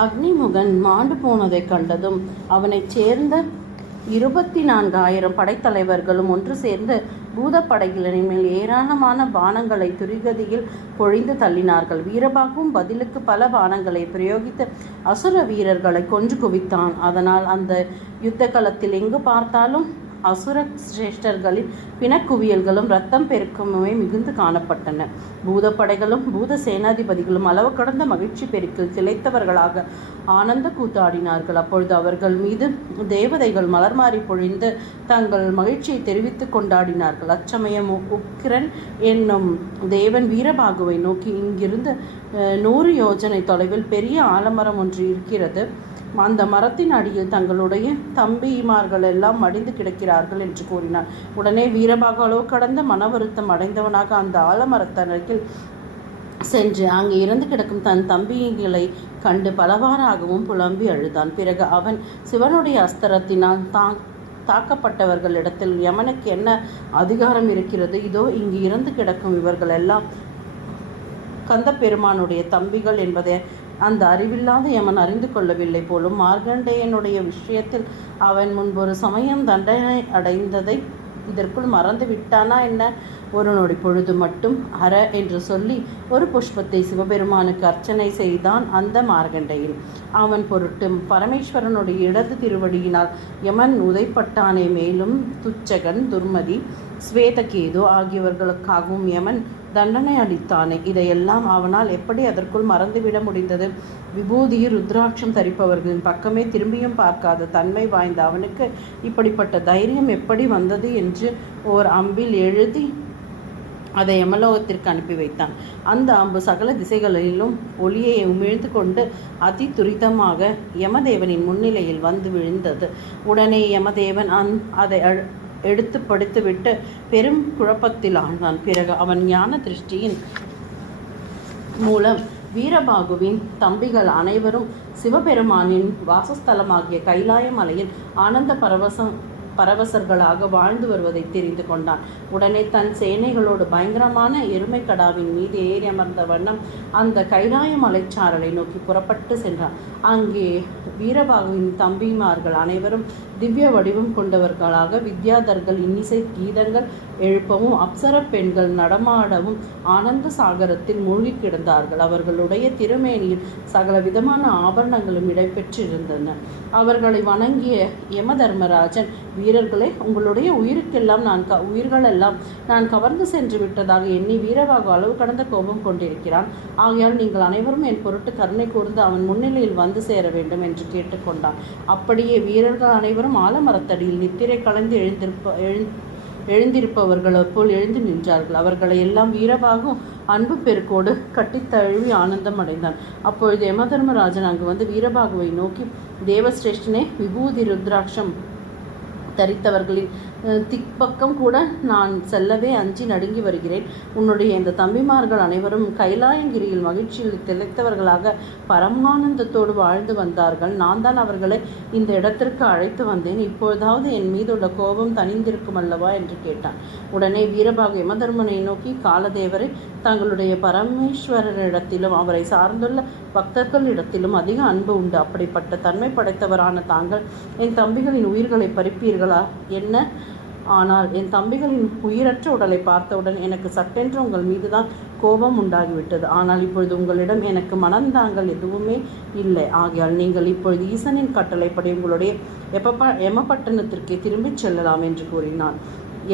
அக்னிமுகன் மாண்டு போனதை கண்டதும் அவனைச் சேர்ந்த 24,000 படைத்தலைவர்களும் ஒன்று சேர்ந்து பூதப்படைகளின் மேல் ஏராளமான பானங்களை துரிகதியில் பொழிந்து தள்ளினார்கள். வீரபாகுவும் பதிலுக்கு பல பானங்களை பிரயோகித்து அசுர வீரர்களை கொன்று குவித்தான். அதனால் அந்த யுத்த களத்தில் எங்கு பார்த்தாலும் அசுர சிரேஷ்டர்களின் பிணக்குவியல்களும் இரத்தம் பெருக்கமுமே மிகுந்து காணப்பட்டன. பூதப்படைகளும் பூத சேனாதிபதிகளும் அளவு கடந்த மகிழ்ச்சி பெருக்கில் திளைத்தவர்களாக ஆனந்த கூத்தாடினார்கள். அப்பொழுது அவர்கள் மீது தேவதைகள் மலர்மாறி பொழிந்து தங்கள் மகிழ்ச்சியை தெரிவித்து கொண்டாடினார்கள். அச்சமயம் உக்கிரன் என்னும் தேவன் வீரபாகுவை நோக்கி, இங்கிருந்து 100 யோஜனை தொலைவில் பெரிய ஆலமரம் ஒன்று இருக்கிறது. அந்த மரத்தின் அடியில் தங்களுடைய தம்பிமார்கள் எல்லாம் மடிந்து கிடக்கிறார்கள் என்று கூறினார். உடனே வீரபாகு அளவு கடந்த மன வருத்தம் அடைந்தவனாக அந்த ஆலமரத்தனத்தில் சென்று அங்கு இறந்து கிடக்கும் தன் தம்பிகளை கண்டு பலவாறாகவும் புலம்பி அழுதான். பிறகு அவன் சிவனுடைய அஸ்திரத்தினால் தாக்கப்பட்டவர்களிடத்தில் யமனுக்கு என்ன அதிகாரம் இருக்கிறது? இதோ இங்கு இறந்து கிடக்கும் இவர்கள் எல்லாம் கந்த பெருமானுடைய தம்பிகள் என்பதை அந்த அறிவில்லாத யமன் அறிந்து கொள்ளவில்லை போலும். மார்கண்டேயனுடைய விஷயத்தில் அவன் முன்பொரு சமயம் தண்டனை அடைந்ததை இதற்குள் மறந்து விட்டானா என்ன? ஒரு நொடி பொழுது மட்டும் அற என்று சொல்லி ஒரு புஷ்பத்தை சிவபெருமானுக்கு அர்ச்சனை செய்தான் அந்த மார்கண்டையில். அவன் பொருட்டு பரமேஸ்வரனுடைய இடது திருவடியினால் யமன் உதைப்பட்டானே. மேலும் துச்சகன், துர்மதி, ஸ்வேதகேது ஆகியவர்களுக்காகவும் யமன் தண்டனை அளித்தானே. இதையெல்லாம் அவனால் எப்படி அதற்குள் மறந்துவிட முடிந்தது? விபூதி ருத்ராட்சம் தரிப்பவர்களின் பக்கமே திரும்பியும் பார்க்காத தன்மை வாய்ந்த அவனுக்கு இப்படிப்பட்ட தைரியம் எப்படி வந்தது என்று ஓர் அம்பில் எழுதி அதை யமலோகத்திற்கு அனுப்பி வைத்தான். அந்த அம்பு சகல திசைகளிலும் ஒளியை உமிழ்ந்து கொண்டு அதி துரிதமாக யமதேவனின் முன்னிலையில் வந்து விழுந்தது. உடனே யமதேவன் அதை எடுத்து படித்துவிட்டு பெரும் குழப்பத்தில் ஆழ்ந்தான். பிறகு அவன் ஞான திருஷ்டியின் மூலம் வீரபாகுவின் தம்பிகள் அனைவரும் சிவபெருமானின் வாசஸ்தலமாகிய கைலாய மலையில் ஆனந்த பரவசர்களாக வாழ்ந்து வருவதை தெரிந்து கொண்டான். உடனே தன் சேனைகளோடு பயங்கரமான எருமைக்கடாவின் மீது ஏறி அமர்ந்த வண்ணம் அந்த கைலாய மலைச்சாரலை நோக்கி புறப்பட்டு சென்றான். அங்கே வீரபாகுவின் தம்பிமார்கள் அனைவரும் திவ்ய வடிவம் கொண்டவர்களாக வித்யாதர்கள் இன்னிசை கீதங்கள் எழுப்பவும் அப்சர பெண்கள் நடமாடவும் ஆனந்த சாகரத்தில் மூழ்கி கிடந்தார்கள். அவர்களுடைய திருமேனியில் சகல விதமான ஆபரணங்களும் இடைபெற்றிருந்தன. அவர்களை வணங்கிய யம தர்மராஜன், வீரர்களே, உங்களுடைய உயிர்களெல்லாம் நான் கவர்ந்து சென்று விட்டதாக எண்ணி வீரபாகு அளவு கடந்த கோபம் கொண்டிருக்கிறான். ஆகையால் நீங்கள் அனைவரும் என் பொருட்டு கருணை கூர்ந்து அவன் முன்னிலையில் வந்து சேர வேண்டும் என்று கேட்டுக்கொண்டான். அப்படியே வீரர்கள் அனைவரும் ஆலமரத்தடியில் நித்திரை கலந்து எழுந்திருப்பவர்கள் போல் எழுந்து நின்றார்கள். அவர்களை எல்லாம் வீரபாகு அன்பு பெருக்கோடு கட்டித்தழுவி ஆனந்தம் அடைந்தான். அப்பொழுது யமதர்மராஜன் அங்கு வந்து வீரபாகுவை நோக்கி, தேவசிரேஷ்டனே, விபூதி ருத்ராட்சம் தரித்தவர்களின் திக்பக்கம் கூட நான் செல்லவே அஞ்சி நடுங்கி வருகிறேன். உன்னுடைய இந்த தம்பிமார்கள் அனைவரும் கைலாயங்கிரியில் மகிழ்ச்சியில் திளைத்தவர்களாக பரமானந்தத்தோடு வாழ்ந்து வந்தார்கள். நான் தான் அவர்களை இந்த இடத்திற்கு அழைத்து வந்தேன். இப்பொழுதாவது என் மீதுள்ள கோபம் தணிந்திருக்கும் அல்லவா என்று கேட்டான். உடனே வீரபாகு யமதர்மனை நோக்கி, காலதேவரை, தங்களுடைய பரமேஸ்வரரிடத்திலும் அவரை சார்ந்துள்ள பக்தர்களிடத்திலும் அதிக அன்பு உண்டு. அப்படிப்பட்ட தன்மை படைத்தவரான தாங்கள் என் தம்பிகளின் உயிர்களை பறிப்பீர்களா என்ன? ஆனால் என் தம்பிகளின் உயிரற்ற உடலை பார்த்தவுடன் எனக்கு சட்டென்று உங்கள் மீதுதான் கோபம் உண்டாகிவிட்டது. ஆனால் இப்பொழுது உங்களிடம் எனக்கு மனந்தாங்கள் எதுவுமே இல்லை. ஆகையால் நீங்கள் இப்பொழுது ஈசனின் கட்டளைப்படி உங்களுடைய யமபட்டணத்திற்கே திரும்பிச் செல்லலாம் என்று கூறினான்.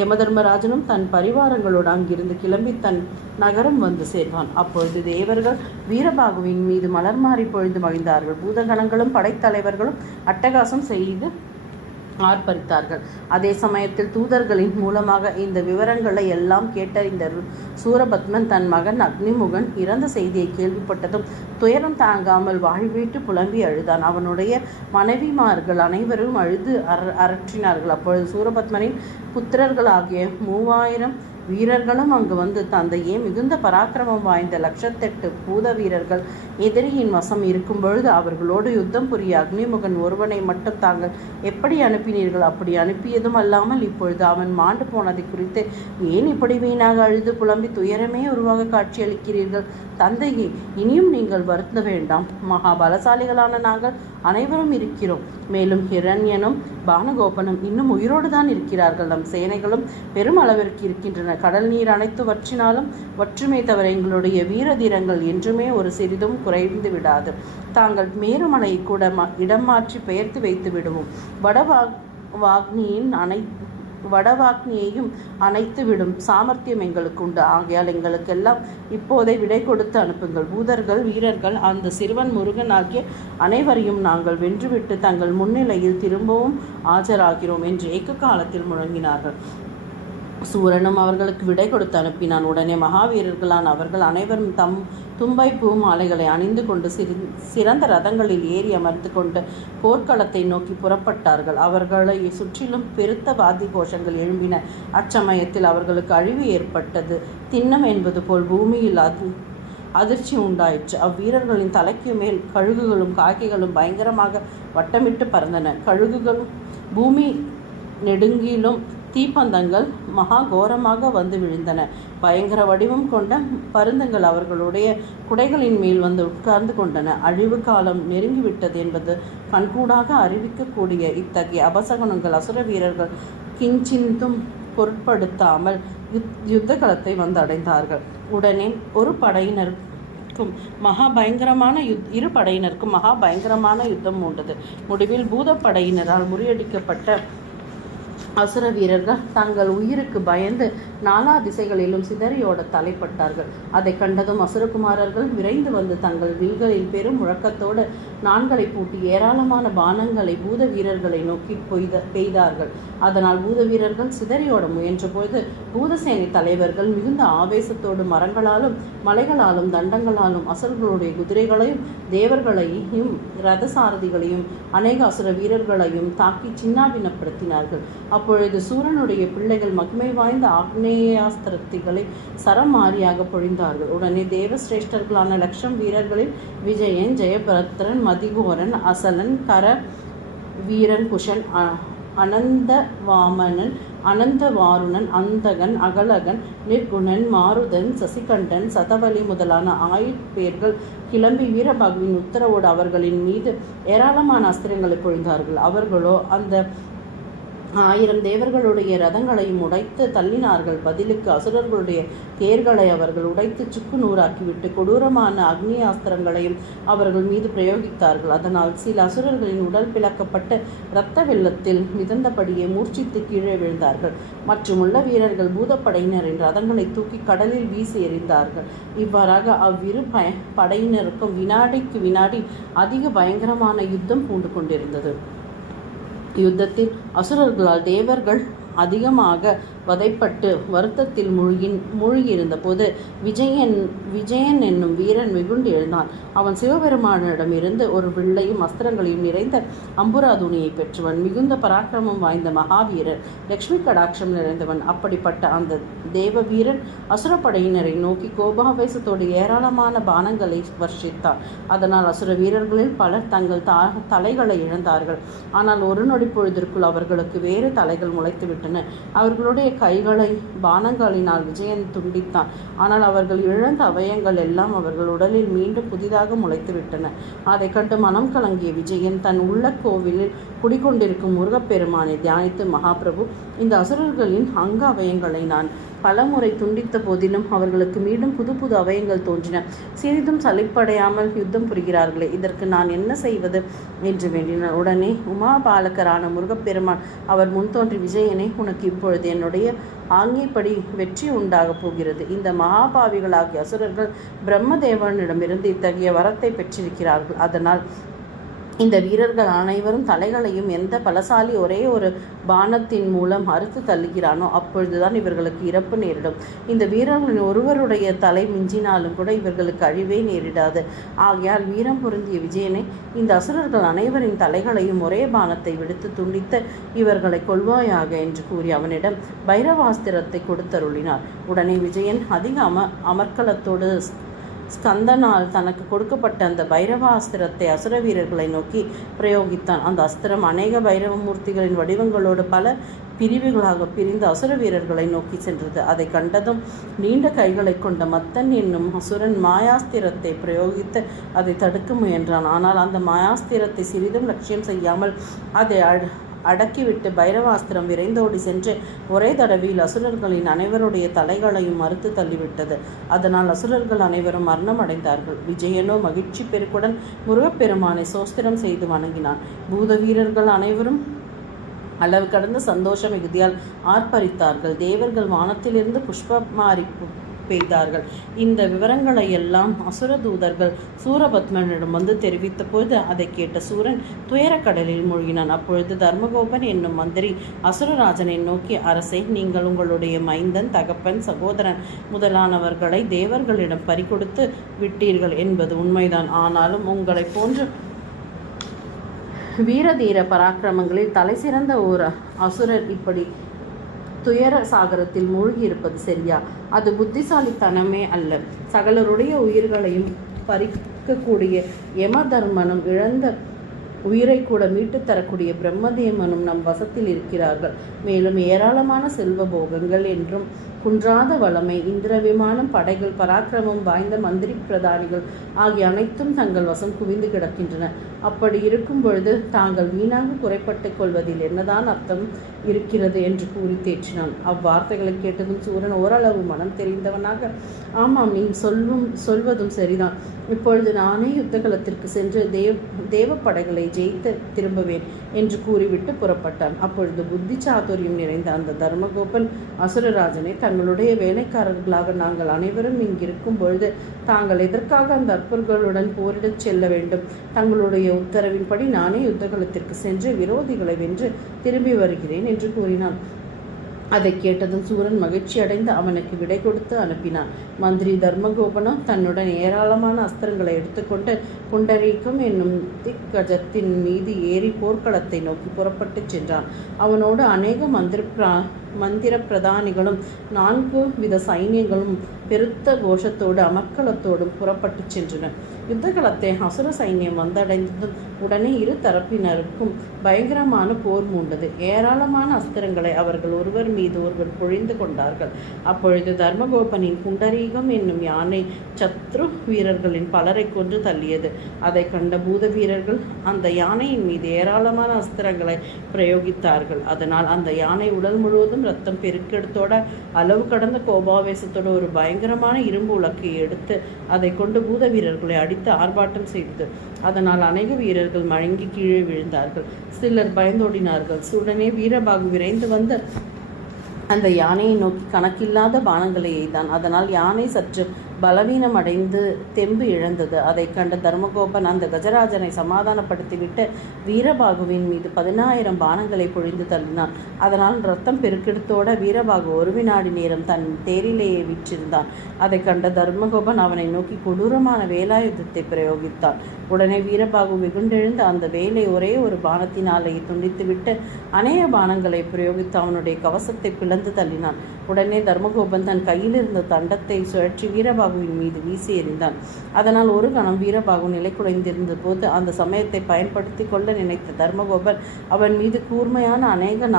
யமதர்மராஜனும் தன் பரிவாரங்களோடு அங்கிருந்து கிளம்பி தன் நகரம் வந்து சேர்ந்தான். அப்பொழுது தேவர்கள் வீரபாகுவின் மீது மலர் மாறி பொழுது மகிழ்ந்தார்கள். பூதகணங்களும் படைத்தலைவர்களும் அட்டகாசம் செய்து ஆர்ப்பரித்தார்கள். அதே சமயத்தில் தூதர்களின் மூலமாக இந்த விவரங்களை எல்லாம் கேட்டறிந்த சூரபத்மன் தன் மகன் அக்னிமுகன் இறந்த செய்தியை கேள்விப்பட்டதும் துயரம் தாங்காமல் வாழ்வீட்டு புலம்பி அழுதான். அவனுடைய மனைவிமார்கள் அனைவரும் அழுது அரற்றினார்கள். அப்பொழுது சூரபத்மனின் புத்திரர்களாகிய 3000 வீரர்களும் அங்கு வந்து, தந்தையே, மிகுந்த பராக்கிரமம் வாய்ந்த 108 பூத வீரர்கள் எதிரியின் வசம் இருக்கும் பொழுது அவர்களோடு யுத்தம் புரிய அக்னிமுகன் ஒருவனை மட்டும் தாங்கள் எப்படி அனுப்பினீர்கள்? அப்படி அனுப்பியதும் அல்லாமல் இப்பொழுது அவன் மாண்டு போனதை குறித்து ஏன் இப்படி வீணாக அழுது புலம்பி துயரமே உருவாக காட்சியளிக்கிறீர்கள்? தந்தையே, இனியும் நீங்கள் வருத்த வேண்டாம். மகா பலசாலிகளான நாங்கள் அனைவரும் இருக்கிறோம். மேலும் ஹிரண்யனும் பானுகோபனும் இன்னும் உயிரோடு தான் இருக்கிறார்கள். நம் சேனைகளும் பெரும் அளவிற்கு இருக்கின்றன. கடல் நீர் அனைத்து வற்றினாலும் வற்றுமை தவிர எங்களுடைய வீரதீரங்கள் என்றுமே ஒரு சிறிதும் குறைந்து விடாது. தாங்கள் மேருமலையை கூட இடம் மாற்றி பெயர்த்து வைத்து விடுவோம். வடவாக்னியையும் அணைத்து விடும் சாமர்த்தியம் எங்களுக்கு உண்டு. ஆகையால் எங்களுக்கெல்லாம் இப்போதை விடை கொடுத்து அனுப்புங்கள். பூதர்கள், வீரர்கள், அந்த சிறுவன் முருகன் ஆகிய அனைவரையும் நாங்கள் வென்றுவிட்டு தங்கள் முன்னிலையில் திரும்பவும் ஆஜராகிறோம் என்று ஏக காலத்தில் முழங்கினார்கள். சூரனும் அவர்களுக்கு விடை கொடுத்து அனுப்பினான். உடனே மகாவீரர்களான அவர்கள் அனைவரும் தம் தும்பை பூ மாலைகளை அணிந்து கொண்டு சிறந்த ரதங்களில் ஏறி அமர்ந்து கொண்டு போர்க்களத்தை நோக்கி புறப்பட்டார்கள். அவர்களை சுற்றிலும் பெருத்த வாத்தி கோஷங்கள் எழும்பின. அச்சமயத்தில் அவர்களுக்கு அழிவு ஏற்பட்டது. திண்ணம் என்பது போல் பூமியில் அதிர்ச்சி உண்டாயிற்று. அவ்வீரர்களின் தலைக்கு மேல் கழுகுகளும் காக்கைகளும் பயங்கரமாக வட்டமிட்டு பறந்தன. கழுகுகளும் பூமி நெடுங்கிலும் தீப்பந்தங்கள் மகா கோரமாக வந்து விழுந்தன. பயங்கர வடிவம் கொண்ட பருந்தங்கள் அவர்களுடைய குடைகளின் மேல் வந்து உட்கார்ந்து கொண்டன. அழிவு காலம் நெருங்கிவிட்டது என்பது கண்கூடாக அறிவிக்கக்கூடிய இத்தகைய அபசகுணங்கள் அசுர வீரர்கள் கிஞ்சிந்தும் பொருட்படுத்தாமல் யுத்த களத்தை வந்தடைந்தார்கள். உடனே இரு படையினருக்கும் மகா பயங்கரமான யுத்தம் மூண்டது. முடிவில் பூதப்படையினரால் முறியடிக்கப்பட்ட அசுர வீரர்கள் தங்கள் உயிருக்கு பயந்து நாலா திசைகளிலும் சிதறியோட தலைப்பட்டார்கள். அதை கண்டதும் அசுரகுமாரர்கள் விரைந்து வந்து தங்கள் வில்களில் பெரும் முழக்கத்தோடு நான்களை பூட்டி ஏராளமான பானங்களை பூத வீரர்களை நோக்கி பெய்தார்கள். அதனால் பூத வீரர்கள் சிதறியோட முயன்றபோது பூதசேனை தலைவர்கள் மிகுந்த ஆவேசத்தோடு மரங்களாலும் மலைகளாலும் தண்டங்களாலும் அசுரர்களுடைய குதிரைகளையும் தேவர்களையும் இரதசாரதிகளையும் அநேக அசுர வீரர்களையும் தாக்கி சின்னாபின்னப்படுத்தினார்கள். அப்பொழுது சூரனுடைய பிள்ளைகள் மகிமை வாய்ந்த ஆக்னேயாஸ்திரத்திகளை சரமாரியாக பொழிந்தார்கள். உடனே தேவசிரேஷ்டர்களான லட்சம் வீரர்களில் விஜயன், ஜெயபரத்ரன், மதிகோரன், அசலன், கர வீரன், குஷன், அனந்தவாமனன், அனந்தவாருணன், அந்தகன், அகலகன், நிர்குணன், மாருதன், சசிகண்டன், சதவலி முதலான 1000 பேர்கள் கிளம்பி வீரபாகுவின் உத்தரவோடு அவர்களின் மீது ஏராளமான அஸ்திரங்களை பொழிந்தார்கள். அவர்களோ அந்த 1000 தேவர்களுடைய ரதங்களையும் உடைத்து தள்ளினார்கள். பதிலுக்கு அசுரர்களுடைய தேர்களை அவர்கள் உடைத்து சுக்கு நூறாக்கிவிட்டு கொடூரமான அக்னியாஸ்திரங்களையும் அவர்கள் மீது பிரயோகித்தார்கள். அதனால் சில அசுரர்களின் உடல் பிளக்கப்பட்டு இரத்த வெள்ளத்தில் மிதந்தபடியே மூர்ச்சித்து கீழே விழுந்தார்கள். மற்றும் உள்ள வீரர்கள் பூதப்படையினரின் ரதங்களை தூக்கி கடலில் வீசி எறிந்தார்கள். இவ்வாறாக அவ்விரு படையினருக்கும் வினாடிக்கு வினாடி அதிக பயங்கரமான யுத்தம் பூண்டு கொண்டிருந்தது. யுத்தத்தில் அசுரர்களால் தேவர்கள் அதிகமாக வதைப்பட்டு வருத்தத்தில் மூழ்கியிருந்த போது விஜயன் என்னும் வீரன் வெகுண்டு எழுந்தான். அவன் சிவபெருமானிடமிருந்து ஒரு வில்லையும் அஸ்திரங்களையும் நிறைந்த அம்புராதுணியை பெற்றவன். மிகுந்த பராக்கிரமம் வாய்ந்த மகாவீரர், லட்சுமி கடாட்சம் நிறைந்தவன். அப்படிப்பட்ட அந்த தேவ வீரன் அசுரப்படையினரை நோக்கி கோபாவேசத்தோடு ஏராளமான பானங்களை வர்ஷித்தார். அதனால் அசுர வீரர்களில் பலர் தங்கள் தலைகளை இழந்தார்கள். ஆனால் ஒரு நொடி பொழுதிற்குள் அவர்களுக்கு வேறு தலைகள் முளைத்துவிட்டன. அவர்களுடைய கைகளை பானங்களினால் விஜயன் துண்டித்தான். ஆனால் அவர்கள் இழந்த அவயங்கள் எல்லாம் அவர்கள் உடலில் மீண்டும் புதிதாக முளைத்துவிட்டன. அதை கண்டு மனம் கலங்கிய விஜயன் தன் உள்ள கோவிலில் குடிக்கொண்டிருக்கும் முருகப்பெருமானை தியானித்து, மகாபிரபு, இந்த அசுரர்களின் அங்க அவயங்களை நான் பலமுறை துண்டித்த போதிலும் அவர்களுக்கு மீண்டும் புது புது அவயங்கள் தோன்றின. சிறிதும் சலிப்படையாமல் யுத்தம் புரிகிறார்களே, இதற்கு நான் என்ன செய்வது என்று வேண்டினார். உடனே உமாபாலகரான முருகப்பெருமான் அவர் முன்தோன்றி, விஜயனே, உனக்கு இப்பொழுது என்னுடைய ஆங்கைப்படி வெற்றி உண்டாகப் போகிறது. இந்த மகாபாவிகளாகிய அசுரர்கள் பிரம்மதேவனிடமிருந்து இத்தகைய வரத்தை பெற்றிருக்கிறார்கள். அதனால் இந்த வீரர்கள் அனைவரும் தலைகளையும் எந்த பலசாலி ஒரே ஒரு பானத்தின் மூலம் அறுத்து தள்ளுகிறானோ அப்பொழுதுதான் இவர்களுக்கு இறப்பு நேரிடும். இந்த வீரர்களின் ஒருவருடைய தலை மிஞ்சினாலும் கூட இவர்களுக்கு அழிவே நேரிடாது. ஆகையால் வீரம் பொருந்திய விஜயனை, இந்த அசுரர்கள் அனைவரின் தலைகளையும் ஒரே பானத்தை விடுத்து துண்டித்து இவர்களை கொள்வாயாக என்று கூறி அவனிடம் பைரவாஸ்திரத்தை கொடுத்தருளினார். உடனே விஜயன் அதிக அமர்க்கலத்தோடு ஸ்கந்தனால் தனக்கு கொடுக்கப்பட்ட அந்த பைரவாஸ்திரத்தை அசுர வீரர்களை நோக்கி பிரயோகித்தான். அந்த அஸ்திரம் அநேக பைரவமூர்த்திகளின் வடிவங்களோடு பல பிரிவுகளாக பிரிந்து அசுர வீரர்களை நோக்கி சென்றது. அதை கண்டதும் நீண்ட கைகளை கொண்ட மத்தன் என்னும் அசுரன் மாயாஸ்திரத்தை பிரயோகித்து அதை தடுக்க முயன்றான். ஆனால் அந்த மாயாஸ்திரத்தை சிறிதும் லட்சியம் செய்யாமல் அதை அடக்கிவிட்டு பைரவாஸ்திரம் விரைந்தோடி சென்று ஒரே தடவையில் அசுரர்களின் அனைவருடைய தலைகளையும் மறுத்து தள்ளிவிட்டது. அதனால் அசுரர்கள் அனைவரும் மரணம் அடைந்தார்கள். விஜயனோ மகிழ்ச்சி பெருக்குடன் முருகப்பெருமானை சோஸ்திரம் செய்து வணங்கினான். பூத வீரர்கள் அனைவரும் அளவு கடந்த சந்தோஷ மிகுதியால் ஆர்ப்பரித்தார்கள். தேவர்கள் வானத்திலிருந்து புஷ்பமாரி பெய்தார்கள். இந்த விவரங்களை எல்லாம் அசுர தூதர்கள் சூரபத்மனிடம் வந்து தெரிவித்த பொழுது அதை கேட்ட சூரன் துயரக்கடலில் மூழ்கினான். அப்பொழுது தர்மகோபன் என்னும் மந்திரி அசுரராஜனை நோக்கி, அரசே, நீங்கள் உங்களுடைய மைந்தன், தகப்பன், சகோதரன் முதலானவர்களை தேவர்களிடம் பறிகொடுத்து விட்டீர்கள் என்பது உண்மைதான். ஆனாலும் உங்களை போன்ற வீரதீர பராக்கிரமங்களில் தலை சிறந்த ஒரு அசுரர் இப்படி துயர சாகரத்தில் மூழ்கி இருப்பது சரியா? அது புத்திசாலித்தனமே அல்ல. சகலருடைய உயிர்களையும் பறிக்கக்கூடிய யம தர்மனும் இழந்த உயிரை கூட மீட்டு தரக்கூடிய பிரம்மதேவனும் நம் வசத்தில் இருக்கிறார்கள். மேலும் ஏராளமான செல்வ போகங்கள் என்றும் குன்றாத வளமை, இந்திர விமானம், படைகள், பராக்கிரமம் வாய்ந்த மந்திரி பிரதானிகள் ஆகிய அனைத்தும் தங்கள் வசம் குவிந்து கிடக்கின்றன. அப்படி இருக்கும் பொழுது தாங்கள் வீணாக குறைப்பட்டுக் கொள்வதில் என்னதான் அர்த்தம் இருக்கிறது என்று கூறி தேற்றினான். அவ்வார்த்தைகளை கேட்டதும் சூரன் ஓரளவு மனம் தெரிந்தவனாக, ஆமாம், நீ சொல்வதும் சரிதான். இப்பொழுது நானே யுத்தகலத்திற்கு சென்று தேவப்படைகளை ஜெயித்து திரும்புவேன் என்று கூறிவிட்டு புறப்பட்டான். அப்பொழுது புத்தி சாதுரியம் நிறைந்த அந்த தர்மகோபன் அசுரராஜனை, தங்களுடைய வேலைக்காரர்களாக நாங்கள் அனைவரும் இங்கிருக்கும் பொழுது தாங்கள் எதற்காக அந்த அற்பர்களுடன் போரிடச் செல்ல வேண்டும்? தங்களுடைய உத்தரவின்படி நானே யுத்தகலத்திற்கு சென்று விரோதிகளை வென்று திரும்பி வருகிறேன் என்று கூறினான். அதை கேட்டதும் சூரன் மகிழ்ச்சி அடைந்து அவனுக்கு விடை கொடுத்து அனுப்பினான். மந்திரி தர்மகோபனும் தன்னுடன் ஏராளமான அஸ்திரங்களை எடுத்துக்கொண்டு புண்டரீகம் என்னும் திக்கஜத்தின் மீது ஏறி போர்க்களத்தை நோக்கி புறப்பட்டு சென்றான். அவனோடு அநேக மந்திர பிரதானிகளும் 4 வித சைன்யங்களும் பெருத்த கோஷத்தோடு அமர்க்களத்தோடும் புறப்பட்டு சென்றனர். யுத்தகலத்தை அசுர சைன்யம் வந்தடைந்ததும் உடனே இரு தரப்பினருக்கும் பயங்கரமான போர் மூண்டது. ஏராளமான அஸ்திரங்களை அவர்கள் ஒருவர் மீது ஒருவர் பொழிந்து கொண்டார்கள். அப்பொழுது தர்மகோபனின் புண்டரீகம் என்னும் யானை சத்ரு வீரர்களின் பலரை கொன்று தள்ளியது. அதை கண்ட பூத வீரர்கள் அந்த யானையின் மீது ஏராளமான அஸ்திரங்களை பிரயோகித்தார்கள். அதனால் அந்த யானை உடல் முழுவதும் ரத்தம் பெருக்கெடுத்தோட அளவு கடந்த கோபாவேசத்தோடு ஒரு பயங்கரமான இரும்பு உலக்கை எடுத்து அதை கொண்டு பூத வீரர்களை அடித்து ஆர்ப்பாட்டம் செய்தது. அதனால் அநேக வீரர்கள் மயங்கி கீழே விழுந்தார்கள். சிலர் பயந்தோடினார்கள். உடனே வீரபாகு விரைந்து வந்து அந்த யானையை நோக்கி கணக்கில்லாத பானங்களை எய்தான். அதனால் யானை சற்று பலவீனம் அடைந்து தெம்பு இழந்தது. அதை கண்ட தர்மகோபன் அந்த கஜராஜனை சமாதானப்படுத்திவிட்டு வீரபாகுவின் மீது 10,000 பானங்களை பொழிந்து தள்ளினான். அதனால் ரத்தம் பெருக்கெடுத்தோட வீரபாகு ஒரு வினாடி நேரம் தன் தேரிலேயே விற்றிருந்தான். அதை கண்ட தர்மகோபன் அவனை நோக்கி கொடூரமான வேலாயுதத்தை பிரயோகித்தான். உடனே வீரபாகு வெகுண்டெழுந்து அந்த வேலை ஒரே ஒரு பானத்தினாலேயே துண்டித்துவிட்டு அநேக பானங்களை பிரயோகித்து அவனுடைய கவசத்தை பிளந்து தள்ளினான். உடனே தர்மகோபன் தன் கையில் இருந்த தண்டத்தை சுழற்றி வீரபாகுவின் மீது வீசி எறிந்தான். அதனால் ஒரு கணம் வீரபாகு நிலை குலைந்திருந்த போது அந்த சமயத்தை பயன்படுத்தி கொள்ள நினைத்த தர்மகோபன் அவன் மீது கூர்மையான அநேக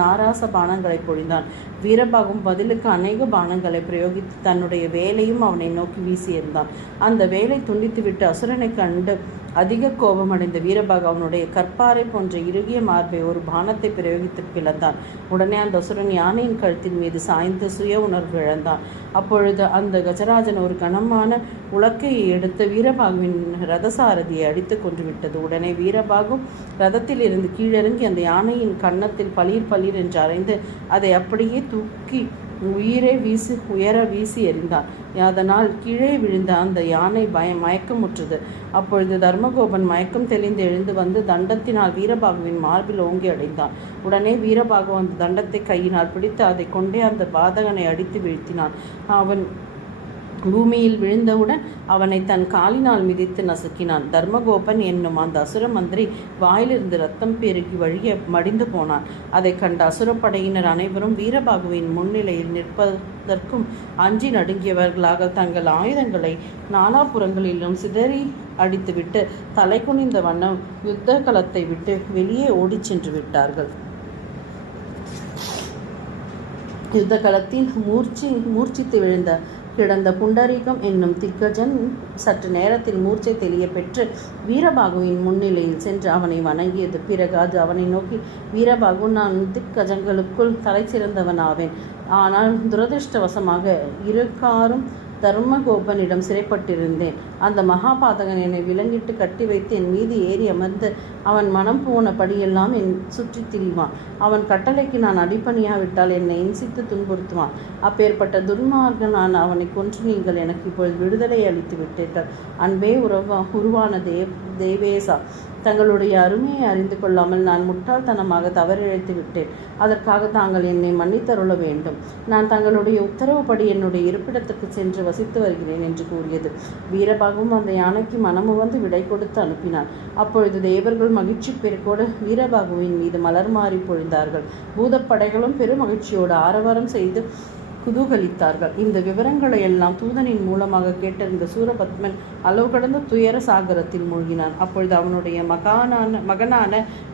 நாராச பானங்களை பொழிந்தான். வீரபாகும் பதிலுக்கு அநேக பானங்களை பிரயோகித்து தன்னுடைய வேலையும் அவனை நோக்கி வீசி எறிந்தான். அந்த வேலை துண்டித்துவிட்டு அசுரனை கண்டு அதிக கோபமடைந்த வீரபாகு அவனுடைய கற்பாறை போன்ற இறுகிய மார்பை ஒரு பானத்தை பிரயோகித்து பிளந்தான். உடனே அந்த அசுரன் யானையின் கழுத்தின் மீது சாய்ந்து சுய உணர்வு இழந்தான். அப்பொழுது அந்த கஜராஜன் ஒரு கனமான உலக்கையை எடுத்து வீரபாகுவின் ரதசாரதியை அடித்து கொன்று விட்டது. உடனே வீரபாகு ரதத்தில் இருந்து கீழிறங்கி அந்த யானையின் கன்னத்தில் பளீர் பளீர் என்று அறைந்து அதை அப்படியே தூக்கி உயர வீசி எறிந்தான். அதனால் கீழே விழுந்த அந்த யானை மயக்கமுற்றது. அப்பொழுது தர்மகோபன் மயக்கம் தெளிந்து எழுந்து வந்து தண்டத்தினால் வீரபாகுவின் மார்பில் ஓங்கி அடைந்தான். உடனே வீரபாகு அந்த தண்டத்தை கையினால் பிடித்து அதை கொண்டே அந்த பாதகனை அடித்து வீழ்த்தினான். அவன் பூமியில் விழுந்தவுடன் அவனை தன் காலினால் மிதித்து நசுக்கினான். தர்மகோபன் என்னும் அந்த அசுர மந்திரி வாயிலிருந்து ரத்தம் பெருகி வழிய மடிந்து போனான். அதை கண்ட அசுரப்படையினர் அனைவரும் வீரபாகுவின் முன்னிலையில் நிற்பதற்கும் அஞ்சி நடுங்கியவர்களாக தங்கள் ஆயுதங்களை நாலாபுறங்களிலும் சிதறி அடித்துவிட்டு தலை குனிந்த வண்ணம் யுத்த களத்தை விட்டு வெளியே ஓடிச் சென்று விட்டார்கள். யுத்த களத்தில் மூர்ச்சித்து விழுந்த கிடந்த புண்டரீகம் என்னும் திக்கஜன் சற்று நேரத்தில் மூர்ச்சை தெளிய பெற்று வீரபாகுவின் முன்னிலையில் சென்று அவனை வணங்கியது. பிறகு அது அவனை நோக்கி, வீரபாகு, நான் திக்கஜங்களுக்குள் தலை சிறந்தவனாவேன். ஆனால் துரதிருஷ்டவசமாக இருக்காரும் தர்மகோபனிடம் சிறைப்பட்டிருந்தேன். அந்த மகாபாதகன் என்னை விலங்கிட்டு கட்டி வைத்து என் மீது ஏறி அமர்ந்து அவன் மனம் போனபடியெல்லாம் சுற்றி திரிவான். அவன் கட்டளைக்கு நான் அடிப்பணியாவிட்டால் என்னை இன்சித்து துன்புறுத்துவான். அப்பேற்பட்ட துன்மார்கனான அவனை கொன்று நீங்கள் எனக்கு இப்பொழுது விடுதலை அளித்து விட்டீர்கள். அன்பே உருவான தேவேசா, தங்களுடைய அருமையை அறிந்து கொள்ளாமல் நான் முட்டாள்தனமாக தவறிழைத்து விட்டேன். அதற்காக தாங்கள் என்னை மன்னித்தருள வேண்டும். நான் தங்களுடைய உத்தரவுப்படி என்னுடைய இருப்பிடத்துக்கு சென்று வசித்து வருகிறேன் என்று கூறியது. வீரபாகுவும் அந்த யானைக்கு மனமுவந்து விடை கொடுத்து அனுப்பினான். அப்பொழுது தேவர்கள் மகிழ்ச்சி பெருக்கோடு வீரபாகுவின் மீது மலர் மாறி பொழிந்தார்கள். பூதப்படைகளும் பெரும் மகிழ்ச்சியோடு ஆரவாரம் செய்து குதூகலித்தார்கள். இந்த விவரங்களை எல்லாம் தூதனின் மூலமாக கேட்டறிந்த சூரபத்மன் அளவு கடந்த துயர சாகரத்தில் மூழ்கினான். அப்பொழுது அவனுடைய மகனான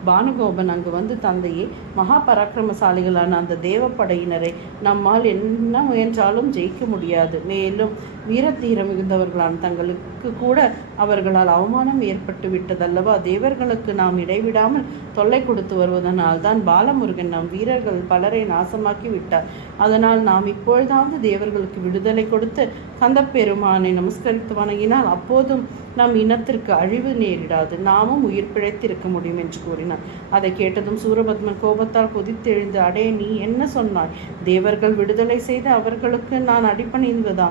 பானுகோபன் அங்கு வந்து, தந்தையே, மகா பராக்கிரமசாலிகளான அந்த தேவப்படையினரை நம்மால் என்ன முயன்றாலும் ஜெயிக்க முடியாது. மேலும் வீரத்தீர மிகுந்தவர்களான தங்களுக்கு கூட அவர்களால் அவமானம் ஏற்பட்டு விட்டதல்லவா? தேவர்களுக்கு நாம் இடைவிடாமல் தொல்லை கொடுத்து வருவதனால் தான் பாலமுருகன் நம் வீரர்கள் பலரை நாசமாக்கி விட்டார். அதனால் நாம் இப்பொழுதாவது தேவர்களுக்கு விடுதலை கொடுத்து கந்தப்பெருமானை நமஸ்கரித்து வணங்கினால் அப்போதும் நம் இனத்திற்கு அழிவு நேரிடாது, நாமும் உயிர் பிழைத்திருக்க முடியும் என்று கூறினார். அதை கேட்டதும் சூரபத்மன் கோபத்தால் கொதித்தெழுந்து, அடே, நீ என்ன சொன்னாய்? தேவர்கள் விடுதலை செய்து அவர்களுக்கு நான் அடிபணிந்ததா?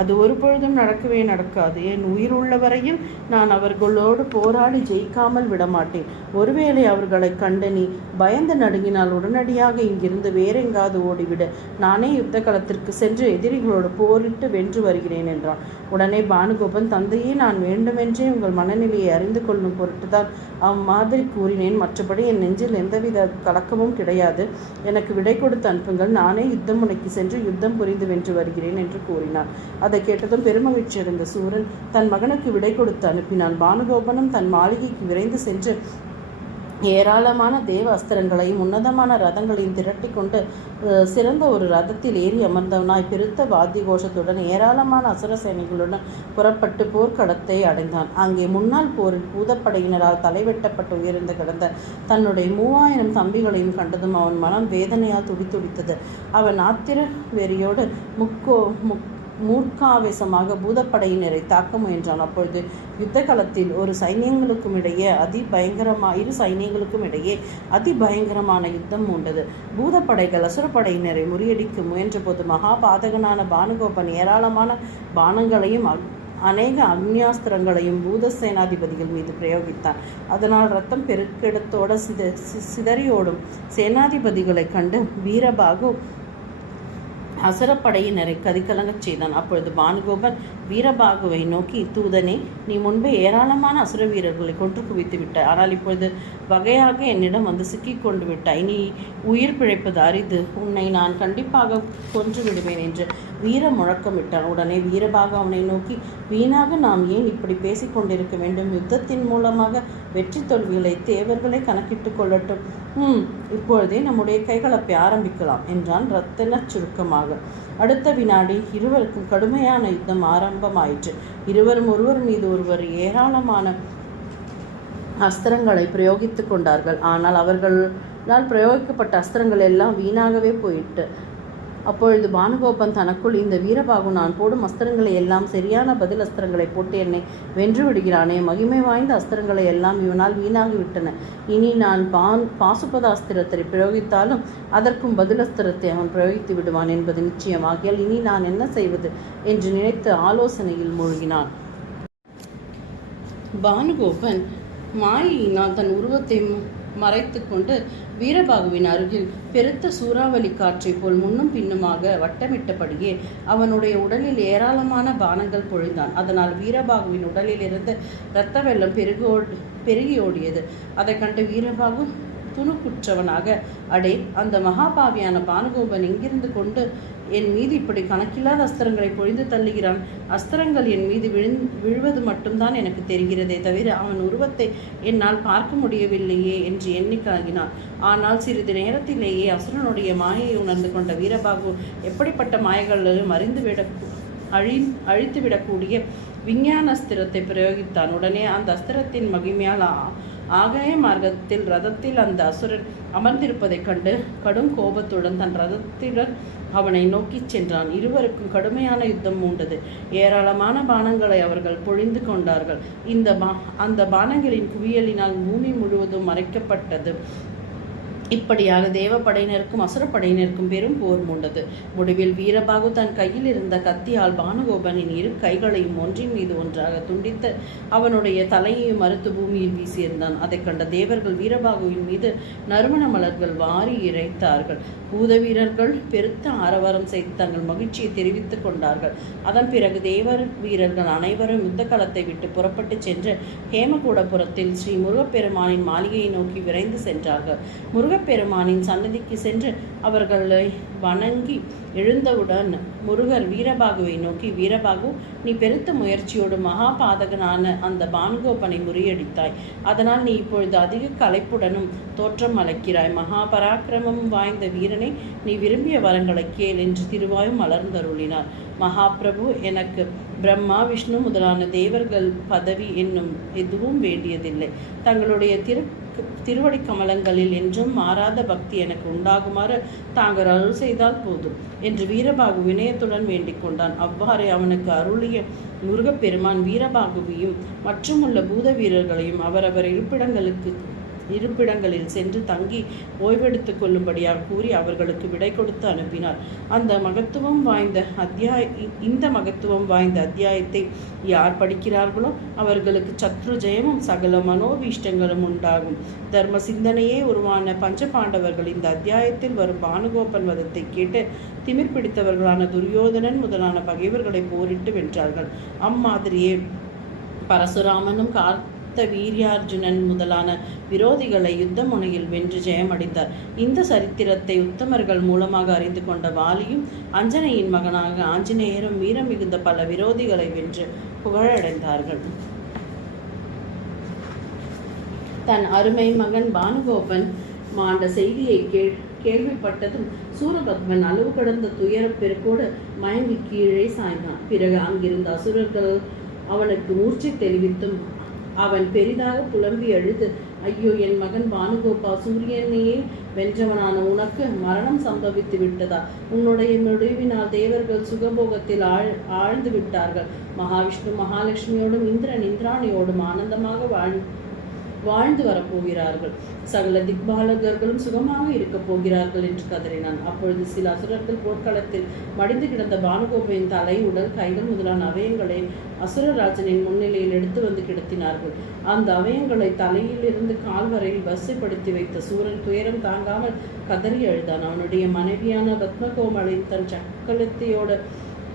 அது ஒரு பொழுதும் நடக்கவே நடக்காது. என் உயிர் உள்ளவரையில் நான் அவர்களோடு போராடி ஜெயிக்காமல் விடமாட்டேன். ஒருவேளை அவர்களை கண்டு நீ பயந்து நடுங்கினால் உடனடியாக இங்கிருந்து வேறெங்காவது ஓடிவிட. நானே யுத்த களத்திற்கு சென்று எதிரிகளோடு போரிட்டு வென்று வருகிறேன் என்றான். உடனே பானுகோபன், தந்தையே, நான் வேண்டுமென்றே உங்கள் மனநிலையை அறிந்து கொள்ளும் பொருட்டுதான் அம்மாதிரி கூறினேன். மற்றபடி என் நெஞ்சில் எந்தவித கலக்கமும் கிடையாது. எனக்கு விடை கொடுத்து அனுப்புங்கள். நானே யுத்த முனைக்கு சென்று யுத்தம் புரிந்து வென்று வருகிறேன் என்று கூறினார். அதை கேட்டதும் பெருமகிழ்ச்சியடைந்த சூரன் தன் மகனுக்கு விடை கொடுத்து அனுப்பினான். பானுகோபனும் தன் மாளிகைக்கு விரைந்து சென்று ஏராளமான தேவ அஸ்திரங்களையும் உன்னதமான ரதங்களையும் திரட்டி கொண்டு சிறந்த ஒரு ரதத்தில் ஏறி அமர்ந்தவனாய் பெருத்த வாத்திய கோஷத்துடன் ஏராளமான அசுர சேனைகளுடன் புறப்பட்டு போர்க்களத்தை அடைந்தான். அங்கே முன்னாள் போரில் பூதப்படையினரால் தலைவெட்டப்பட்டு உயர்ந்து கிடந்த தன்னுடைய 3000 தம்பிகளையும் கண்டதும் அவன் மனம் வேதனையால் துடித்துடித்தது. அவன் ஆத்திர வெறியோடு மூர்க்காவேசமாக பூதப்படையினரை தாக்க முயன்றான். அப்பொழுது யுத்த களத்தில் இரு சைன்யங்களுக்கும் இடையே அதிபயங்கரமான யுத்தம் உண்டது. பூதப்படைகள் அசுரப்படையினரை முறியடிக்க முயன்றபோது மகாபாதகனான பானுகோபன் ஏராளமான பானங்களையும் அநேக அக்னியாஸ்திரங்களையும் பூத சேனாதிபதிகள் மீது பிரயோகித்தான். அதனால் இரத்தம் பெருக்கெடுத்தோட சிதறியோடும் சேனாதிபதிகளை கண்டு வீரபாகு அசுரப்படையினரை கதிகலங்கச் செய்தான். அப்பொழுது பானுகோபன் வீரபாகுவை நோக்கி, தூதனே, நீ முன்பே ஏராளமான அசுர வீரர்களை கொன்று குவித்து விட்டாய். ஆனால் இப்பொழுது வகையாக என்னிடம் வந்து சிக்கிக் கொண்டு விட்டாய். நீ உயிர் பிழைப்பது அரிது. உன்னை நான் கண்டிப்பாக கொன்று விடுவேன் என்று வீர முழக்கமிட்டான். உடனே வீரபாகு அவனை நோக்கி, வீணாக நாம் ஏன் இப்படி பேசிக் கொண்டிருக்க வேண்டும்? யுத்தத்தின் மூலமாக வெற்றி தோல்விகளை தேவர்களை கணக்கிட்டு கொள்ளட்டும். இப்பொழுதே நம்முடைய கைகலப்பை ஆரம்பிக்கலாம் என்றான் ரத்தின சுருக்கமாக. அடுத்த வினாடி இருவருக்கும் கடுமையான யுத்தம் ஆரம்பமாயிற்று. இருவரும் ஒருவர் மீது ஒருவர் ஏராளமான அஸ்திரங்களை பிரயோகித்துக் கொண்டார்கள். ஆனால் அவர்களால் பிரயோகிக்கப்பட்ட அஸ்திரங்கள் எல்லாம் வீணாகவே போயிட்டு. அப்பொழுது பானுகோபன் தனக்குள், இந்த வீரபாகு நான் போடும் அஸ்திரங்களை எல்லாம் சரியான பதில் அஸ்திரங்களை போட்டு என்னை வென்று விடுகிறானே, மகிமை வாய்ந்த அஸ்திரங்களை எல்லாம் இவனால் வீணாகிவிட்டன. இனி நான் பாசுபத அஸ்திரத்தை பிரயோகித்தாலும் அதற்கும் பதில் அஸ்திரத்தை அவன் பிரயோகித்து விடுவான் என்பது நிச்சயமாகியால் இனி நான் என்ன செய்வது என்று நினைத்து ஆலோசனையில் மூழ்கினான். பானுகோபன் மாயினால் தன் உருவத்தை மறைத்து கொண்டு வீரபாகுவின் அருகில் பெருத்த சூறாவளி காற்றை போல் முன்னும் பின்னுமாக வட்டமிட்டபடியே அவனுடைய உடலில் ஏராளமான பானங்கள் பொழிந்தான். அதனால் வீரபாகுவின் உடலில் இருந்து இரத்த வெள்ளம் பெருகி ஓடியது. அதை கண்டு வீரபாகு துணுக்குற்றவனாக, அடே, அந்த மகாபாவியான பானுகோபன் எங்கிருந்து கொண்டு என் மீது இப்படி கணக்கில்லாத அஸ்திரங்களை பொழிந்து தள்ளுகிறான்? அஸ்திரங்கள் என் மீது விழுவது மட்டும்தான் எனக்கு தெரிகிறதே தவிர அவன் உருவத்தை என்னால் பார்க்க முடியவில்லையே என்று எண்ணி கலங்கினான். ஆனால் சிறிது நேரத்திலேயே அசுரனுடைய மாயை உணர்ந்து கொண்ட வீரபாகு எப்படிப்பட்ட மாயங்களையும் அழித்துவிடக்கூடிய விஞ்ஞான அஸ்திரத்தை பிரயோகித்தான். உடனே அந்த அஸ்திரத்தின் மகிமையால் ஆகய மார்க்கத்தில் ரதத்தில் அந்த அசுரன் அமர்ந்திருப்பதைக் கண்டு கடும் கோபத்துடன் தன் ரதத்துடன் அவனை நோக்கிச் சென்றான். இருவருக்கும் கடுமையான யுத்தம் மூண்டது. ஏராளமான பானங்களை அவர்கள் பொழிந்து கொண்டார்கள். அந்த பானங்களின் குவியலினால் பூமி முழுவதும் மறைக்கப்பட்டது. இப்படியாக தேவப்படையினருக்கும் அசுரப்படையினருக்கும் பெரும் போர் மூண்டது. முடிவில் வீரபாகு தன் கையில் இருந்த கத்தியால் பானுகோபனின் இரு கைகளையும் ஒன்றின் மீது ஒன்றாக துண்டித்து அவனுடைய தலையையும் மறுத்து பூமியில் வீசியிருந்தான். அதை கண்ட தேவர்கள் வீரபாகுவின் மீது நறுமண மலர்கள் வாரி இறைத்தார்கள். பூத வீரர்கள் பெருத்த ஆரவாரம் செய்து தங்கள் மகிழ்ச்சியை தெரிவித்துக் கொண்டார்கள். அதன் பிறகு தேவர் வீரர்கள் அனைவரும் யுத்த களத்தை விட்டு புறப்பட்டு சென்று ஹேமகூடபுரத்தில் ஸ்ரீ முருகப்பெருமானின் மாளிகையை நோக்கி விரைந்து சென்றார்கள். முருகப்பெருமானின் சன்னதிக்கு சென்று அவர்களை வணங்கி எழுந்தவுடன் முருகர் வீரபாகுவை நோக்கி, வீரபாகு, நீ பெருத்த முயற்சியோடு மகாபாதகனான அந்த பானுகோபனை முறியடித்தாய். அதனால் நீ இப்பொழுது அதிக களைப்புடனும் தோற்றம் அளிக்கிறாய். மகாபராக்கிரமம் வாய்ந்த வீரனை, நீ விரும்பிய வரங்களை கேள் என்று திருவாயும் மலர்ந்தருளினார். மகாபிரபு, எனக்கு பிரம்மா விஷ்ணு முதலான தேவர்கள் பதவி என்னும் எதுவும் வேண்டியதில்லை. தங்களுடைய திருவடி கமலங்களில் என்றும் மாறாத பக்தி எனக்கு உண்டாகுமாறு தாங்கள் அருள் செய்தால் போதும் என்று வீரபாகு வினயத்துடன் வேண்டிக் கொண்டான். அவ்வாறே அவனுக்கு அருளிய முருகப்பெருமான் வீரபாகுவையும் மற்றும் உள்ள பூத வீரர்களையும் அவரவர் இருப்பிடங்களில் சென்று தங்கி ஓய்வெடுத்துக் கொள்ளும்படியாக கூறி அவர்களுக்கு விடை கொடுத்து அனுப்பினார். இந்த மகத்துவம் வாய்ந்த அத்தியாயத்தை யார் படிக்கிறார்களோ அவர்களுக்கு சத்ரு ஜெயமும் சகல மனோபீஷ்டங்களும் உண்டாகும். தர்ம சிந்தனையே உருவான பஞ்ச பாண்டவர்கள் இந்த அத்தியாயத்தில் வரும் பானுகோபன் வதத்தை கேட்டு திமிர் பிடித்தவர்களான துரியோதனன் முதலான பகைவர்களை போரிட்டு வென்றார்கள். அம்மாதிரியே பரசுராமனும் வீரியார்ஜுனன் முதலான விரோதிகளை யுத்த முனையில் வென்று ஜெயமடைந்தார். இந்த சரித்திரத்தை உத்தமர்கள் மூலமாக அறிந்து கொண்ட வாலியும் அஞ்சனையின் மகனாக ஆஞ்சநேயரும் வீரம் மிகுந்த பல விரோதிகளை வென்று புகழடைந்தார்கள். தன் அருமை மகன் பானுகோபன் மாண்ட செய்தியை கேள்விப்பட்டதும் சூரபத்மன் அளவு கடந்த துயரப் பெருக்கோடு மயங்கி கீழே சாய்ந்தான். பிறகு அங்கிருந்த அசுரர்கள் அவனுக்கு மூர்ச்சை தெளிவித்தும் அவன் பெரிதாக புலம்பி அழுது, ஐயோ, என் மகன் பானுகோபா, சூரியனையே வென்றவனான உனக்கு மரணம் சம்பவித்து விட்டதா? உன்னுடைய முடிவினால் தேவர்கள் சுகபோகத்தில் ஆழ்ந்து விட்டார்கள். மகாவிஷ்ணு மகாலட்சுமியோடும் இந்திரன் இந்திராணியோடும் ஆனந்தமாக வாழ்ந்து வரப்போகிறார்கள். சகல திக்பாலகர்களும் சுகமாக இருக்கப் போகிறார்கள் என்று கதறினான். அப்பொழுது சில அசுரர்கள் போர்க்களத்தில் மடிந்து கிடந்த பானுகோபையின் தலை, உடல், கைகள் முதலான அவயங்களை அசுரராஜனின் முன்னிலையில் எடுத்து வந்து கிடத்தினார்கள். அந்த அவயங்களை தலையிலிருந்து கால் வரையில் வரிசைப்படுத்தி வைத்த சூரன் துயரம் தாங்காமல் கதறி அழுதான். அவனுடைய மனைவியான பத்மகோமலின் தன் சக்கலத்தையோட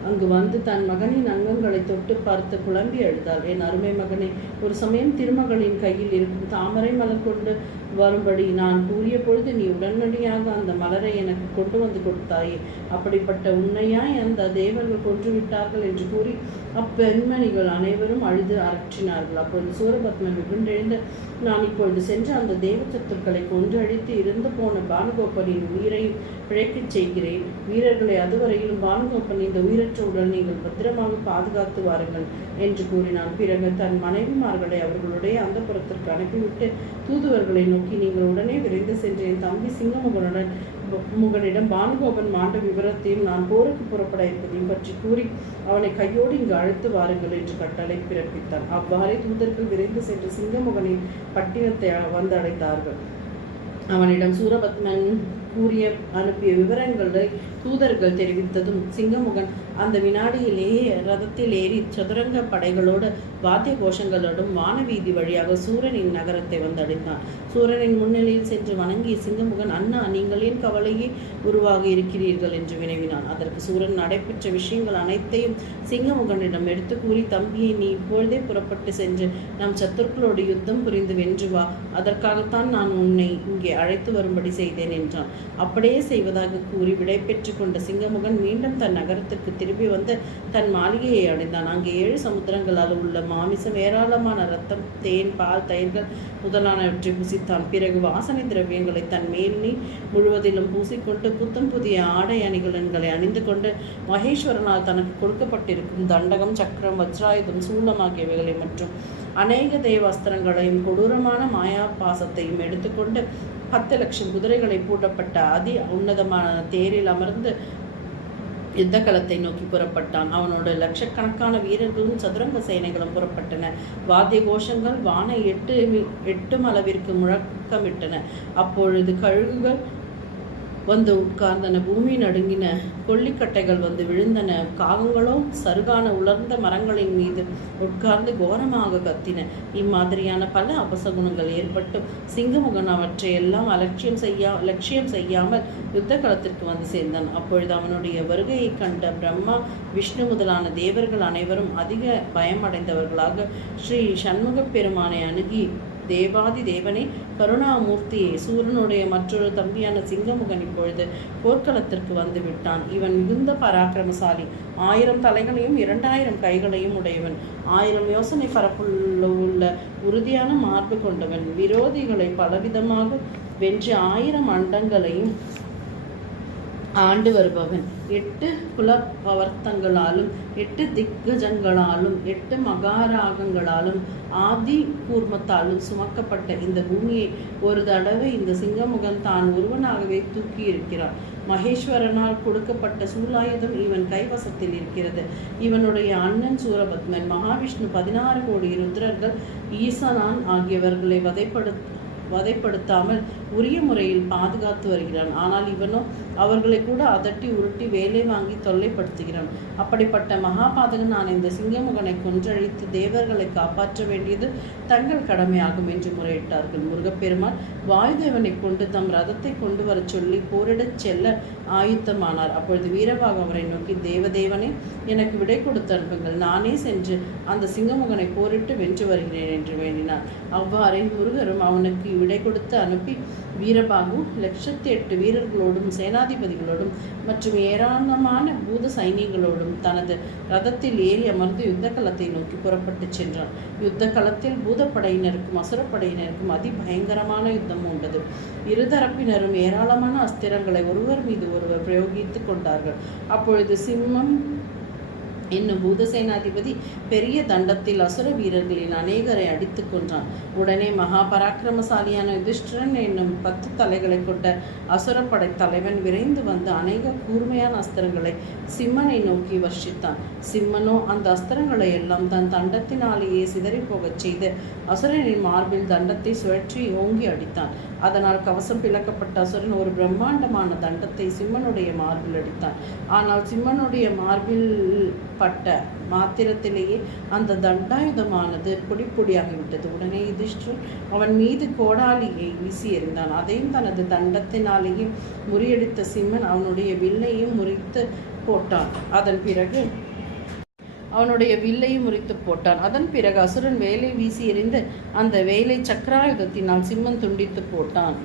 அங்கு வந்து தன் மகனின் அங்கங்களை தொட்டு பார்த்து புலம்பி அழுதாள். என் அருமை மகனே, ஒரு சமயம் திருமகளின் கையில் இருக்கும் தாமரை மலர் கொண்டு வரும்படி நான் கூறிய பொழுது நீ உடனடியாக அந்த மலரை எனக்கு கொண்டு வந்து கொடுத்தாயே. அப்படிப்பட்ட உன்னையாய் அந்த தேவர்கள் கொன்றுவிட்டார்கள் என்று கூறி அப்பெண்மணிகள் அனைவரும் அழுது அரற்றினார்கள். அப்பொழுது சூரபத்மன் வெகுண்டெழுந்து, நான் இப்பொழுது சென்று அந்த தேவ சத்துக்களை கொன்று அழித்து இறந்து போன பானுகோபனின் உயிரையும் பிழைக்கச் செய்கிறேன். வீரர்களை அதுவரையிலும் பானுகோபன் இந்த உயிரற்ற உடல் நீங்கள் பத்திரமாக பாதுகாத்து வாருங்கள் என்று கூறினான். பிறகு தன் மனைவிமார்களை அவர்களுடைய அந்த புறத்திற்கு அனுப்பிவிட்டு தூதுவர்களை நோக்கி, நீங்கள் உடனே விரைந்து சென்று என் தம்பி சிங்கமுகனிடம் பானுகோபன் மாண்ட விவரத்தையும் நான் போருக்கு புறப்பட இருப்பதையும் பற்றி கூறி அவனை கையோடு இங்கு அழைத்து வாருங்கள் என்று கட்டளை பிறப்பித்தான். அவ்வாறே தூதர்கள் விரைந்து சென்று சிங்கமுகனின் பட்டினத்தை வந்து அடைந்தார்கள். அவனிடம் சூரபத்மன் அனுப்பிய விவரங்களை தூதர்கள் தெரிவித்ததும் சிங்கமுகன் அந்த வினாடியிலேயே ரதத்தில் ஏறி சதுரங்க படைகளோடு வாத்திய கோஷங்களோடும் வானவீதி வழியாக சூரனின் நகரத்தை வந்தடைந்தான். சூரனின் முன்னிலையில் சென்று வணங்கிய சிங்கமுகன், அண்ணா, நீங்கள் ஏன் கவலையே உருவாகி இருக்கிறீர்கள் என்று வினவினான். அதற்கு சூரன் நடைபெற்ற விஷயங்கள் அனைத்தையும் சிங்கமுகனிடம் எடுத்து கூறி, தம்பியை, நீ இப்பொழுதே புறப்பட்டு சென்று நம் சத்துருக்களோடு யுத்தம் புரிந்து வென்று வா. அதற்காகத்தான் நான் உன்னை இங்கே அழைத்து வரும்படி செய்தேன் என்றான். அப்படியே செய்வதாக கூறி விடை பெற்று கொண்ட சிங்கமுகன் மீண்டும் தன் நகரத்திற்கு திரும்பி வந்து தன் மாளிகையை அடைந்தான். அங்கே 7 சமுத்திரங்களால் உள்ள மாமிசம், ஏராளமான ரத்தம், தேன், பால், தயிர்கள் முதலானவற்றை புசித்தான். பிறகு வாசனை திரவியங்களை தன் மேல்நீ முழுவதிலும் பூசிக்கொண்டு புத்தம் புதிய ஆடை அணிகலன்களை அணிந்து கொண்டு மகேஸ்வரனால் தனக்கு கொடுக்கப்பட்டிருக்கும் தண்டகம், சக்கரம், வஜ்ராயுதம், சூலம் ஆகியவைகளை மற்றும் அநேக தேவாஸ்திரங்களையும் கொடூரமான மாயா பாசத்தையும் எடுத்துக்கொண்டு 10 லட்சம் குதிரைகளை பூட்டப்பட்ட அதி உன்னதமான தேரில் அமர்ந்து யுத்த களத்தை நோக்கி புறப்பட்டான். அவனோட லட்சக்கணக்கான வீரர்களும் சதுரங்க சேனைகளும் புறப்பட்டன. வாத்திய கோஷங்கள் வான எட்டும் அளவிற்கு முழக்கமிட்டன. அப்பொழுது கழுகுகள் வந்து உட்கார்ந்தன, பூமி நடுங்கின, கொல்லிக்கட்டைகள் வந்து விழுந்தன, காகங்களோ சருகான உலர்ந்த மரங்களின் மீது உட்கார்ந்து கோரமாக கத்தின. இம்மாதிரியான பல அபசகுணங்கள் ஏற்பட்டும் சிங்கமுகன் அவற்றை எல்லாம் லட்சியம் செய்யாமல் யுத்த களத்திற்கு வந்து சேர்ந்தான். அப்பொழுது அவனுடைய வருகையை கண்ட பிரம்மா, விஷ்ணு முதலான தேவர்கள் அனைவரும் அதிக பயமடைந்தவர்களாக ஸ்ரீ சண்முகப் பெருமானை அணுகி தேவாதி தேவனே, கருணாமூர்த்தியே, சூரனுடைய மற்றொரு தம்பியான சிங்கமுகன் இப்பொழுது போர்க்களத்திற்கு வந்து விட்டான். இவன் மிகுந்த பராக்கிரமசாலி. 1000 தலைகளையும் 2000 கைகளையும் உடையவன். 1000 யோசனை பரப்புள்ள உறுதியான மார்பு கொண்டவன். விரோதிகளை பலவிதமாக வென்று 1000 அண்டங்களையும் ஆண்டு வருபவன். 8 குலபவர்த்தங்களாலும் 8 திக்கஜங்களாலும் 8 மகாராகங்களாலும் ஆதி கூர்மத்தாலும் சுமக்கப்பட்ட இந்த பூமியை ஒரு தடவை இந்த சிங்கமுகன் தான் ஒருவனாகவே தூக்கி இருக்கிறான். மகேஸ்வரனால் கொடுக்கப்பட்ட சூலாயுதம் இவன் கைவசத்தில் இருக்கிறது. இவனுடைய அண்ணன் சூரபத்மன், மகாவிஷ்ணு, 16 கோடி ருத்ரர்கள், ஈசனான் ஆகியவர்களை வதைப்படுத்தாமல் உரிய முறையில் பாதுகாத்து வருகிறான். ஆனால் இவனோ அவர்களை கூட அதட்டி உருட்டி வேலை வாங்கி தொல்லைப்படுத்துகிறான். அப்படிப்பட்ட மகாபாதகன் இந்த சிங்கமுகனை கொன்றழித்து தேவர்களை காப்பாற்ற வேண்டியது தங்கள் கடமையாகும் என்று முறையிட்டார்கள். முருகப்பெருமான் வாயுதேவனை கொண்டு தம் ரதத்தை கொண்டு வர சொல்லி போரிடச் செல்ல ஆயுத்தமானார். அப்பொழுது வீரபாகு அவரை நோக்கி, தேவதேவனே, எனக்கு விடை கொடுத்து அனுப்புங்கள். நானே சென்று அந்த சிங்கமுகனை போரிட்டு வென்று வருகிறேன் என்று வேண்டினார். அவ்வாறே முருகரும் அவனுக்கு விடை கொடுத்து அனுப்பி வீரபாகு 108 வீரர்களோடும் சேனாதிபதிகளோடும் மற்றும் ஏராளமான பூத சைனியங்களோடும் தனது ரதத்தில் ஏறி அமர்ந்து யுத்த களத்தை நோக்கி புறப்பட்டு சென்றான். யுத்த களத்தில் பூதப்படையினருக்கும் அசுரப்படையினருக்கும் அதிபயங்கரமான யுத்தம் உண்டது. இருதரப்பினரும் ஏராளமான அஸ்திரங்களை ஒருவர் மீது ஒருவர் பிரயோகித்துக் கொண்டார்கள். அப்பொழுது சிம்மம் என்னும் பூதசேனாதிபதி பெரிய தண்டத்தில் அசுர வீரர்களின் அநேகரை அடித்து கொன்றான். உடனே மகாபராக்கிரமசாலியான யுதிஷ்டிரன் என்னும் 10 தலைகளை கொண்ட அசுரப்படை தலைவன் விரைந்து வந்து அநேக கூர்மையான அஸ்திரங்களை சிம்மனை நோக்கி வர்ஷித்தான். சிம்மனோ அந்த அஸ்திரங்களை எல்லாம் தன் தண்டத்தினாலேயே சிதறி போகச் செய்து அசுரனின் மார்பில் தண்டத்தை சுழற்றி ஓங்கி அடித்தான். அதனால் கவசம் பிளக்கப்பட்ட அசுரன் ஒரு பிரம்மாண்டமான தண்டத்தை சிம்மனுடைய மார்பில் அடித்தான். ஆனால் சிம்மனுடைய மார்பில் பட்ட மாத்திரத்திலேயே அந்த தண்டாயுதமானது பொடி பொடியாகிவிட்டது. உடனே யுதிஷ்டிரன் அவன் மீது கோடாலியை வீசி எறிந்தான். அதையும் தனது தண்டத்தினாலேயே முறியடித்த சிம்மன் அவனுடைய வில்லையும் முறித்து போட்டான். அதன் பிறகு அசுரன் வேலை வீசி எறிந்து அந்த வேலை சக்கராயுதத்தினால் சிம்மன் துண்டித்து போட்டான்.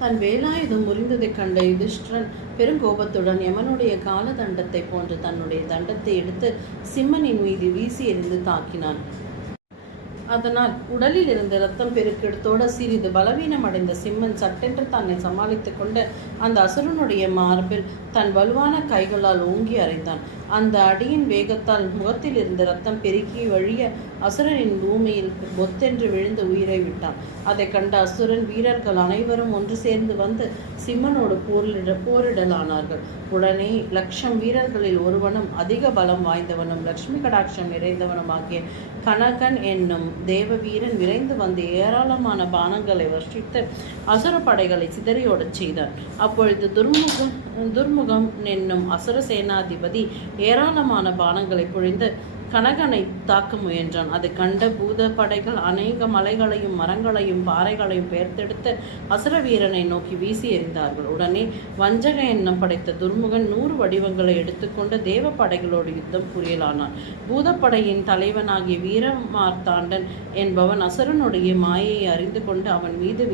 தன் வேலாயுதம் முறிந்ததைக் கண்ட யுதிஷ்டிரன் பெருங்கோபத்துடன் யமனுடைய கால தண்டத்தை போன்று தன்னுடைய தண்டத்தை எடுத்து சிம்மனின் மீது வீசி எறிந்து தாக்கினான். அதனால் உடலில் இருந்து இரத்தம் பெருக்கெடுத்தோட சிறிது பலவீனம் அடைந்த சிம்மன் சட்டென்று தன்னை சமாளித்துக் கொண்டு அந்த அசுரனுடைய மார்பில் தன் வலுவான கைகளால் ஓங்கி அறைந்தான். அந்த அடியின் வேகத்தால் முகத்தில் இருந்து இரத்தம் பெருக்கி வழிய அசுரனின் பூமியில் பொத்தென்று விழுந்து உயிரை விட்டான். அதை கண்ட அசுரன் வீரர்கள் அனைவரும் ஒன்று சேர்ந்து வந்து சிம்மனோடு போரிடலானார்கள். உடனே 1,00,000 வீரர்களில் ஒருவனும் அதிக பலம் வாய்ந்தவனும் லட்சுமி கடாட்சம் நிறைந்தவனும் ஆகிய கனகன் என்னும் தேவ வீரன் விரைந்து வந்து ஏராளமான பானங்களை வர்ஷித்து அசுர படைகளை சிதறியோடச் செய்தார். அப்பொழுது துர்முகம் என்னும் அசுர சேனாதிபதி ஏராளமான பானங்களை பொழிந்து கனகனை தாக்க முயன்றான். அதை கண்ட பூத படைகள் அநேக மலைகளையும் மரங்களையும் பாறைகளையும் பெயர்த்தெடுத்து அசுர வீரனை நோக்கி வீசி எறிந்தார்கள். உடனே வஞ்சக எண்ணம் படைத்த துர்முகன் 100 வடிவங்களை எடுத்துக்கொண்டு தேவ படைகளோடு யுத்தம் புரியலானான். பூதப்படையின் தலைவனாகிய வீரமார்த்தாண்டன் என்பவன் அசுரனுடைய மாயையை அறிந்து கொண்டு அவன் மீது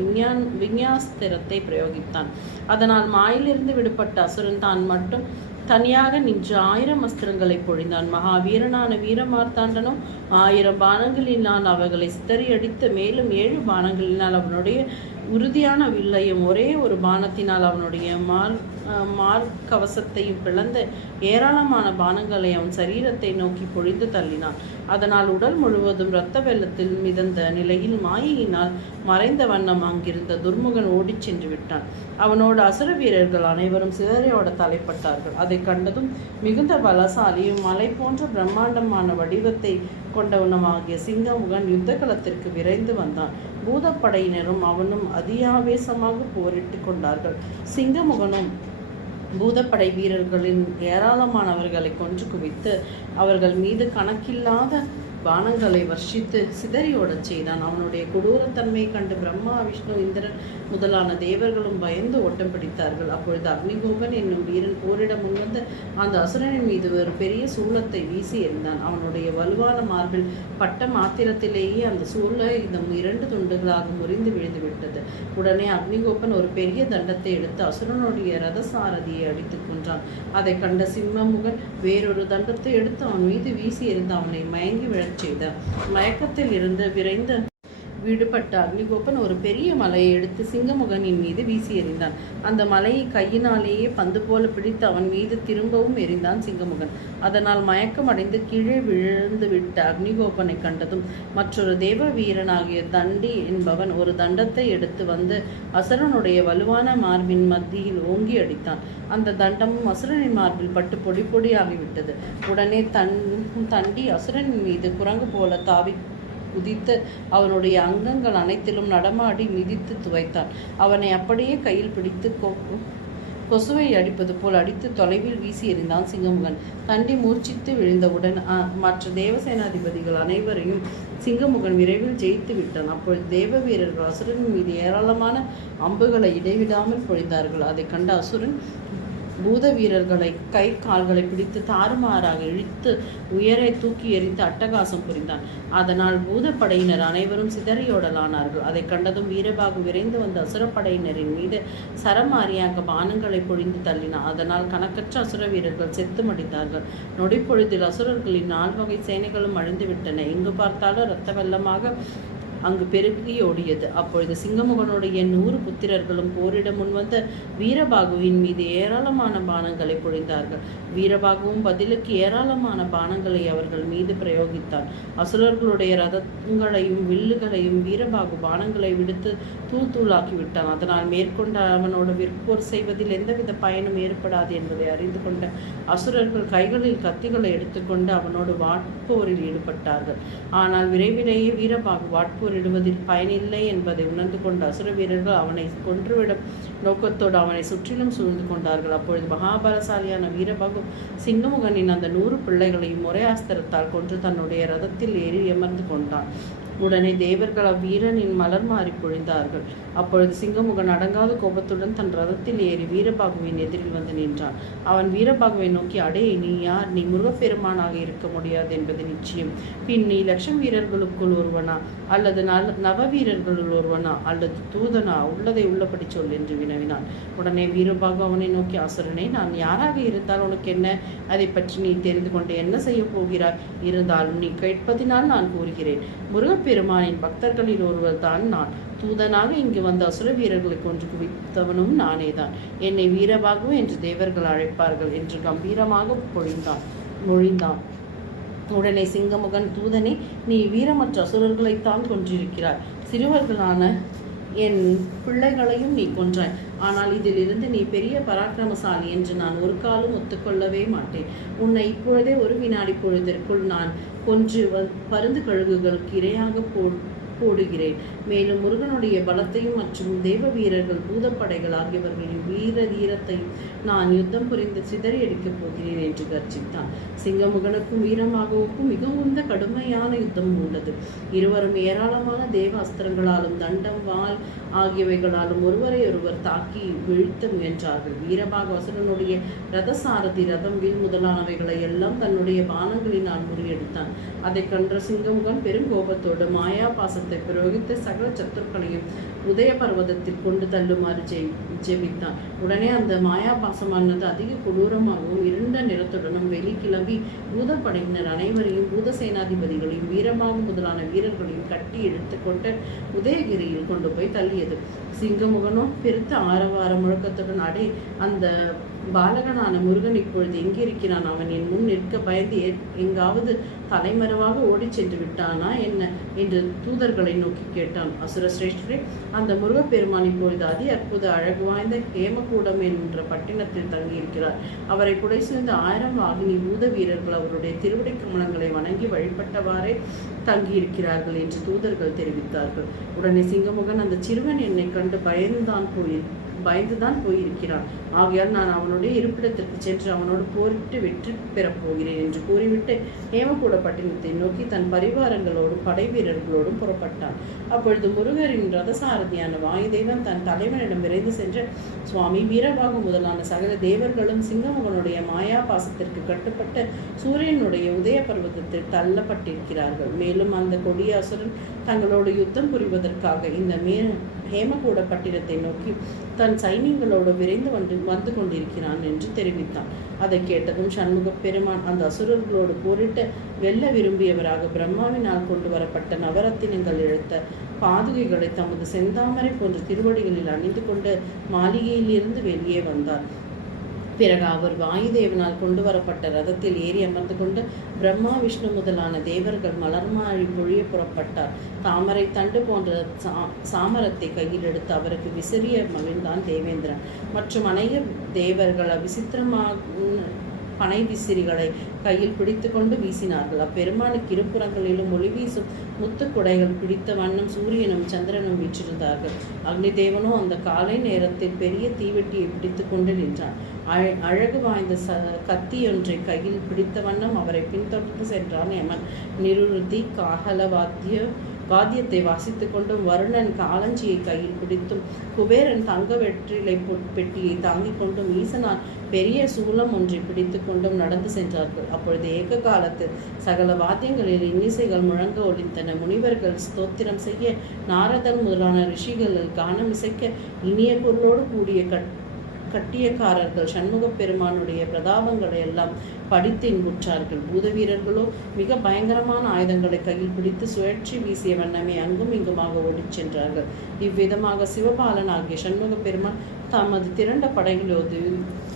விஞ்ஞாஸ்திரத்தை பிரயோகித்தான். அதனால் மாயிலிருந்து விடுபட்ட அசுரன் தான் மட்டும் தனியாக நின்று 1000 அஸ்திரங்களை பொழிந்தான். மகாவீரனான வீரமார்த்தாண்டனோ 1000 பானங்களினால் அவர்களை சிதறியடித்து மேலும் 7 பானங்களினால் அவனுடைய உறுதியான வில்லையும் ஒரே ஒரு பானத்தினால் அவனுடைய மார்க்கவசத்தையும் பிளந்து ஏராளமான பானங்களை அவன் சரீரத்தை நோக்கி பொழிந்து தள்ளினான். அதனால் உடல் முழுவதும் இரத்த வெள்ளத்தில் மிதந்த நிலையில் மாயையினால் மறைந்த வண்ணம் அங்கிருந்த துர்முகன் ஓடிச் சென்று விட்டான். அவனோடு அசுர வீரர்கள் அனைவரும் சிதறையோட தலைப்பட்டார்கள். அதை கண்டதும் மிகுந்த பலசாலியும் மலை போன்ற பிரம்மாண்டமான வடிவத்தை கொண்டவனுமாகிய சிங்கமுகன் யுத்த களத்திற்கு விரைந்து வந்தான். பூதப்படையினரும் அவனும் அதியாவேசமாக போரிட்டு கொண்டார்கள். சிங்கமுகனும் பூதப்படை வீரர்களின் ஏராளமானவர்களை கொன்று குவித்து அவர்கள் மீது கணக்கில்லாத பானங்களை வர்ஷித்து சிதறியோடச் செய்தான். அவனுடைய கொடூரத்தன்மையை கண்டு பிரம்மா, விஷ்ணு, இந்திரன் முதலான தேவர்களும் பயந்து ஓட்டம் பிடித்தார்கள். அப்பொழுது அக்னிகோபன் என்னும் வீரன் போரிட முன்வந்து அந்த அசுரனின் மீது ஒரு பெரிய சூலத்தை வீசி எறிந்தான். அவனுடைய வலுவான மார்பில் பட்ட மாத்திரத்திலேயே அந்த சூளை இந்த 2 துண்டுகளாக முறிந்து விழுந்து விட்டது. உடனே அக்னிகோபன் ஒரு பெரிய தண்டத்தை எடுத்து அசுரனுடைய ரதசாரதியை அடித்து கொன்றான். அதை கண்ட சிம்மமுகன் வேறொரு தண்டத்தை எடுத்து அவன் மீது வீசி எறிந்து அவனை மயங்கி விழச் செய்தார். மயக்கத்தில் இருந்து விரைந்து விடுபட்ட அக்னிகோபன் ஒரு பெரிய மலையை எடுத்து சிங்கமுகனின் மீது வீசி எறிந்தான். அந்த மலையை கையினாலேயே பந்து போல பிடித்து அவன் மீது திரும்பவும் எறிந்தான் சிங்கமுகன். அதனால் மயக்கம் அடைந்து கீழே விழுந்து விட்ட அக்னிகோபனை கண்டதும் மற்றொரு தேவ வீரனாகிய தண்டி என்பவன் ஒரு தண்டத்தை எடுத்து வந்து அசுரனுடைய வலுவான மார்பின் மத்தியில் ஓங்கி அடித்தான். அந்த தண்டமும் அசுரனின் மார்பில் பட்டு பொடி பொடியாகிவிட்டது. உடனே தண்டி அசுரனின் மீது குரங்கு போல தாவி குதித்து அவனுடைய அங்கங்கள் அனைத்திலும் நடமாடி மிதித்து துவைத்தான். அவனை அப்படியே கையில் பிடித்து கொசுவை அடிப்பது போல் அடித்து தொலைவில் வீசி எறிந்தான் சிங்கமுகன். தண்டி மூர்ச்சித்து விழுந்தவுடன் மற்ற தேவசேனாதிபதிகள் அனைவரையும் சிங்கமுகன் விரைவில் ஜெயித்து விட்டான். அப்பொழுது தேவ வீரர்கள் அசுரனின் மீது ஏராளமான அம்புகளை இடைவிடாமல் பொழிந்தார்கள். அதை கண்ட அசுரன் பூத வீரர்களை கை கால்களை பிடித்து தாறுமாறாக இழுத்து உயரை தூக்கி எறிந்து அட்டகாசம் புரிந்தான். அதனால் பூதப்படையினர் அனைவரும் சிதறியோடலானார்கள். அதை கண்டதும் வீரபாகு விரைந்து வந்த அசுரப்படையினரின் மீது சரமாரியாக பானங்களை பொழிந்து தள்ளினான். அதனால் கணக்கற்ற அசுர வீரர்கள் செத்து மடித்தார்கள். நொடிப்பொழுதில் அசுரர்களின் 4 வகை சேனைகளும் அழிந்துவிட்டன. எங்கு பார்த்தாலும் இரத்த வெள்ளமாக அங்கு பெருகி ஓடியது. அப்பொழுது சிங்கமுகனுடைய 100 புத்திரர்களும் போரிட முன்வந்த வீரபாகுவின் மீது ஏராளமான பானங்களை பொழிந்தார்கள். வீரபாகுவும் பதிலுக்கு ஏராளமான பானங்களை அவர்கள் மீது பிரயோகித்தான். அசுரர்களுடைய ரதங்களையும் வில்லுகளையும் வீரபாகு பானங்களை விடுத்து தூள் தூளாக்கி விட்டான். அதனால் மேற்கொண்ட அவனோட விற்போர் செய்வதில் எந்தவித பயனும் ஏற்படாது என்பதை அறிந்து கொண்ட அசுரர்கள் கைகளில் கத்திகளை எடுத்துக்கொண்டு அவனோடு வாட்போரில் ஈடுபட்டார்கள். ஆனால் விரைவிலேயே வீரபாகு வாட்போரிடுவதில் பயனில்லை என்பதை உணர்ந்து கொண்ட அசுர வீரர்கள் அவனை கொன்றுவிடும் நோக்கத்தோடு அவனை சுற்றிலும் சூழ்ந்து கொண்டார்கள். அப்பொழுது மகாபலசாலியான வீரபாகு சிங்கமுகனின் அந்த 100 பிள்ளைகளையும் ஒரே அஸ்திரத்தால் கொன்று தன்னுடைய ரதத்தில் ஏறி அமர்ந்து கொண்டான். உடனே தேவர்கள் அவ்வீரனின் மலர் மாறி பொழிந்தார்கள். அப்பொழுது சிங்கமுகன் அடங்காத கோபத்துடன் தன் ரதத்தில் ஏறி வீரபாகுவின் எதிரில் வந்து நின்றான். அவன் வீரபாகுவை நோக்கி, அடே, நீ யார்? நீ முருகப்பெருமானாக இருக்க முடியாது என்பது நிச்சயம். பின் நீ 1,00,000 வீரர்களுக்குள் ஒருவனா, அல்லது நவ வீரர்களுள் ஒருவனா, அல்லது தூதனா? உள்ளதை உள்ளபடி சொல் என்று வினவினான். உடனே வீரபாகு அவனை நோக்கி, அசுரனே, நான் யாராக இருந்தால் உனக்கு என்ன? அதை பற்றி நீ தெரிந்து கொண்டு என்ன செய்ய போகிறாய்? இருந்தாலும் நீ கேட்பதினால் நான் கூறுகிறேன். முருகப்பெருமானின் பக்தர்களில் ஒருவர் தான் நான். தூதனாக இங்கு வந்த அசுர வீரர்களை கொன்று குவித்தவனும் நானேதான். என்னை வீரபாகு என்று தேவர்கள் அழைப்பார்கள் என்று கம்பீரமாக மொழிந்தான். உடனே சிங்கமுகன், தூதனே, நீ வீரமற்ற அசுரர்களைத்தான் கொன்றிருக்கிறாய். சிறுவர்களான என் பிள்ளைகளையும் நீ கொன்றாய். ஆனால் இதிலிருந்து நீ பெரிய பராக்கிரமசாலி என்று நான் ஒரு காலம் ஒத்துக்கொள்ளவே மாட்டேன். உன்னை இப்பொழுதே ஒரு வினாடி பொழுதற்குள் நான் கொன்று பருந்து கழுகுகளுக்கு இரையாக போடுகிறேன். மேலும் முருகனுடைய பலத்தையும் மற்றும் தேவ வீரர்கள், பூதப்படைகள் ஆகியவர்களின் வீர தீரத்தையும் நான் யுத்தம் புரிந்து சிதறியடிக்கப் போகிறேன் என்று கர்ஜித்தான். சிங்கமுகனுக்கும் வீரமாகவுக்கும் மிகவும் கடுமையான யுத்தம் உள்ளது. இருவரும் ஏராளமான தேவ அஸ்திரங்களாலும் தண்டம், வாள் ஆகியவைகளாலும் ஒருவரை ஒருவர் தாக்கி வீழ்த்த முயன்றார்கள். வீரபாகு அசுரனுடைய ரதசாரதி, ரதம், வில் முதலானவைகளை எல்லாம் தன்னுடைய பானங்களினால் முறியடித்தான். அதை கன்ற சிங்கமுகன் பெருங்கோபத்தோடு மாயா பாசத்தை பிரயோகித்து சகல சத்துருக்களையும் உதய பர்வதத்தில் கொண்டு தள்ளுமாறு ஜெபித்தான். உடனே அந்த மாயாபாசமானது அதிக கொடூரமாகவும் இருண்ட நிறத்துடனும் வெளி கிளம்பி பூதப்படையினர் அனைவரையும், பூதசேனாதிபதிகளையும், வீரபாகு முதலான வீரர்களையும் கட்டி இழுத்து கொண்டு உதயகிரியில் கொண்டு போய் தள்ளியது. சிங்கமுகனோ பெருத்த ஆரவார முழக்கத்துடன், அடே, அந்த பாலகனான முருகன் இப்பொழுது எங்கிருக்கிறான்? அவன் என் முன் நிற்க பயந்து எங்காவது தலைமறைவாக ஓடி சென்று விட்டானா என்ன என்று தூதர்களை நோக்கி கேட்டான். அசுர சிரேஷ்டரே, அந்த முருகப்பெருமான் இப்பொழுது அதி அற்புத அழகு வாய்ந்த ஹேமகூடம் என்ற பட்டினத்தில் தங்கியிருக்கிறார். அவரை புடை சேர்ந்த 1000 வாகினி பூத வீரர்கள் அவருடைய திருவடி கமலங்களை வணங்கி வழிபட்டவாறே தங்கியிருக்கிறார்கள் என்று தூதர்கள் தெரிவித்தார்கள். உடனே சிங்கமுகன், அந்த சிறுவன் என்னை கண்டு பயந்தான் பயந்துதான் போயிருக்கிறான். ஆகையால் நான் அவனுடைய இருப்பிடத்திற்கு சென்று அவனோடு போரிட்டு வெற்றி பெறப் போகிறேன் என்று கூறிவிட்டு ஹேமகூட பட்டினத்தை நோக்கி தன் பரிவாரங்களோடும் படை வீரர்களோடும் புறப்பட்டான். அப்பொழுது முருகரின் ரதசாரதியான வாயுதேவன் தன் தலைவனிடம் விரைந்து சென்று, சுவாமி, வீரபாகு முதலான சகல தேவர்களும் சிங்கமுகனுடைய மாயா பாசத்திற்கு கட்டுப்பட்டு சூரியனுடைய உதய பர்வதத்தில் தள்ளப்பட்டிருக்கிறார்கள். மேலும் அந்த கொடிய அசுரன் தங்களோடு யுத்தம் புரிவதற்காக இந்த ஹேமகூட பட்டினத்தை நோக்கி தன் சைனியங்களோடு விரைந்து வந்து கொண்டிருக்கிறான் என்று தெரிவித்தான். அதை கேட்டதும் சண்முக பெருமான் அந்த அசுரர்களோடு போரிட்டு வெல்ல விரும்பியவராக பிரம்மாவினால் கொண்டு வரப்பட்ட நவரத்தினங்கள் இழுத்த பாதுகைகளை தமது செந்தாமரை போன்ற திருவடிகளில் அணிந்து கொண்டு மாளிகையிலிருந்து வெளியே வந்தார். பிறகு அவர் வாயுதேவனால் கொண்டு வரப்பட்ட ரதத்தில் ஏறி அமர்ந்து கொண்டு பிரம்மா விஷ்ணு முதலான தேவர்கள் மலர்மாழி பொழிய புறப்பட்டார். தாமரை தண்டு போன்ற சாமரத்தை கையில் எடுத்து அவருக்கு விசிறிய மகிழ்ந்தான் தேவேந்திரன். மற்றும் அநேக தேவர்கள் விசித்திரமாக பனை விசிறிகளை கையில் பிடித்து கொண்டு வீசினார்கள். அப்பெருமானுக்கு இருபுறங்களிலும் ஒளி வீசும் முத்து குடைகள் பிடித்த வண்ணம் சூரியனும் சந்திரனும் வீற்றிருந்தார்கள். அக்னி தேவனோ அந்த காலை நேரத்தில் பெரிய தீவெட்டியை பிடித்து கொண்டு நின்றான். அழகு வாய்ந்த கத்தியொன்றை கையில் பிடித்த வண்ணம் அவரை பின்தொடர்ந்து சென்றான் யமன். நிருதி காகல வாத்தியத்தை வாசித்து கொண்டும் வருணன் காலஞ்சியை கையில் பிடித்தும் குபேரன் தங்க வெற்றிலை பெட்டியை தாங்கிக் கொண்டும் ஈசனால் பெரிய சூலம் ஒன்றை பிடித்து கொண்டும் நடந்து சென்றார்கள். அப்பொழுது ஏக காலத்தில் சகல வாத்தியங்களில் இன்னிசைகள் முழங்க ஒலித்தன. முனிவர்கள் ஸ்தோத்திரம் செய்ய, நாரதன் முதலான ரிஷிகள் கானம் இசைக்க, இனிய பொருளோடு கூடிய கட்டியக்காரர்கள் சண்முக பெருமானுடைய பிரதாபங்களை எல்லாம் படித்து இன்புற்றார்கள். பூத வீரர்களோ மிக பயங்கரமான ஆயுதங்களை கையில் பிடித்து சுழற்சி வீசிய வண்ணமே அங்கும் இங்குமாக ஓடிச் சென்றார்கள். இவ்விதமாக சிவபாலன் ஆகிய சண்முக பெருமான் தமது திரண்ட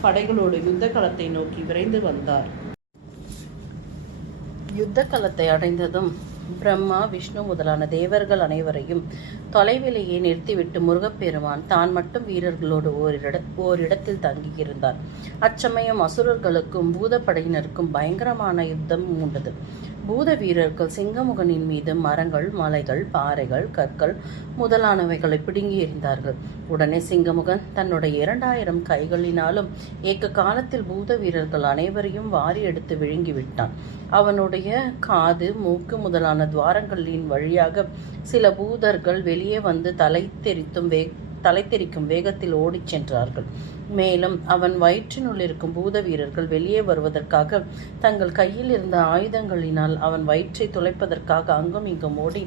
படைகளோடு யுத்த களத்தை நோக்கி விரைந்து வந்தார். யுத்த களத்தை அடைந்ததும் பிரம்மா விஷ்ணு முதலான தேவர்கள் அனைவரையும் தொலைவிலேயே நிறுத்திவிட்டு முருகப்பெருமான் தான் மட்டும் வீரர்களோடு ஓரிடத்தில் தங்கியிருந்தார். அச்சமயம் அசுரர்களுக்கும் பூதப்படையினருக்கும் பயங்கரமான யுத்தம் மூண்டது. பூத வீரர்கள் சிங்கமுகனின் மீது மரங்கள், மலைகள், பாறைகள், கற்கள் முதலானவைகளை பிடுங்கி எறிந்தார்கள். உடனே சிங்கமுகன் தன்னுடைய 2000 கைகளினாலும் ஏக காலத்தில் பூத வீரர்கள் அனைவரையும் வாரி எடுத்து விழுங்கிவிட்டான். அவனுடைய காது, மூக்கு முதலான துவாரங்களின் வழியாக சில பூதர்கள் வெளியே வந்து தலை தெரிக்கும் வேகத்தில் ஓடிச் சென்றார்கள். மேலும் அவன் வயிற்றினுள் இருக்கும் பூத வீரர்கள் வெளியே வருவதற்காக தங்கள் கையில் இருந்த ஆயுதங்களினால் அவன் வயிற்றை துளைப்பதற்காக அங்கும் இங்கும் ஓடி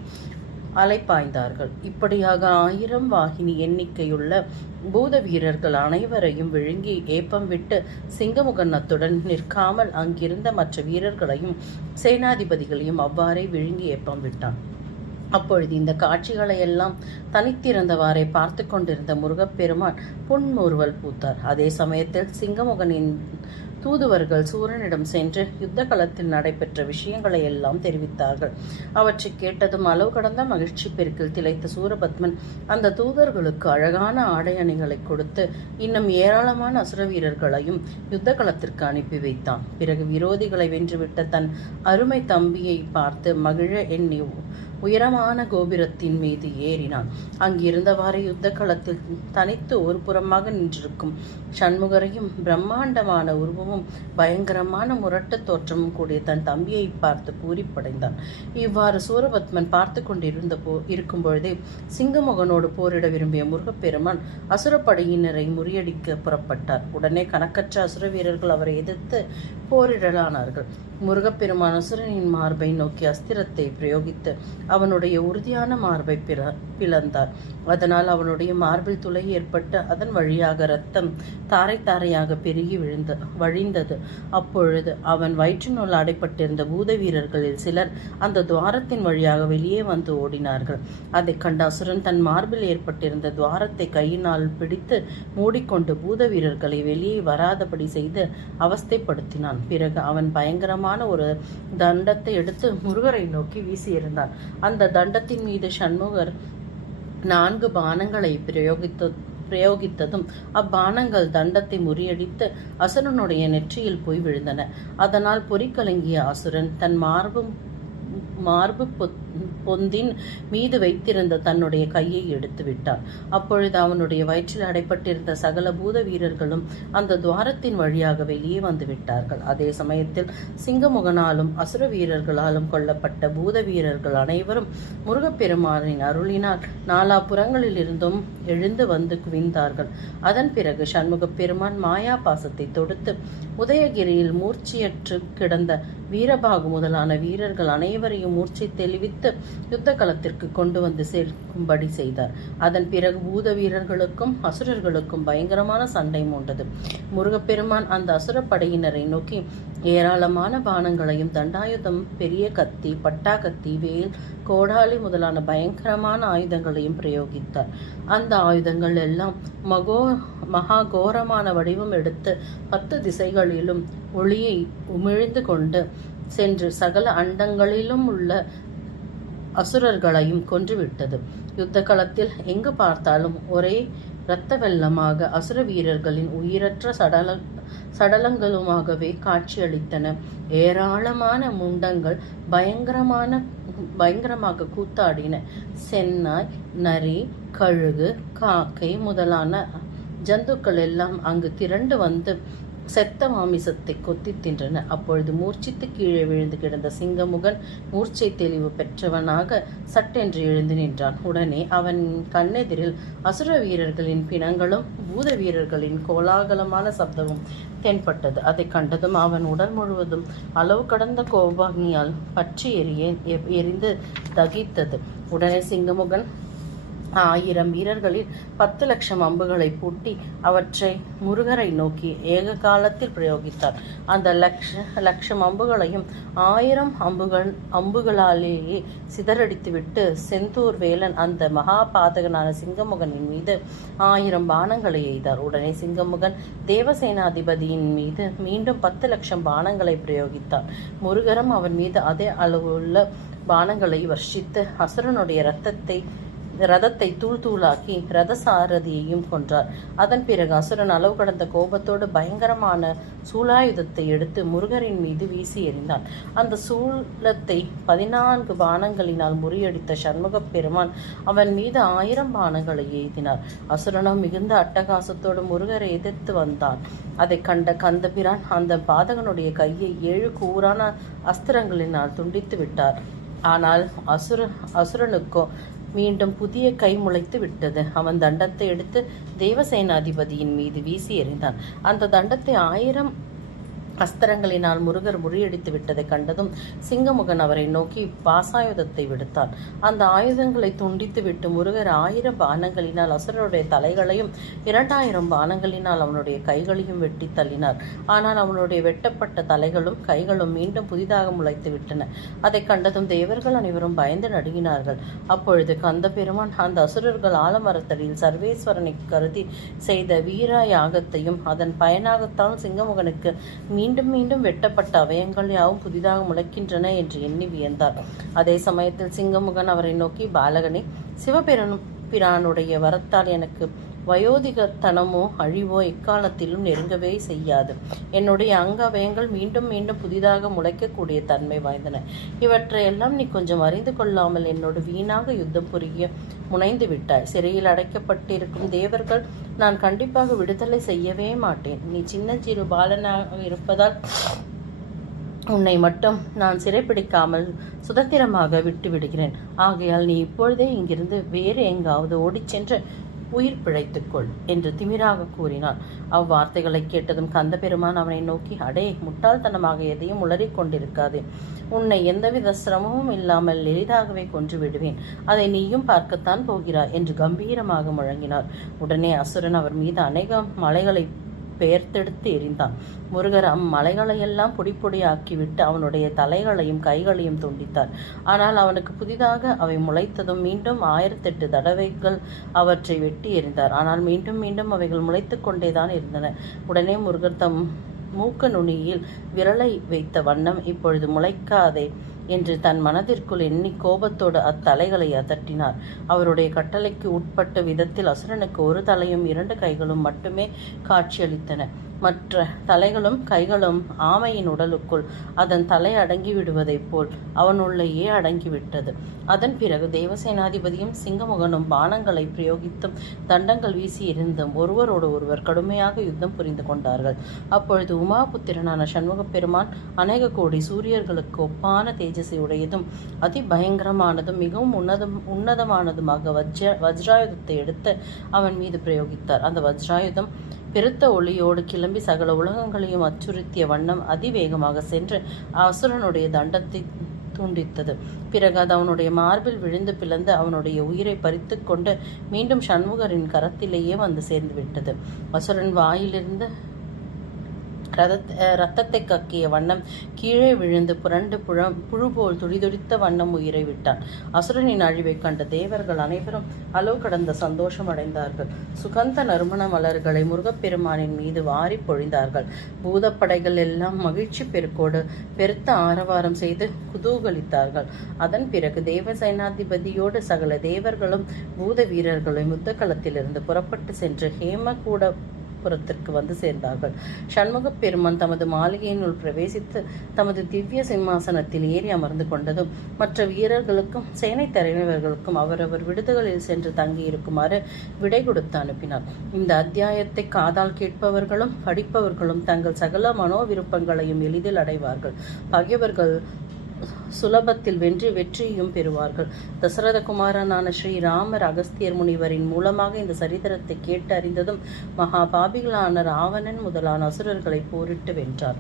அலைப்பாய்ந்தார்கள். இப்படியாக 1000 வாகினி எண்ணிக்கையுள்ள பூத வீரர்கள் அனைவரையும் விழுங்கி ஏப்பம் விட்டு சிங்கமுகன் அத்துடன் நிற்காமல் அங்கிருந்த மற்ற வீரர்களையும் சேனாதிபதிகளையும் அவ்வாறே விழுங்கி ஏப்பம் விட்டான். அப்பொழுது இந்த காட்சிகளை எல்லாம் தனித்திருந்தவாறே பார்த்து கொண்டிருந்த முருகப்பெருமான் புன்முறுவல் பூத்தார். அதே சமயத்தில் சிங்கமுகனின் தூதுவர்கள் சூரனிடம் சென்று யுத்த களத்தில் நடைபெற்ற விஷயங்களை எல்லாம் தெரிவித்தார்கள். அவற்றை கேட்டதும் அளவு கடந்த மகிழ்ச்சி பெருக்கில் திளைத்த சூரபத்மன் அந்த தூதர்களுக்கு அழகான ஆடை அணிகளை கொடுத்து இன்னும் ஏராளமான அசுர வீரர்களையும் யுத்த களத்திற்கு அனுப்பி வைத்தான். பிறகு விரோதிகளை வென்றுவிட்ட தன் அருமை தம்பியை பார்த்து மகிழ எண்ணி உயரமான கோபுரத்தின் மீது ஏறினான். அங்கிருந்தவாறு யுத்த களத்தில் தனித்து ஒரு புறமாக நின்றிருக்கும் சண்முகரையும் பிரம்மாண்டமான உருவமும் பயங்கரமான முரட்டு தோற்றமும் கூடிய தன் தம்பியை பார்த்து பூரிப்படைந்தான். இவ்வாறு சூரபத்மன் பார்த்து இருக்கும் பொழுதே சிங்கமுகனோடு போரிட விரும்பிய முருகப்பெருமான் அசுரப்படையினரை முறியடிக்க புறப்பட்டார். உடனே கணக்கற்ற அசுர வீரர்கள் அவரை எதிர்த்து போரிடலானார்கள். முருகப்பெருமான் அசுரனின் மார்பை நோக்கி அஸ்திரத்தை பிரயோகித்து அவனுடைய உறுதியான மார்பை பிளந்தார். அதனால் அவனுடைய மார்பில் துளை ஏற்பட்டு அதன் வழியாக இரத்தம் தாரை தாரையாக பெருகி வழிந்தது. அப்பொழுது அவன் வயிற்றினுள் அடைப்பட்டிருந்த பூத வீரர்களில் சிலர் அந்த துவாரத்தின் வழியாக வெளியே வந்து ஓடினார்கள். அதை கண்ட அசுரன் தன் மார்பில் ஏற்பட்டிருந்த துவாரத்தை கையினால் பிடித்து மூடிக்கொண்டு பூத வீரர்களை வெளியே வராதபடி செய்து அவஸ்தைப்படுத்தினான். பிறகு அவன் பயங்கரமான ஒரு தண்டத்தை எடுத்து முருகரை நோக்கி வீசியிருந்தான். அந்த தண்டத்தின் மீது சண்முகர் 4 பானங்களை பிரயோகித்ததும் அப்பானங்கள் தண்டத்தை முறியடித்து அசுரனுடைய நெற்றியில் போய் விழுந்தன. அதனால் பொறிக்கலங்கிய அசுரன் தன் மார்பும் மார்பு பொந்தின் மீது வைத்திருந்த தன்னுடைய கையை எடுத்து விட்டார். அப்பொழுது அவனுடைய வயிற்றில் அடைப்பட்டிருந்த சகல பூத வீரர்களும் அந்த துவாரத்தின் வழியாக வெளியே வந்து விட்டார்கள். அதே சமயத்தில் சிங்கமுகனாலும் அசுர வீரர்களாலும் கொல்லப்பட்ட பூத வீரர்கள் அனைவரும் முருகப்பெருமானின் அருளினால் நாலாபுறங்களில் இருந்தும் எழுந்து வந்து குவிந்தார்கள். அதன் பிறகு சண்முகப் பெருமான் மாயா பாசத்தை தொடுத்து உதயகிரியில் மூர்ச்சியற்று கிடந்த வீரபாகு முதலான வீரர்கள் அனைவரையும் மூர்ச்சை தெளிவித்து யுத்த களத்திற்கு கொண்டு வந்து சேர்க்கும்படி செய்தார். அதன் பிறகு பூத வீரர்களுக்கும் அசுரர்களுக்கும் பயங்கரமான சண்டை மூண்டது. முருகப்பெருமான் அந்த அசுரப்படையினரை நோக்கி ஏராளமான பானங்களையும் தண்டாயுதம், பெரிய கத்தி, பட்டா கத்தி, வேல், கோடாலி முதலான பயங்கரமான ஆயுதங்களையும் பிரயோகித்தார். அந்த ஆயுதங்கள் எல்லாம் மகா கோரமான வடிவம் எடுத்து 10 திசைகளிலும் ஒளியை உமிழ்ந்து கொண்டு சென்று சகல அண்டங்களிலும் உள்ள அசுரர்களையும் கொன்றுவிட்டது. யுத்த களத்தில் எங்கு பார்த்தாலும் ஒரே இரத்த வெள்ளமாக அசுர வீரர்களின் உயிரற்ற சடலங்களுமாகவே காட்சியளித்தன. ஏராளமான முண்டங்கள் பயங்கரமாக கூத்தாடின. சென்னாய், நரி, கழுகு, காக்கை முதலான ஜந்துக்கள் எல்லாம் அங்கு திரண்டு வந்து செத்த மாமிசத்தை கொத்தி தின்றன. அப்பொழுது மூர்ச்சித்து கீழே விழுந்து கிடந்த சிங்கமுகன் மூர்ச்சை தெளிவு பெற்றவனாக சட்டென்று எழுந்து நின்றான். உடனே அவன் கண்ணெதிரில் அசுர வீரர்களின் பிணங்களும் பூத வீரர்களின் கோலாகலமான சப்தமும் தென்பட்டது. அதை கண்டதும் அவன் உடல் முழுவதும் அளவு கடந்த கோபாக்னியால் பற்றி எரிந்து தகித்தது. உடனே சிங்கமுகன் 1000 வீரர்களில் 10 லட்சம் அம்புகளை பூட்டி அவற்றை முருகரை நோக்கி ஏக காலத்தில் பிரயோகித்தார். அந்த லட்சம் அம்புகளையும் 1000 அம்புகளாலேயே சிதறடித்துவிட்டு செந்தூர் வேலன் அந்த மகா பாதகனான சிங்கமுகனின் மீது 1000 பானங்களை எய்தார். உடனே சிங்கமுகன் தேவசேனாதிபதியின் மீது மீண்டும் 10 லட்சம் பானங்களை பிரயோகித்தார். முருகரும் அவன் மீது அதே அளவுள்ள பானங்களை வர்ஷித்து அசுரனுடைய ரதத்தை தூளாக்கி ரதசாரதியையும் கொன்றார். அதன் பிறகு அசுரன் அளவு கடந்த கோபத்தோடு பயங்கரமான சூலாயுதத்தை எடுத்து முருகரின் மீது வீசி எறிந்தான். அந்த சூலத்தை 14 பானங்களினால் முறியடித்த சண்முகப் பெருமான் அவன் மீது 1000 பானங்களை எய்தினார். அசுரனும் மிகுந்த அட்டகாசத்தோடு முருகரை எதிர்த்து வந்தான். அதை கண்ட கந்தபிரான் அந்த பாதகனுடைய கையை 7 கூரான அஸ்திரங்களினால் துண்டித்து விட்டார். ஆனால் அசுரனுக்கோ மீண்டும் புதிய கை முளைத்து விட்டது. அவன் தண்டத்தை எடுத்து தேவசேனாதிபதியின் மீது வீசி எறிந்தான். அந்த தண்டத்தை 1000 அஸ்திரங்களினால் முருகர் முறியடித்து விட்டதை கண்டதும் சிங்கமுகன் அவரை நோக்கி பாசாயுதத்தை விடுத்தான். அந்த ஆயுதங்களை துண்டித்து விட்டு முருகர் 1000 பானங்களினால் அசுரனுடைய தலைகளையும் 2000 பானங்களினால் அவனுடைய கைகளையும் வெட்டி தள்ளினார். ஆனால் அவனுடைய வெட்டப்பட்ட தலைகளும் கைகளும் மீண்டும் புதிதாக முளைத்து விட்டன. அதை கண்டதும் தேவர்கள் அனைவரும் பயந்து நடுங்கினார்கள். அப்பொழுது கந்த பெருமான் அந்த அசுரர்கள் ஆலமரத்தடியில் சர்வேஸ்வரனை கருதி செய்த வீர யாகத்தையும் அதன் பயனாகத்தான் சிங்கமுகனுக்கு மீண்டும் வெட்டப்பட்ட அவயங்கள் யாவும் புதிதாக முளைக்கின்றன என்று எண்ணி வியந்தார். அதே சமயத்தில் சிங்கமுகன் அவரை நோக்கி, பாலகனே, சிவபிரானுடைய வரத்தால் எனக்கு வயோதிகத்தனமோ அழிவோ எக்காலத்திலும் நெருங்கவே செய்யாது. என்னுடைய அவயங்கள் மீண்டும் புதிதாக முளைக்கக்கூடிய தன்மை வாய்ந்தன. இவற்றையெல்லாம் நீ கொஞ்சம் அறிந்து கொள்ளாமல் என்னோடு வீணாக யுத்தம் புரிய முனைந்து விட்டாய். சிறையில் அடைக்கப்பட்டிருக்கும் தேவர்கள் நான் கண்டிப்பாக விடுதலை செய்யவே மாட்டேன். நீ சின்னஞ்சிறு பாலனாக இருப்பதால் உன்னை மட்டும் நான் சிறைப்பிடிக்காமல் சுதந்திரமாக விட்டு விடுகிறேன். ஆகையால் நீ இப்பொழுதே இங்கிருந்து வேறு எங்காவது ஓடிச் சென்று உயிர் பிழைத்துக்கொள் என்று திமிராக கூறினான். அவ்வார்த்தைகளை கேட்டதும் கந்த பெருமான் அவனை நோக்கி, அடே, முட்டாள்தனமாக எதையும் உளறிக் கொண்டிருக்காதே. உன்னை எந்தவித சிரமமும் இல்லாமல் எளிதாகவே கொன்று விடுவேன். அதை நீயும் பார்க்கத்தான் போகிறாய் என்று கம்பீரமாக முழங்கினார். உடனே அசுரன் அவர் மீது அநேக மலைகளை பெயர்த்தெடுத்து எறிந்தான். முருகர் அம்மலைகளையெல்லாம் பொடிப்பொடியாக்கிவிட்டு அவனுடைய தலைகளையும் கைகளையும் துண்டித்தார். ஆனால் அவனுக்கு புதிதாக அவை முளைத்ததும் மீண்டும் 1008 தடவைகள் அவற்றை வெட்டி எறிந்தார். ஆனால் மீண்டும் அவைகள் முளைத்து கொண்டேதான் இருந்தன. உடனே முருகர் தம் மூக்க நுனியில் விரலை வைத்த வண்ணம், இப்பொழுது முளைக்காதே என்று தன் மனதிற்குள் எண்ணி கோபத்தோடு அத்தலைகளை அதட்டினார். அவருடைய கட்டளைக்கு உட்பட்ட விதத்தில் அசுரனுக்கு 1 தலையும் 2 கைகளும் மட்டுமே காட்சியளித்தன. மற்ற தலைகளும் கைகளும் ஆமையின் உடலுக்குள் அதன் தலை அடங்கி விடுவதைப் போல் அவனுள்ளேயே அடங்கிவிட்டது. அதன் பிறகு தேவசேனாதிபதியும் சிங்கமுகனும் பானங்களை பிரயோகித்தும் தண்டங்கள் வீசி எறிந்தும் ஒருவரோடு ஒருவர் கடுமையாக யுத்தம் புரிந்து கொண்டார்கள். அப்பொழுது உமாபுத்திரனான சண்முகப் பெருமான் அநேக கோடி சூரியர்களுக்கு ஒப்பான தேஜஸை உடையதும் அதிபயங்கரமானதும் மிகவும் உன்னதமானதுமாக வஜ்ராயுதத்தை எடுத்து அவன் மீது பிரயோகித்தார். அந்த வஜ்ராயுதம் பெருத்த ஒளியோடு கிளம்பி சகல உலகங்களையும் அச்சுறுத்திய வண்ணம் அதிவேகமாக சென்று அசுரனுடைய தண்டத்தை துண்டித்தது. பிறகு அது அவனுடைய மார்பில் விழுந்து பிளந்து அவனுடைய உயிரை பறித்து கொண்டு மீண்டும் சண்முகரின் கரத்திலேயே வந்து சேர்ந்து விட்டது. அசுரன் வாயிலிருந்து இரத்தத்தை கக்கிய வண்ணம் கீழே விழுந்து புரண்டு புழு போல் துடிதுடித்த வண்ணம் உயிரை விட்டான். அசுரனின் அழிவை கண்ட தேவர்கள் அனைவரும் அளவு கடந்த சந்தோஷம் அடைந்தார்கள். சுகந்த நறுமண மலர்களை முருகப்பெருமானின் மீது வாரி பொழிந்தார்கள். பூதப்படைகள் எல்லாம் மகிழ்ச்சி பெருக்கோடு பெருத்த ஆரவாரம் செய்து குதூகலித்தார்கள். அதன் பிறகு தேவசேனாதிபதியோடு சகல தேவர்களும் பூத வீரர்களும் யுத்த களத்திலிருந்து புறப்பட்டு சென்று ஹேமகூட புறத்திற்கு வந்து சேர்ந்தார்கள். சண்முகப் பெருமான் தமது மாளிகையினுள் பிரவேசித்து தமது திவ்ய சிம்மாசனத்தில் ஏறி அமர்ந்து கொண்டதும் மற்ற வீரர்களுக்கும் சேனை தலைவர்களுக்கும் அவரவர் விடுதிகளில் சென்று தங்கியிருக்குமாறு விடை கொடுத்து அனுப்பினார். இந்த அத்தியாயத்தை காதால் கேட்பவர்களும் படிப்பவர்களும் தங்கள் சகல மனோவிருப்பங்களையும் எளிதில் அடைவார்கள். பகைவர்கள் சுலபத்தில் வெற்றியையும் பெறுவார்கள். தசரத குமாரனான ஸ்ரீராமர் அகஸ்தியர் முனிவரின் மூலமாக இந்த சரித்திரத்தை கேட்டு அறிந்ததும் மகாபாபிகளான ராவணன் முதலான அசுரர்களை போரிட்டு வென்றார்.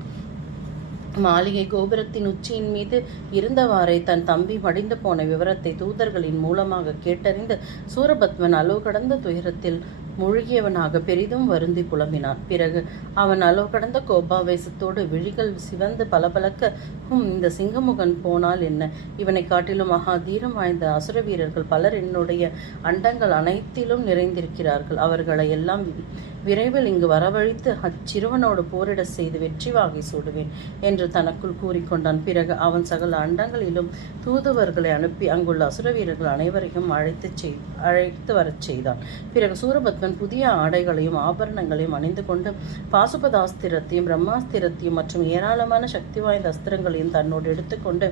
மாளிகை கோபுரத்தின் உச்சியின் மீது இருந்தவாறே தன் தம்பி மடிந்து போன விவரத்தை தூதர்களின் மூலமாக கேட்டறிந்து சூரபத்மன் அளவு கடந்த துயரத்தில் மூழ்கியவனாக பெரிதும் வருந்தி புலம்பினான். பிறகு அவன் அளவு கடந்த கோபாவேசத்தோடு விழிகள் சிவந்து பலபலக்க, இந்த சிங்கமுகன் போனால் என்ன? இவனை காட்டிலும் மகா தீரம் வாய்ந்த அசுர வீரர்கள் பலர் என்னுடைய அண்டங்கள் அனைத்திலும் நிறைந்திருக்கிறார்கள். அவர்களை எல்லாம் விரைவில் இங்கு வரவழைத்து அச்சிறுவனோடு போரிட செய்து வெற்றி வாகை சூடுவேன் என்று தனக்குள் கூறிக்கொண்டான். பிறகு அவன் சகல அண்டங்களிலும் தூதுவர்களை அனுப்பி அங்குள்ள அசுர வீரர்கள் அனைவரையும் அழைத்து வரச் செய்தான். பிறகு சூரபத்மன் புதிய ஆடைகளையும் ஆபரணங்களையும் அணிந்து கொண்டு பாசுபதாஸ்திரத்தையும் பிரம்மாஸ்திரத்தையும் மற்றும் ஏராளமான சக்தி வாய்ந்த அஸ்திரங்களையும் தன்னோடு எடுத்துக்கொண்டு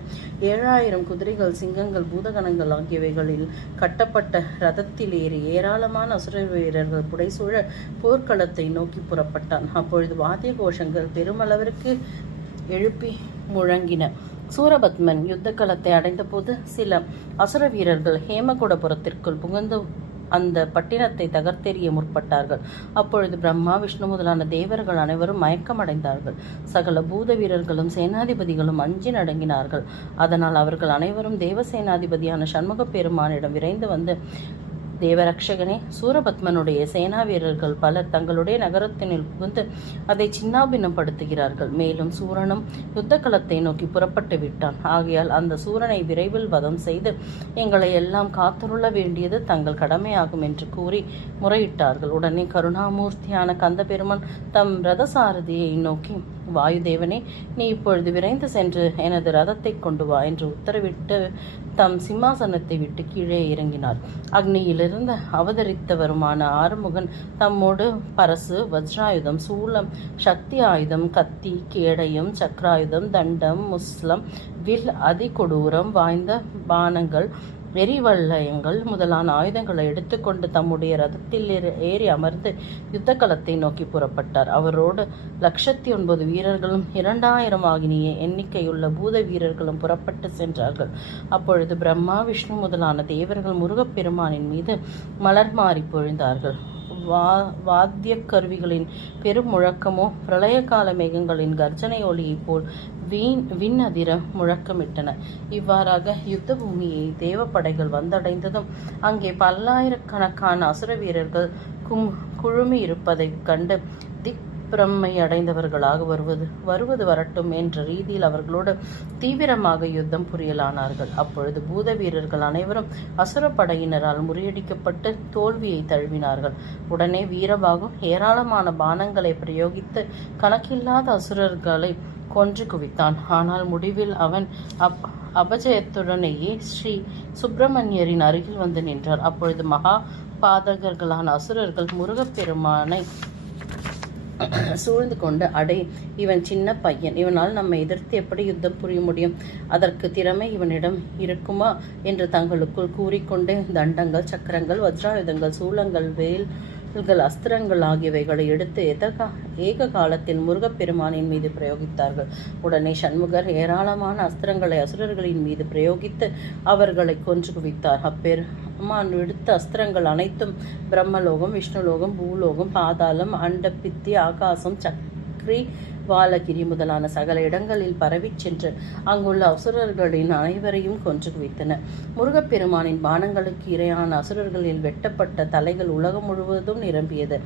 7000 குதிரைகள், சிங்கங்கள், பூதகணங்கள் ஆகியவைகளில் கட்டப்பட்ட ரதத்தில் ஏறி ஏராளமான அசுர வீரர்கள் புடைசூழ போர்க்களத்தை நோக்கி புறப்பட்டான். அப்பொழுது வாத்திய கோஷங்கள் பெருமளவிற்கு எழுப்பி முழங்கின. சூரபத்மன் யுத்த களத்தை அடைந்த போது சில அசுர வீரர்கள் ஹேமகுடபுரத்திற்குள் புகுந்து அந்த பட்டினத்தை தகர்த்தெறிய முற்பட்டார்கள். அப்பொழுது பிரம்மா, விஷ்ணு முதலான தேவர்கள் அனைவரும் மயக்கமடைந்தார்கள். சகல பூத வீரர்களும் சேனாதிபதிகளும் அஞ்சி நடுங்கினார்கள். அதனால் அவர்கள் அனைவரும் தேவசேனாதிபதியான சண்முகப் பெருமானிடம் விரைந்து வந்து, தேவரக்ஷகனே, சூரபத்மனுடைய சேனா வீரர்கள் பலர் தங்களுடைய நகரத்தினில் புகுந்து அதை சின்னாபின்னப்படுத்துகிறார்கள். மேலும் சூரனும் யுத்த களத்தை நோக்கி புறப்பட்டு விட்டான். ஆகையால் அந்த சூரனை விரைவில் வதம் செய்து எங்களை எல்லாம் காத்துருள வேண்டியது தங்கள் கடமையாகும் என்று கூறி முறையிட்டார்கள். உடனே கருணாமூர்த்தியான கந்த பெருமான் தம் ரதசாரதியை நோக்கி, வாயுதேவனே, நீ இப்பொழுது விரைந்து சென்று எனது ரதத்தை கொண்டு வா என்று உத்தரவிட்டு தம் சிம்மாசனத்தை விட்டு கீழே இறங்கினார். அக்னியிலிருந்து அவதரித்தவருமான ஆறுமுகன் தம்மோடு பரசு, வஜ்ராயுதம், சூலம், சக்தி ஆயுதம், கத்தி, கேடயம், சக்கராயுதம், தண்டம், முஸ்லம், வில், அதிகொடூரம் வாய்ந்த பானங்கள், எரிவல்லயங்கள் முதலான ஆயுதங்களை எடுத்துக்கொண்டு தம்முடைய ரதத்தில் ஏறி அமர்ந்து யுத்த களத்தை நோக்கி புறப்பட்டார். அவரோடு 109 வீரர்களும் 2000 ஆகிய எண்ணிக்கையுள்ள பூத வீரர்களும் புறப்பட்டு சென்றார்கள். அப்பொழுது பிரம்மா, விஷ்ணு முதலான தேவர்கள் முருகப்பெருமானின் மீது மலர் மாறி பொழிந்தார்கள். வாத்திய கருவிகளின் பெரும் முழக்கமோ பிரளய கால மேகங்களின் கர்ஜனை ஒளியைப் போல் விண் அதிர முழக்கமிட்டன. இவ்வாறாக யுத்த பூமியை தேவப்படைகள் வந்தடைந்ததும் அங்கே பல்லாயிரக்கணக்கான அசுர வீரர்கள் குழுமி இருப்பதைக் கண்டு பிரம்மை அடைந்தவர்களாக வருவது வரட்டும் என்ற ரீதியில் அவர்களோடு தீவிரமாக யுத்தம் புரியலானார்கள். அப்பொழுது பூத வீரர்கள் அனைவரும் அசுரப்படையினரால் முறியடிக்கப்பட்டு தோல்வியை தழுவினார்கள். உடனே வீரபாகும் ஏராளமான பானங்களை பிரயோகித்து கணக்கில்லாத அசுரர்களை கொன்று குவித்தான். ஆனால் முடிவில் அவன் அபஜயத்துடனேயே ஸ்ரீ சுப்பிரமணியரின் அருகில் வந்து நின்றார். அப்பொழுது மகா பாதகர்களான அசுரர்கள் முருகப்பெருமானை சூழ்ந்து கொண்டு, அடே, இவன் சின்ன பையன், இவனால் நம்மை எதிர்த்து எப்படி யுத்தம் புரிய முடியும்? அதற்கு திறமை இவனிடம் இருக்குமா என்று தங்களுக்குள் கூறிக்கொண்டே தண்டங்கள், சக்கரங்கள், வஜ்ராயுதங்கள், சூலங்கள், வேல்கள், அஸ்திரங்கள் ஆகியவைகளை எடுத்து ஏக காலத்தில் முருகப்பெருமானின் மீது பிரயோகித்தார்கள். உடனே சண்முகர் ஏராளமான அஸ்திரங்களை அசுரர்களின் மீது பிரயோகித்து அவர்களை கொன்று குவித்தார். அப்பெருமான் விடுத்த அஸ்திரங்கள் அனைத்தும் பிரம்மலோகம், விஷ்ணுலோகம், பூலோகம், பாதாளம், அண்டப்பித்தி, ஆகாசம், சக்ரி, வாலகிரி முதலான சகல இடங்களில் பரவிச் சென்று அங்குள்ள அசுரர்களின் அனைவரையும் கொன்று குவித்தன. முருகப்பெருமானின் பானங்களுக்கு இரையான அசுரர்களில் வெட்டப்பட்ட தலைகள் உலகம் முழுவதும் நிரம்பியது.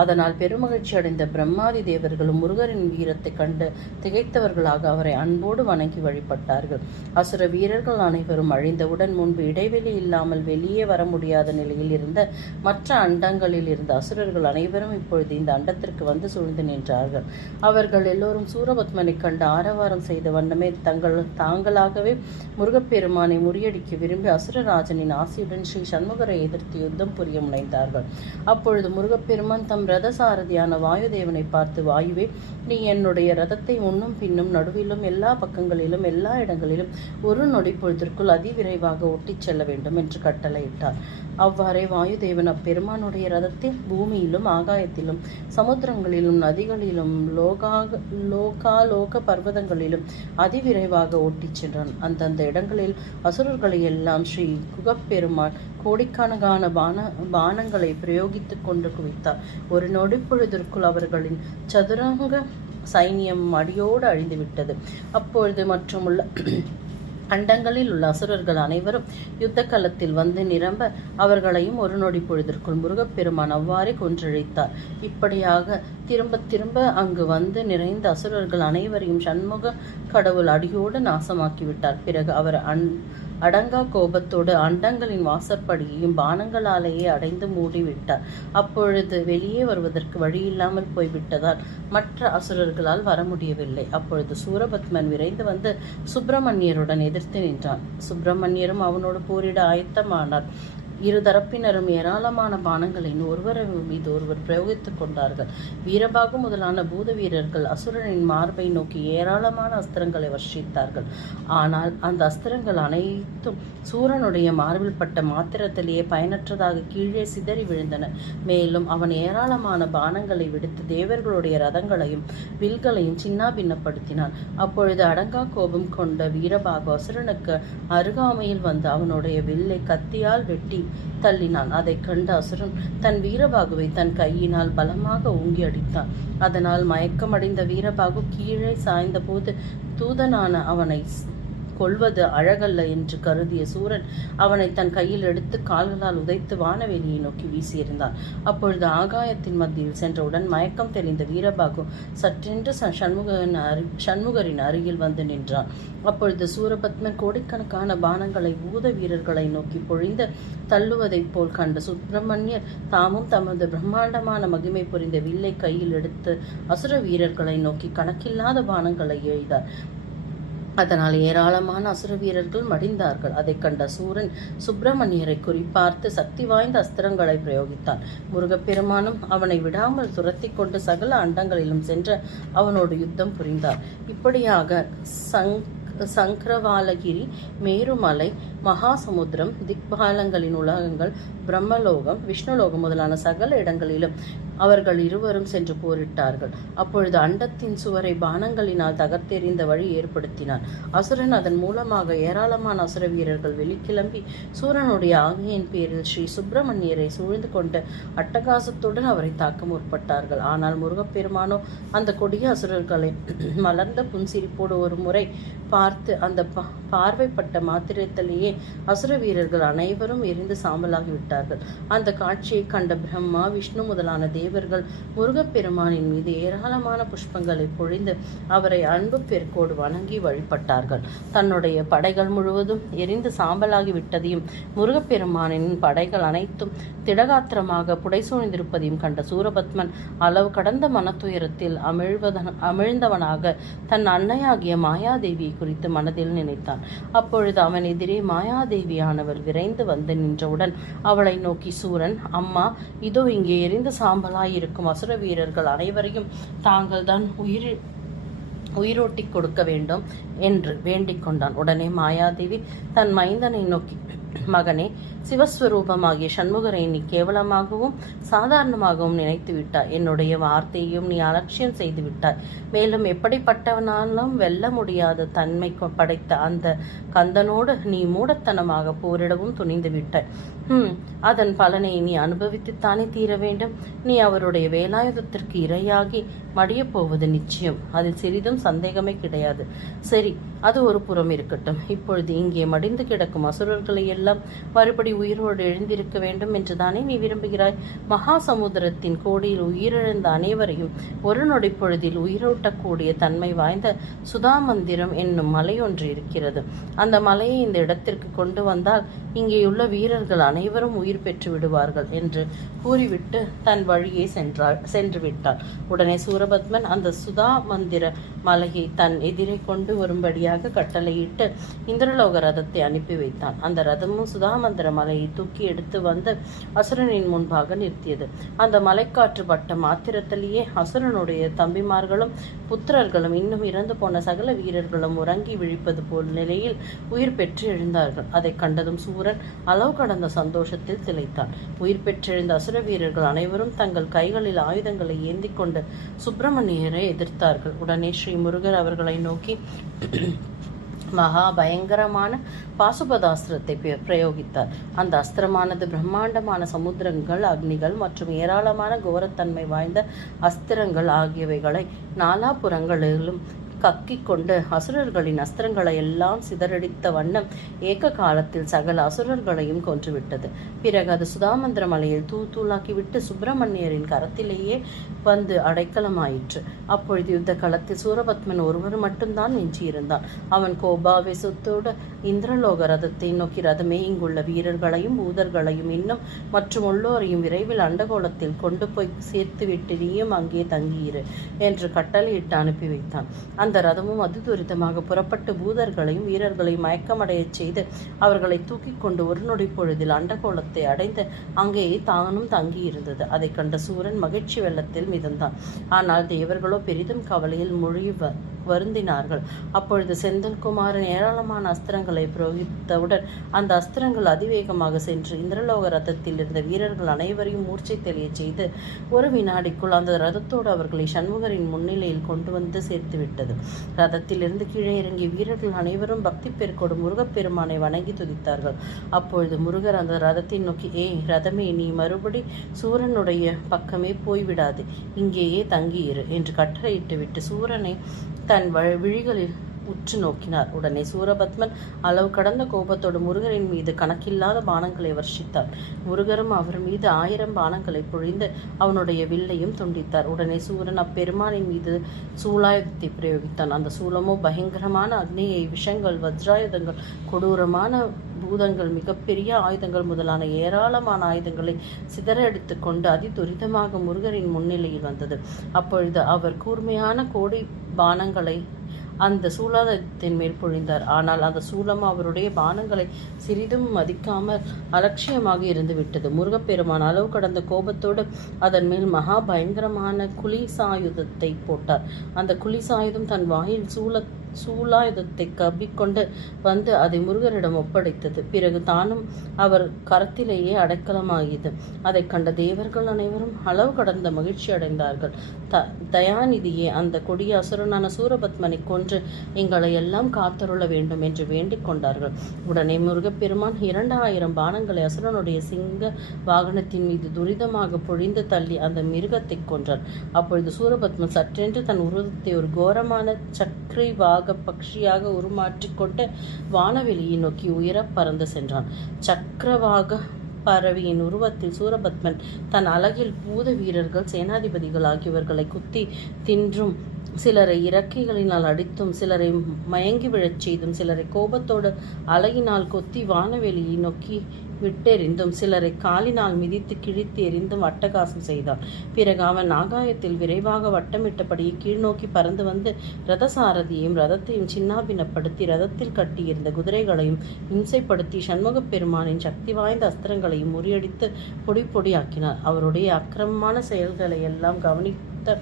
அதனால் பெருமகிழ்ச்சி அடைந்த பிரம்மாதி தேவர்களும் முருகரின் வீரத்தை கண்டு திகைத்தவர்களாக அவரை அன்போடு வணங்கி வழிபட்டார்கள். அசுர வீரர்கள் அனைவரும் அழிந்தவுடன் முன்பு இடைவெளி இல்லாமல் வெளியே வர முடியாத நிலையில் இருந்த மற்ற அண்டங்களில் இருந்த அசுரர்கள் அனைவரும் இப்பொழுது இந்த அண்டத்திற்கு வந்து சூழ்ந்து நின்றார்கள். அவர்கள் எல்லோரும் சூரபத்மனை கண்டு ஆரவாரம் செய்த வண்ணமே தாங்களாகவே முருகப்பெருமானை முறியடிக்க விரும்பி அசுரராஜனின் ஆசையுடன் ஸ்ரீ சண்முகரை எதிர்த்து யுத்தம் புரிய முனைந்தார்கள். அப்பொழுது முருகப்பெருமான் தம் ரத சாரதியான வாயுதேவனை பார்த்து, வாயுவே, நீ என்னுடைய ரதத்தை முன்னும் பின்னும் நடுவிலும் எல்லா பக்கங்களிலும் எல்லா இடங்களிலும் ஒரு நொடி பொழுதிற்குள் அதிவிரைவாக ஓட்டிச் செல்ல வேண்டும் என்று கட்டளையிட்டார். அவ்வாறே வாயுதேவன் அப்பெருமானுடைய ரதத்தில் பூமியிலும் ஆகாயத்திலும் சமுத்திரங்களிலும் நதிகளிலும் லோக பர்வதங்களிலும் அதிவிரைவாக ஓட்டிச் சென்றான். அந்தந்த இடங்களில் அசுரர்களை எல்லாம் ஸ்ரீ குகப்பெருமான் கோடிக்கணக்கான பானங்களை பிரயோகித்துக் கொண்டு குவித்தார். ஒரு நொடிப்பொழுதற்குள் அவர்களின் சதுரங்க சைன்யம் அடியோடு அழிந்துவிட்டது. அப்பொழுது மற்றுமுள்ள அண்டங்களில் உள்ள அசுரர்கள் அனைவரும் யுத்த களத்தில் வந்து நிரம்ப அவர்களையும் ஒரு நொடி பொழுதற்குள் முருகப்பெருமான் அவ்வாறே கொன்றழித்தார். இப்படியாக திரும்ப திரும்ப அங்கு வந்து நிறைந்த அசுரர்கள் அனைவரையும் சண்முக கடவுள் அடியோடு நாசமாக்கிவிட்டார். பிறகு அவர் அடங்கா கோபத்தோடு அண்டங்களின் வாசற்படியையும் பானங்களாலேயே அடைந்து மூடிவிட்டார். அப்பொழுது வெளியே வருவதற்கு வழியில்லாமல் போய்விட்டதால் மற்ற அசுரர்களால் வர முடியவில்லை. அப்பொழுது சூரபத்மன் விரைந்து வந்து சுப்பிரமணியருடன் எதிர்த்து நின்றான். சுப்பிரமணியரும் அவனோடு போரிட ஆயத்தமானார். இருதரப்பினரும் ஏராளமான பானங்களை ஒருவர் மீது ஒருவர் பிரயோகித்துக் கொண்டார்கள். வீரபாகு முதலான பூத வீரர்கள் அசுரனின் மார்பை நோக்கி ஏராளமான அஸ்திரங்களை வர்ஷித்தார்கள். ஆனால் அந்த அஸ்திரங்கள் அனைத்தும் சூரனுடைய மார்பில் பட்ட மாத்திரத்திலேயே பயனற்றதாக கீழே சிதறி விழுந்தன. மேலும் அவன் ஏராளமான பானங்களை விடுத்து தேவர்களுடைய ரதங்களையும் வில்களையும் சின்னாபின்னப்படுத்தினான். அப்பொழுது அடங்கா கோபம் கொண்ட வீரபாகு அசுரனுக்கு அருகாமையில் வந்து அவனுடைய வில்லை கத்தியால் வெட்டி தள்ளினான். அதை கண்ட அசுரன் தன் வீரபாகுவை தன் கையினால் பலமாக ஊங்கி அடித்தான். அதனால் மயக்கமடைந்த வீரபாகு கீழே சாய்ந்த போது தூதனான அவனை கொள்வது அழகல்ல என்று கருதிய சூரன் அவனை தன் கையில் எடுத்து கால்களால் உதைத்து வானவெளியை நோக்கி வீசியிருந்தான். அப்பொழுது ஆகாயத்தின் மத்தியில் சென்றவுடன் மயக்கம் தெளிந்த வீரபாகு சற்றென்று சண்முகரின் அருகில் வந்து நின்றான். அப்பொழுது சூரபத்மன் கோடிக்கணக்கான பானங்களை பூத வீரர்களை நோக்கி பொழிந்து தள்ளுவதைப் போல் கண்ட சுப்பிரமணியர் தாமும் தமது பிரம்மாண்டமான மகிமை புரிந்த வில்லை கையில் எடுத்து அசுர வீரர்களை நோக்கி கணக்கில்லாத பானங்களை எய்தார். அதனால் ஏராளமான அசுர வீரர்கள் மடிந்தார்கள். அதை கண்ட சூரன் சுப்பிரமணியரை குறிப்பார்த்து சக்தி வாய்ந்த அஸ்திரங்களை பிரயோகித்தான். முருகப்பெருமானும் அவனை விடாமல் துரத்தி கொண்டு சகல அண்டங்களிலும் சென்று அவனோடு யுத்தம் புரிந்தார். இப்படியாக சங்கரவாலகிரி, மேருமலை, மகாசமுத்திரம், திக்பாலங்களின் உலகங்கள், பிரம்மலோகம், விஷ்ணுலோகம் முதலான சகல இடங்களிலும் அவர்கள் இருவரும் சென்று போரிட்டார்கள். அப்பொழுது அண்டத்தின் சுவரை பானங்களினால் தகர்த்தெறிந்த வழி ஏற்படுத்தினான். அசுரன் அதன் மூலமாக ஏராளமான அசுர வீரர்கள் வெளிக்கிளம்பி சூரனுடைய ஆகையின் பேரில் ஸ்ரீ சுப்பிரமணியரை சூழ்ந்து கொண்டு அட்டகாசத்துடன் அவரை தாக்க முற்பட்டார்கள். ஆனால் முருகப்பெருமானோ அந்த கொடிய அசுரர்களை மலர்ந்த புன்சிரிப்போடு ஒரு முறை பார்த்து அந்த பார்வைப்பட்ட மாத்திரத்திலேயே அசுர வீரர்கள் அனைவரும் எரிந்து சாம்பலாகிவிட்டார்கள். அந்த காட்சியை கண்ட பிரம்மா, விஷ்ணு முதலான தேவர்கள் முருகப்பெருமானின் மீது ஏராளமான புஷ்பங்களை பொழிந்து அவரை அன்பு பெருக்கோடு வணங்கி வழிபட்டார்கள். தன்னுடைய படைகள் முழுவதும் எரிந்து சாம்பலாகி விட்டதையும் முருகப்பெருமானின் படைகள் அனைத்தும் திடகாத்திரமாக புடைசூழ்ந்திருப்பதையும் கண்ட சூரபத்மன் அளவு கடந்த மனத்துயரத்தில் அமிழ்ந்தவனாக தன் அன்னையாகிய மாயாதேவியை குறித்து மனதில் நினைத்தான். அப்பொழுது அவன் எதிரே மாயாதேவியானவர் விரைந்து வந்து நின்றவுடன் அவளை நோக்கி சூரன், அம்மா, இதோ இங்கே எரிந்து சாம்பல் வீரர்களாயிருக்கும் அசுர வீரர்கள் அனைவரையும் தாங்கள் தான் உயிரோட்டி கொடுக்க வேண்டும் என்று வேண்டிக் கொண்டான். உடனே மாயாதேவி தன் மைந்தனை நோக்கி, மகனே, சிவஸ்வரூபமாகிய சண்முகரை நீ கேவலமாகவும் சாதாரணமாகவும் நினைத்து விட்டாய். என்னுடைய வார்த்தையையும் நீ அலட்சியம் செய்து விட்டாய். மேலும் எப்படிப்பட்டவனாலும் வெல்ல முடியாத தன்மை படைத்த அந்த கந்தனோடு நீ மூடத்தனமாக போரிடவும் துணிந்து விட்டாய். அதன் பலனை நீ அனுபவித்துத்தானே தீர வேண்டும். நீ அவருடைய வேலாயுதத்திற்கு இரையாகி மடியப் போவது நிச்சயம். அதில் சிறிதும் சந்தேகமே கிடையாது. சரி, அது ஒரு புறம் இருக்கட்டும். இப்பொழுது இங்கே மடிந்து கிடக்கும் அசுரர்களை எல்லாம் மறுபடி உயிரோடு எழுந்திருக்க வேண்டும் என்றுதானே நீ விரும்புகிறாய்? மகா சமுத்திரத்தின் கோடியில் உயிரிழந்த அனைவரையும் ஒரு நொடி பொழுதில் உயிரூட்டக்கூடிய தன்மை வாய்ந்த சுதாமந்திரம் என்னும் மலை ஒன்று இருக்கிறது. அந்த மலையை இந்த இடத்திற்கு கொண்டு வந்தால் இங்கேயுள்ள வீரர்கள் அனைவரும் உயிர் பெற்று விடுவார்கள் என்று கூறிவிட்டு தன் வழியே சென்று விட்டாள். உடனே சூரபத்மன் அந்த சுதாமந்திர மலையை தன் எதிரே கொண்டு வரும்படியாக கட்டளையிட்டு இந்திரலோக ரதத்தை அனுப்பி வைத்தான். அந்த ரதமும் சுதாமந்திர மலையை தூக்கி எடுத்து வந்து அசுரனின் முன்பாக நிறுத்தியது. அந்த மலைக்காற்று பட்ட மாத்திரத்திலேயே அசுரனுடைய தம்பிமார்களும் புத்திரர்களும் இன்னும் இறந்து போன சகல வீரர்களும் உறங்கி விழிப்பது போல் நிலையில் உயிர் பெற்று எழுந்தார்கள். அதை கண்டதும் சூரன் அளவு கடந்த சந்தோஷத்தில் திளைத்தான். உயிர் பெற்றெழுந்த அசுர வீரர்கள் அனைவரும் தங்கள் கைகளில் ஆயுதங்களை ஏந்தி கொண்டு சுப்பிரமணியரை எதிர்த்தார்கள். உடனே ஸ்ரீ முருகர் அவர்களை நோக்கி மகா பயங்கரமான பாசுபதாஸ்திரத்தை பிரயோகித்தார். அந்த அஸ்திரமானது பிரம்மாண்டமான சமுத்திரங்கள், அக்னிகள் மற்றும் ஏராளமான கோரத்தன்மை வாய்ந்த அஸ்திரங்கள் ஆகியவைகளை நாலாபுறங்களிலும் கக்கிக் கொண்டு அசுரர்களின் அஸ்திரங்களை எல்லாம் சிதறடித்த வண்ணம் ஏக காலத்தில் சகல அசுரர்களையும் கொன்றுவிட்டது. பிறகு அது சுதாமந்திர மலையில் தூளாக்கிவிட்டு சுப்பிரமணியரின் கரத்திலேயே வந்து அடைக்கலமாயிற்று. அப்பொழுது யுத்த களத்தில் சூரபத்மன் ஒருவர் மட்டும்தான் எஞ்சியிருந்தான். அவன் கோபாவேசத்தோடு இந்திரலோக ரதத்தை நோக்கி, ரதமே, இங்குள்ள வீரர்களையும் பூதர்களையும் இன்னும் மற்றும் உள்ளோரையும் விரைவில் அண்டகோலத்தில் கொண்டு போய் சேர்த்துவிட்டு நீயும் அங்கே தங்கியிரு என்று கட்டளையிட்டு அனுப்பி வைத்தான். அந்த ரதமும் அதிதுரிதமாக புறப்பட்டு பூதர்களையும் வீரர்களையும் மயக்கமடையச் செய்து அவர்களை தூக்கி கொண்டு ஒரு நொடி பொழுதில் அண்டகோலத்தை அடைந்து அங்கேயே தானும் தங்கியிருந்தது. அதை கண்ட சூரன் மகிழ்ச்சி வெள்ளத்தில் மிதந்தான். ஆனால் தேவர்களோ பெரிதும் கவலையில் மொழி வருந்தினார்கள். அப்பொழுது செந்தில் குமாரன் ஏராளமான அஸ்திரங்களை பிரயோகித்தவுடன் அந்த அஸ்திரங்கள் அதிவேகமாக சென்று இந்திரலோக ரதத்தில் இருந்த வீரர்கள் அனைவரையும் மூர்ச்சை தெளிய செய்து ஒரு வினாடிக்குள் அந்த ரதத்தோடு அவர்களை சண்முகரின் முன்னிலையில் கொண்டு வந்து சேர்த்துவிட்டது. ரதத்திலிருந்து கீழே இறங்கிய வீரர்கள் அனைவரும் பக்தி பெருக்கோடு முருகப்பெருமானை வணங்கி துதித்தார்கள். அப்பொழுது முருகர் அந்த ரதத்தை நோக்கி, ரதமே, நீ மறுபடி சூரனுடைய பக்கமே போய்விடாது, இங்கேயே தங்கியிரு என்று கட்டளையிட்டு விட்டு சூரனை தன் விழிகளில் உற்று நோக்கினார். உடனே சூரபத்மன் அளவு கடந்த கோபத்தோடு முருகரின் மீது கணக்கில்லாத பானங்களை வர்ஷித்தார். முருகரும் அவர் மீது 1000 பானங்களை பொழிந்து அவனுடைய வில்லையும் துண்டித்தார். உடனே சூரன் அப்பெருமானின் மீது சூலாயுதத்தை பிரயோகித்தான். அந்த சூலமோ பயங்கரமான அக்னியை, விஷங்கள், வஜ்ராயுதங்கள், கொடூரமான பூதங்கள், மிகப்பெரிய ஆயுதங்கள் முதலான ஏராளமான ஆயுதங்களை சிதறடித்து கொண்டு அதிதுரிதமாக முருகரின் முன்னிலையில் வந்தது. அப்பொழுது அவர் கூர்மையான கோடி பானங்களை அந்த சூலாயுதத்தின் மேல் பொழிந்தார். ஆனால் அந்த சூலம் அவருடைய பானங்களை சிறிதும் மதிக்காமல் அலட்சியமாக இருந்து விட்டது. முருகப்பெருமான் அளவு கடந்த கோபத்தோடு அதன் மேல் மகா பயங்கரமான குலிசாயுதத்தை போட்டார். அந்த குலிசாயுதம் தன் வாயில் சூலாயுதத்தை கவ்விக்கொண்டு வந்து அதை முருகரிடம் ஒப்படைத்தது. பிறகு தானும் அவர் கரத்திலேயே அடைக்கலமாகியது. அதை கண்ட தேவர்கள் அனைவரும் அளவு கடந்த மகிழ்ச்சி அடைந்தார்கள். தயாநிதியே, அந்த கொடிய அசுரனான சூரபத்மனை கொன்று எங்களை எல்லாம் காத்தருள வேண்டும் என்று வேண்டிக் கொண்டார்கள். உடனே முருகப்பெருமான் 2000 பானங்களை அசுரனுடைய சிங்க வாகனத்தின் மீது துரிதமாக பொழிந்து தள்ளி அந்த மிருகத்தை கொன்றார். அப்பொழுது சூரபத்மன் சற்றென்று தன் உருவத்தை ஒரு கோரமான சக்ரி பக்ஷியாக உருமாற்றிக்கொண்டு வானவெளியை நோக்கி உயர பறந்து சென்றான். சக்கரவாக பறவையின் உருவத்தில் சூரபத்மன் தன் அழகில் பூத வீரர்கள், சேனாதிபதிகள் ஆகியவர்களை குத்தி தின்றும், சிலரை இறக்கைகளினால் அடித்தும், சிலரை மயங்கி விழச் செய்தும், சிலரை கோபத்தோடு அலகினால் கொத்தி வானவெளியை நோக்கி விட்டெறிந்தும் சிலரை காலினால் மிதித்து கிழித்து எறிந்தும் அட்டகாசம் செய்தான். பிறகு அவன் ஆகாயத்தில் விரைவாக வட்டமிட்டபடியே கீழ்நோக்கி பறந்து வந்து ரதசாரதியையும் ரதத்தையும் சின்னாபின்னப்படுத்தி ரதத்தில் கட்டியிருந்த குதிரைகளையும் இம்சைப்படுத்தி சண்முகப் பெருமானின் சக்தி வாய்ந்த அஸ்திரங்களையும் முறியடித்து பொடி பொடியாக்கினார். அவருடைய அக்கிரமமான செயல்களை எல்லாம் கவனித்த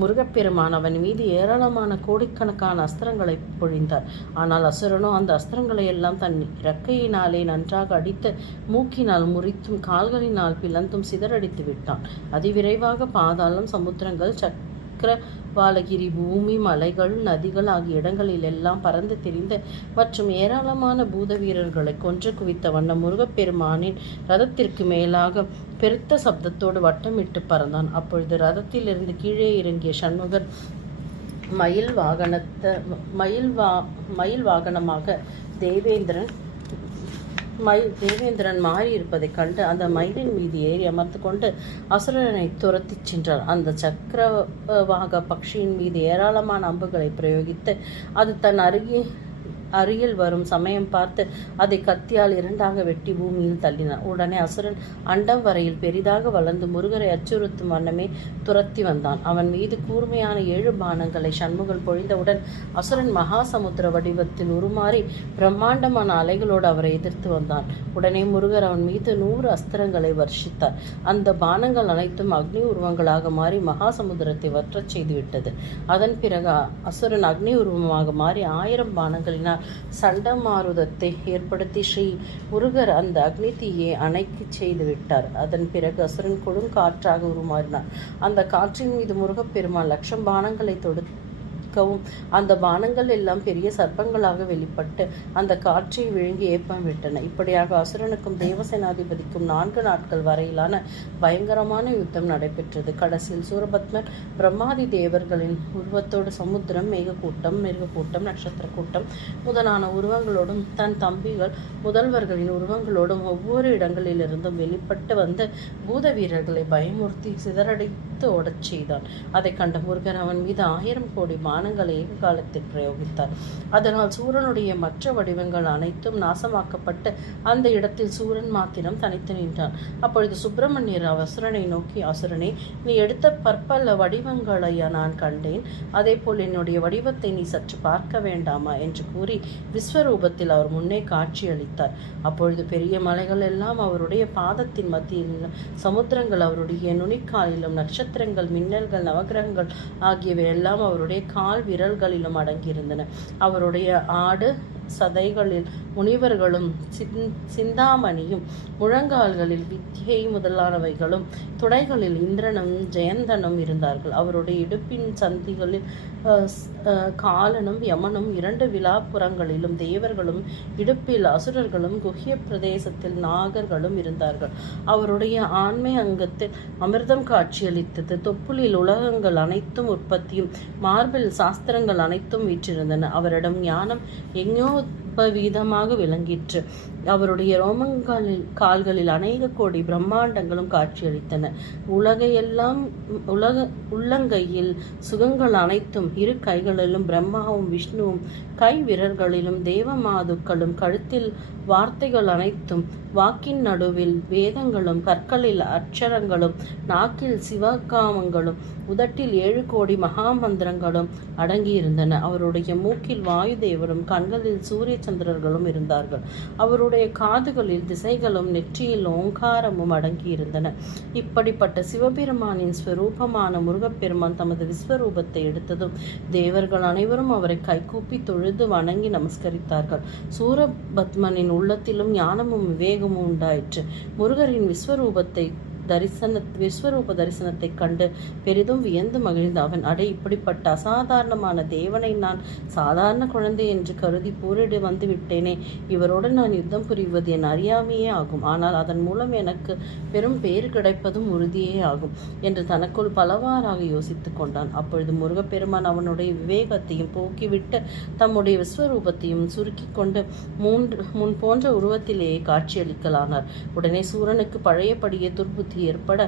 முருகப்பெருமான் அவன் மீது ஏராளமான கோடிக்கணக்கான அஸ்திரங்களை பொழிந்தார். ஆனால் அசுரனோ அந்த அஸ்திரங்களை எல்லாம் தன் இறக்கையினாலே நன்றாக அடித்து மூக்கினால் முறித்தும் கால்களினால் பிளந்தும் சிதறடித்து விட்டான். அதிவிரைவாக பாதாளம், சமுத்திரங்கள், சக்கரவாலகிரி, பூமி, மலைகள், நதிகள் ஆகிய இடங்களில் எல்லாம் பறந்து திரிந்து மற்றும் ஏராளமான பூத வீரர்களை கொன்று குவித்த வண்ணம் முருகப்பெருமானின் ரதத்திற்கு மேலாக பெருத்த சப்தத்தோடு வட்டமிட்டு பறந்தான். அப்பொழுது ரதத்திலிருந்து கீழே இறங்கிய சண்முகர் மயில் வாகனமாக தேவேந்திரன் மாறியிருப்பதைக் கண்டு அந்த மயிலின் மீது ஏறி அமர்ந்து கொண்டு அசுரனை துரத்திச் சென்றார். அந்த சக்கரவாக பக்ஷியின் மீது ஏராளமான அம்புகளை பிரயோகித்து அது தன் அருகில் வரும் சமயம் பார்த்து அதை கத்தியால் இரண்டாக வெட்டி பூமியில் தள்ளினார். உடனே அசுரன் அண்டம் வரையில் பெரிதாக வளர்ந்து முருகரை அச்சுறுத்தும் வண்ணமே துரத்தி வந்தான். அவன் மீது கூர்மையான 7 பானங்களை சண்முகன் பொழிந்தவுடன் அசுரன் மகாசமுத்திர வடிவத்தில் உருமாறி பிரம்மாண்டமான அலைகளோடு அவரை எதிர்த்து வந்தான். உடனே முருகர் அவன் மீது 100 அஸ்திரங்களை வர்ஷித்தார். அந்த பானங்கள் அனைத்தும் அக்னி உருவங்களாக மாறி மகாசமுத்திரத்தை வற்றச் செய்துவிட்டது. அதன் பிறகு அசுரன் அக்னி உருவமாக மாறி 1000 பானங்களினால் சண்டமாருதத்தை ஏற்படுத்தி ஸ்ரீ முருகர் அந்த அக்னி தீயை அணைக்கச் செய்து விட்டார். அதன் பிறகு அசுரன் கொடுங்காற்றாக உருமாறினார். அந்த காற்றின் மீது முருகப்பெருமான் 1,00,000 பானங்களை அந்த பானங்கள் எல்லாம் பெரிய சர்ப்பங்களாக வெளிப்பட்டு அந்த காற்றை விழுங்கி ஏப்பம் விட்டன. இப்படியாக அசுரனுக்கும் தேவசேனாதிபதிக்கும் 4 நாட்கள் வரையிலான பயங்கரமான யுத்தம் நடைபெற்றது. கடைசியில் சூரபத்மன் பிரம்மாதி தேவர்களின் உருவத்தோடு சமுத்திரம், மேகக்கூட்டம், மிருகக்கூட்டம், நட்சத்திர கூட்டம் முதலான உருவங்களோடும் தன் தம்பிகள் முதல்வர்களின் உருவங்களோடும் ஒவ்வொரு இடங்களிலிருந்தும் வெளிப்பட்டு வந்து பூத வீரர்களை பயமுறுத்தி சிதறடித்து ஓடச் செய்தான். அதை கண்ட முருகர் அவன் மீது 1000 கோடி பானங்களை ஏக காலத்தில் பிரயோகித்தார். அதனால் சூரனுடைய மற்ற வடிவங்கள் அனைத்தும் நாசமாக்கப்பட்டு அந்த இடத்தில் சூரன் மாத்திரம் தனித்து நின்றான். அப்பொழுது சுப்பிரமணியர் அசுரனை நோக்கி, அசுரனே, நீ எடுத்த பற்பல வடிவங்களை நான் கண்டேன். அதே போல் என்னுடைய வடிவத்தை நீ சற்று பார்க்க வேண்டாமா என்று கூறி விஸ்வரூபத்தில் அவர் முன்னே காட்சியளித்தார். அப்பொழுது பெரிய மலைகள் எல்லாம் அவருடைய பாதத்தின் மத்தியிலும், சமுத்திரங்கள் அவருடைய நுனிக்காலிலும், நட்சத்திரங்கள், மின்னல்கள், நவகிரகங்கள் ஆகியவை எல்லாம் அவருடைய கால் விரல்களிலும் அடங்கியிருந்தன. அவருடைய ஆடு சதைகளில் முனிவர்களும் சிந்தாமணியும், முழங்கால்களில் வித்யை முதலானவைகளும், துடைகளில் இந்திரனும் ஜெயந்தனும் இருந்தார்கள். அவருடைய இடுப்பின் சந்திகளில் காலனும் யமனும், 2 விழாப்புறங்களிலும் தேவர்களும், இடுப்பில் அசுரர்களும், குஹ்ய பிரதேசத்தில் நாகர்களும் இருந்தார்கள். அவருடைய ஆண்மை அங்கத்தில் அமிர்தம் காட்சியளித்தது. தொப்புளில் உலகங்கள் அனைத்தும் உற்பத்தியும், மார்பில் சாஸ்திரங்கள் அனைத்தும் வீற்றிருந்தன. அவரிடம் ஞானம் வீதமாக விளங்கிற்று. அவருடைய கால்களில் அநேக கோடி பிரம்மாண்டங்களும் காட்சியளித்தன. உள்ளங்கையில் சுகங்கள் அனைத்தும், 2 கைகளிலும் பிரம்மாவும் விஷ்ணுவும், கை விரல்களிலும் தேவமாதுக்களும், கழுத்தில் வார்த்தைகள் அனைத்தும், வாக்கின் நடுவில் வேதங்களும், கற்களில் அட்சரங்களும், நாக்கில் சிவகாமங்களும், உதட்டில் 7 கோடி மகாமந்திரங்களும் அடங்கியிருந்தன. அவருடைய மூக்கில் வாயு தேவரும், கண்களில் சூரிய சந்திரர்களும் இருந்தார்கள். அவருடைய காதுகளில் திசைகளும், நெற்றியில் ஓங்காரமும் அடங்கியிருந்தன. இப்படிப்பட்ட சிவபெருமானின் ஸ்வரூபமான முருகப்பெருமான் தமது விஸ்வரூபத்தை எடுத்ததும் தேவர்கள் அனைவரும் அவரை கைகூப்பி தொழுது வணங்கி நமஸ்கரித்தார்கள். சூரபத்மனின் உள்ளத்திலும் ஞானமும் விவேகமும் உண்டாயிற்று. முருகரின் விஸ்வரூப தரிசனத்தை கண்டு பெரிதும் வியந்து மகிழ்ந்த அவன், இப்படிப்பட்ட அசாதாரணமான தேவனை நான் சாதாரண குழந்தை என்று கருதி போரிட வந்து விட்டேனே. இவரோடு நான் யுத்தம் புரிவது என் அறியாமையே ஆகும். ஆனால் அதன் மூலம் எனக்கு பெரும் பேறு கிடைப்பதும் உறுதியே ஆகும் என்று தனக்குள் பலவாறாக யோசித்துக் கொண்டான். அப்பொழுது முருகப்பெருமான் அவனுடைய விவேகத்தையும் போக்கிவிட்டு தம்முடைய விஸ்வரூபத்தையும் சுருக்கி கொண்டு முன் போன்ற உருவத்திலேயே காட்சியளிக்கலானார். உடனே சூரனுக்கு பழையபடியே துர்புத்தி ஆபத்து ஏற்பட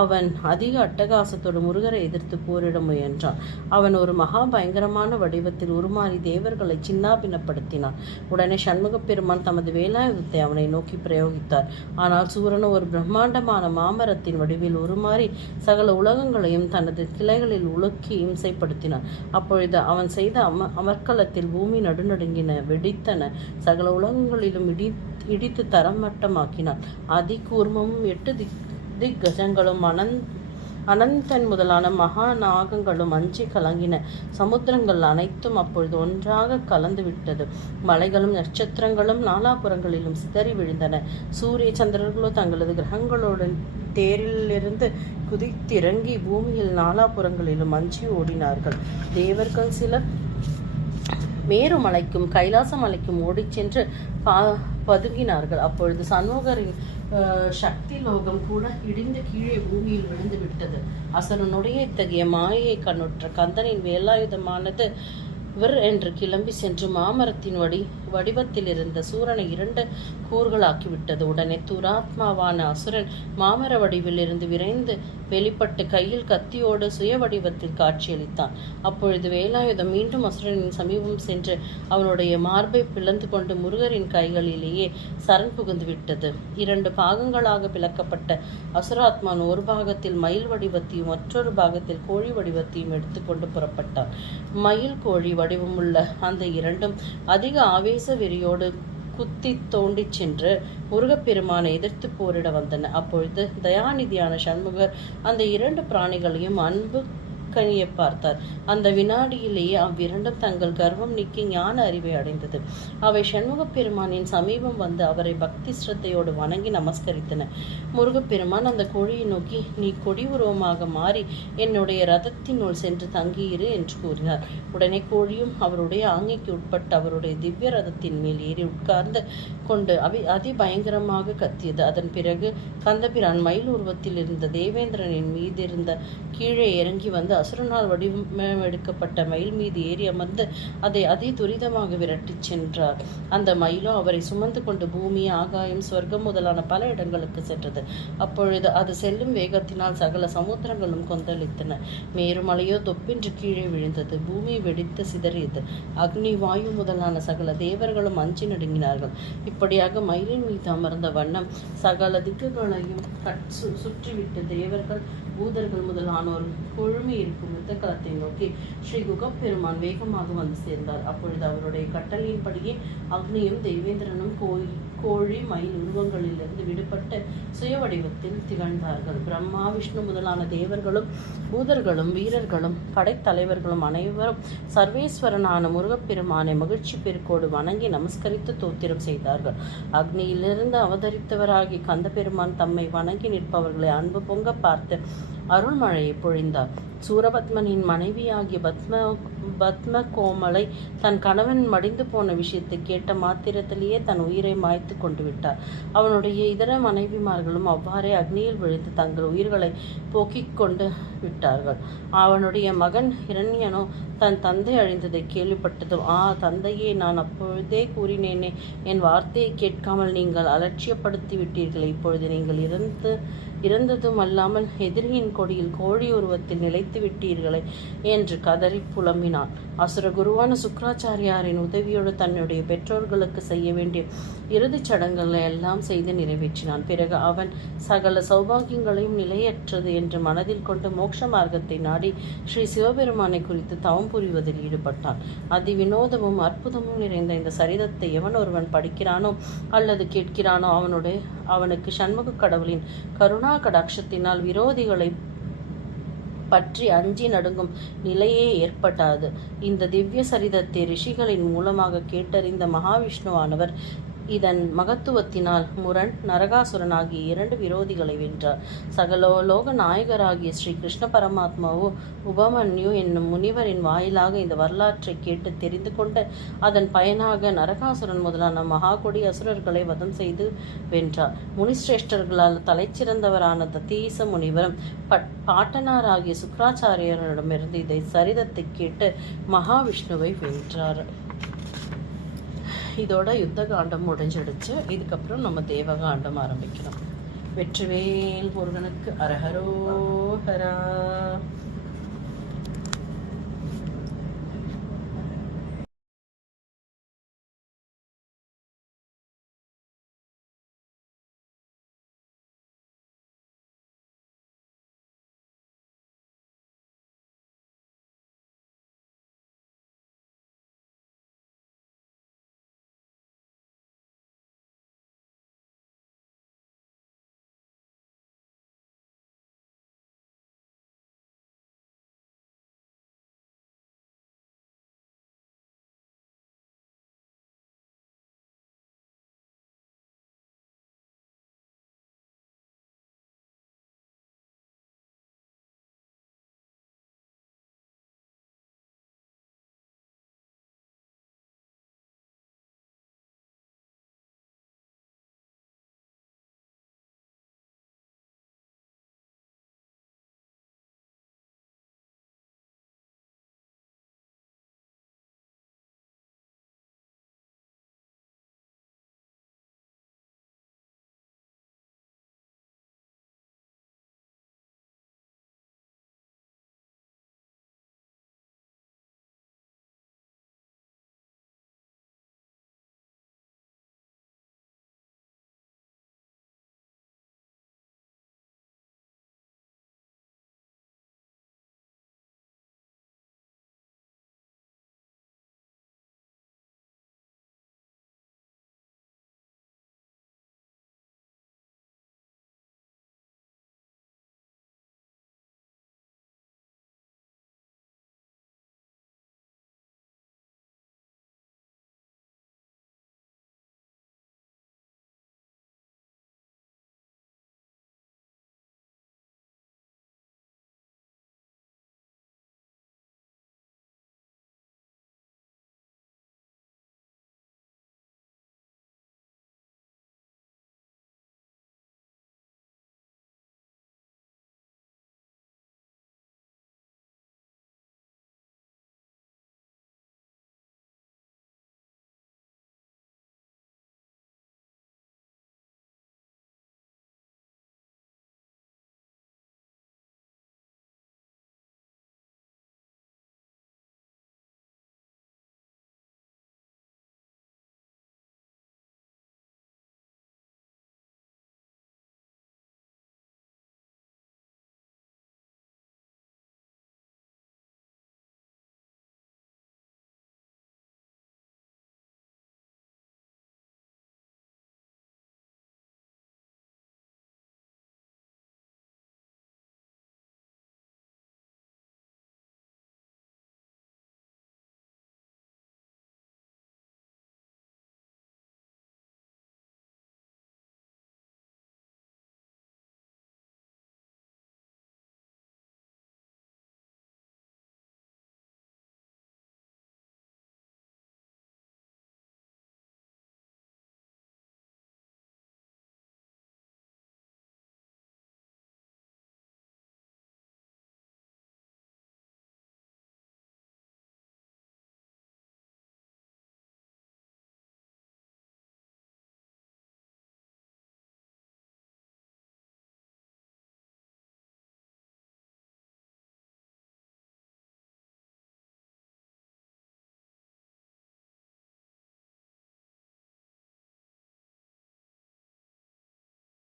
அவன் அதிக அட்டகாசத்தோடு முருகரை எதிர்த்து போரிட முயன்றான். அவன் ஒரு மகா பயங்கரமான வடிவத்தில் உருமாறி தேவர்களை சின்னாபின்னப்படுத்தினான். உடனே சண்முகப் பெருமான் தமது வேலாயுதத்தை அவனை நோக்கி பிரயோகித்தார். ஆனால் சூரனோ ஒரு பிரம்மாண்டமான மாமரத்தின் வடிவில் உருமாறி சகல உலகங்களையும் தனது கிளைகளில் உலுக்கி இம்சைப்படுத்தினான். அப்பொழுது அவன் செய்த அமர்க்கலத்தில் பூமி நடுநடுங்கின, வெடித்தன, சகல உலகங்களிலும் இடித்து தரமட்டமாக்கினான். அதிகூர்மமும் 8 திக்கஜங்களும் அனந்தன் முதலான மகா நாகங்களும் அஞ்சி கலங்கின. சமுத்திரங்கள் அனைத்தும் அப்பொழுது ஒன்றாக கலந்து விட்டது. மலைகளும் நட்சத்திரங்களும் நாலாபுறங்களிலும் சிதறி விழுந்தன. சூரிய சந்திரர்களோ தங்களது கிரகங்களுடன் தேரிலிருந்து குதித்திறங்கி பூமியில் நாலாபுறங்களிலும் அஞ்சி ஓடினார்கள். தேவர்கள் சிலர் மேருமலைக்கும் கைலாச மலைக்கும் ஓடிச் சென்று பதுங்கினார்கள். அப்பொழுது சண்முகரின் சக்தி லோகம் கூட இடிந்து கீழே பூமியில் விழுந்து விட்டது. அசுரனுடைய இத்தகைய மாயையை கண்ணுற்ற கந்தனின் வேலாயுதமானது என்று கிளம்பி சென்று மாமரத்தின் வடிவத்தில் இருந்த சூரனை 2 கூறுகளாக்கிவிட்டது. உடனே துராத்மாவான அசுரன் மாமர வடிவில் இருந்து விரைந்து வெளிப்பட்டு கையில் கத்தியோடு சுய வடிவத்தில் காட்சியளித்தான். அப்பொழுது வேலாயுதம் மீண்டும் அசுரனின் சமீபம் சென்று அவனுடைய மார்பை பிளந்து கொண்டு முருகரின் கைகளிலேயே சரண் புகுந்து விட்டது. 2 பாகங்களாக பிளக்கப்பட்ட அசுராத்மான் ஒரு பாகத்தில் மயில் வடிவத்தையும் மற்றொரு பாகத்தில் கோழி வடிவத்தையும் எடுத்துக்கொண்டு புறப்பட்டார். மயில் கோழி வடிவமுள்ள அந்த 2ம் அதிக ஆவேச வெறியோடு குத்தி தோண்டிச் சென்று முருகப்பெருமானை எதிர்த்து போரிட வந்தன. அப்பொழுது தயாநிதியான சண்முகர் அந்த 2 பிராணிகளையும் அன்பு கனிய பார்த்தார். அந்த வினாடியிலேயே அவ்விரண்டும் தங்கள் கர்வம் நீக்கி ஞான அறிவை அடைந்தது. அவை சண்முகப் பெருமானின் சமீபம் வந்து அவரை பக்தி ஸ்ரத்தையோடு வணங்கி நமஸ்கரித்தன. முருகப்பெருமான் அந்த கோழியை நோக்கி, நீ கொடி உருவமாக மாறி என்னுடைய ரதத்தினுள் சென்று தங்கியிரு என்று கூறினார். உடனே கோழியும் அவருடைய ஆங்கைக்கு உட்பட்டு அவருடைய திவ்ய ரதத்தின் மேல் ஏறி உட்கார்ந்து கொண்டு அதிபயங்கரமாக கத்தியது. அதன் பிறகு கந்தபிரான் மயில் உருவத்தில் இருந்த தேவேந்திரனின் மீதிருந்த கீழே இறங்கி வந்து அசுரனால் வடிவமெடுக்கப்பட்ட மயில் மீது ஏறி அமர்ந்து அதை துரிதமாக விரட்டிச் சென்றார். அந்த மயிலோ அவரை சுமந்து கொண்டு பூமி, ஆகாயம், சொர்க்கம் முதலான பல இடங்களுக்கு சென்றது. அப்பொழுது அது செல்லும் வேகத்தினால் சகல சமுத்திரங்களும் கொந்தளித்தன. மேருமலையோ தொப்பின்று கீழே விழுந்தது. பூமி வெடித்து சிதறியது. அக்னி, வாயு முதலான சகல தேவர்களும் அஞ்சி நடுங்கினார்கள். இப்படியாக மயிலின் மீது அமர்ந்த வண்ணம் சகல திக்குகளையும் சுற்றிவிட்டு தேவர்கள், பூதர்கள் முதலானோர் கொழுமி இருக்கும் யுத்தகலத்தை நோக்கி ஸ்ரீ குகப்பெருமான் வேகமாக வந்து சேர்ந்தார். அப்பொழுது அவருடைய கட்டளையின்படியே அக்னியும் தேவேந்திரனும் கோழி, மயில் உருவங்களிலிருந்து விடுபட்டு சுய வடிவத்தில் திகழ்ந்தார்கள். பிரம்மா, விஷ்ணு முதலான தேவர்களும் பூதர்களும் வீரர்களும் படைத்தலைவர்களும் அனைவரும் சர்வேஸ்வரனான முருகப்பெருமானை மகிழ்ச்சி பெருக்கோடு வணங்கி நமஸ்கரித்து தோத்திரம் செய்தார்கள். அக்னியிலிருந்து அவதரித்தவராகி கந்த பெருமான் தம்மை வணங்கி நிற்பவர்களை அன்பு பொங்க பார்த்து அருள்மழையை பொழிந்தார். சூரபத்மனின் மனைவியாகிய பத்ம கோமலை தன் கணவன் மடிந்து போன விஷயத்தை கேட்ட மாத்திரத்திலேயே தன் உயிரை மாய்த்து கொண்டு விட்டார். அவனுடைய இதர மனைவிமார்களும் அவ்வாறே அக்னியில் விழுந்து தங்கள் உயிர்களை போக்கிக் கொண்டு விட்டார்கள். அவனுடைய மகன் இரண்யனோ தன் தந்தை அழிந்ததை கேள்விப்பட்டதும், தந்தையே, நான் அப்பொழுதே கூறினேனே, என் வார்த்தையை கேட்காமல் நீங்கள் அலட்சியப்படுத்தி விட்டீர்களே, இப்பொழுது நீங்கள் இறந்ததும் அல்லாமல் எதிரியின் கொடியில் கோழி உருவத்தில் நிலைத்து விட்டீர்களே என்று கதறி புலம்பினான். அசுர குருவான சுக்ராச்சாரியாரின் உதவியோடு தன்னுடைய பெற்றோர்களுக்கு செய்ய வேண்டிய இறுதிச் சடங்குகளை எல்லாம் செய்து நிறைவேற்றினான். பிறகு அவன் சகல சௌபாகியங்களையும் நிலையற்றது என்று மனதில் கொண்டு மோட்ச மார்க்கத்தை நாடி ஸ்ரீ சிவபெருமானை குறித்து தவம் புரிவதில் ஈடுபட்டான். வினோதமும் அற்புதமும் நிறைந்த இந்த சரிதத்தை எவன் ஒருவன் படிக்கிறானோ அல்லது கேட்கிறானோ அவனுக்கு சண்முக கடவுளின் கருணா கடாட்சத்தினால் விரோதிகளை பற்றி அஞ்சி நடுங்கும் நிலையே ஏற்பட்டாது. இந்த திவ்ய சரிதத்தை ரிஷிகளின் மூலமாக கேட்டறிந்த மகாவிஷ்ணுவானவர் இதன் மகத்துவத்தினால் முரண், நரகாசுரனாகிய 2 விரோதிகளை வென்றார். சகலோலோக நாயகராகிய ஸ்ரீ கிருஷ்ண பரமாத்மாவோ உபமன்யு என்னும் முனிவரின் வாயிலாக இந்த வரலாற்றை கேட்டு தெரிந்து கொண்டு அதன் பயனாக நரகாசுரன் முதலான மகாகொடி அசுரர்களை வதம் செய்து வென்றார். முனிசிரேஷ்டர்களால் தலைச்சிறந்தவரான தத்தீச முனிவரும் பாட்டனாராகிய சுக்ராச்சாரியரிடமிருந்து இதை சரிதத்தை கேட்டு மகாவிஷ்ணுவை வென்றார். இதோட யுத்த காண்டம் முடிஞ்சிடுச்சு. இதுக்கப்புறம் நம்ம தேவகாண்டம் ஆரம்பிக்கிறோம். வெற்றிவேல் முருகனுக்கு அரஹரோஹரா.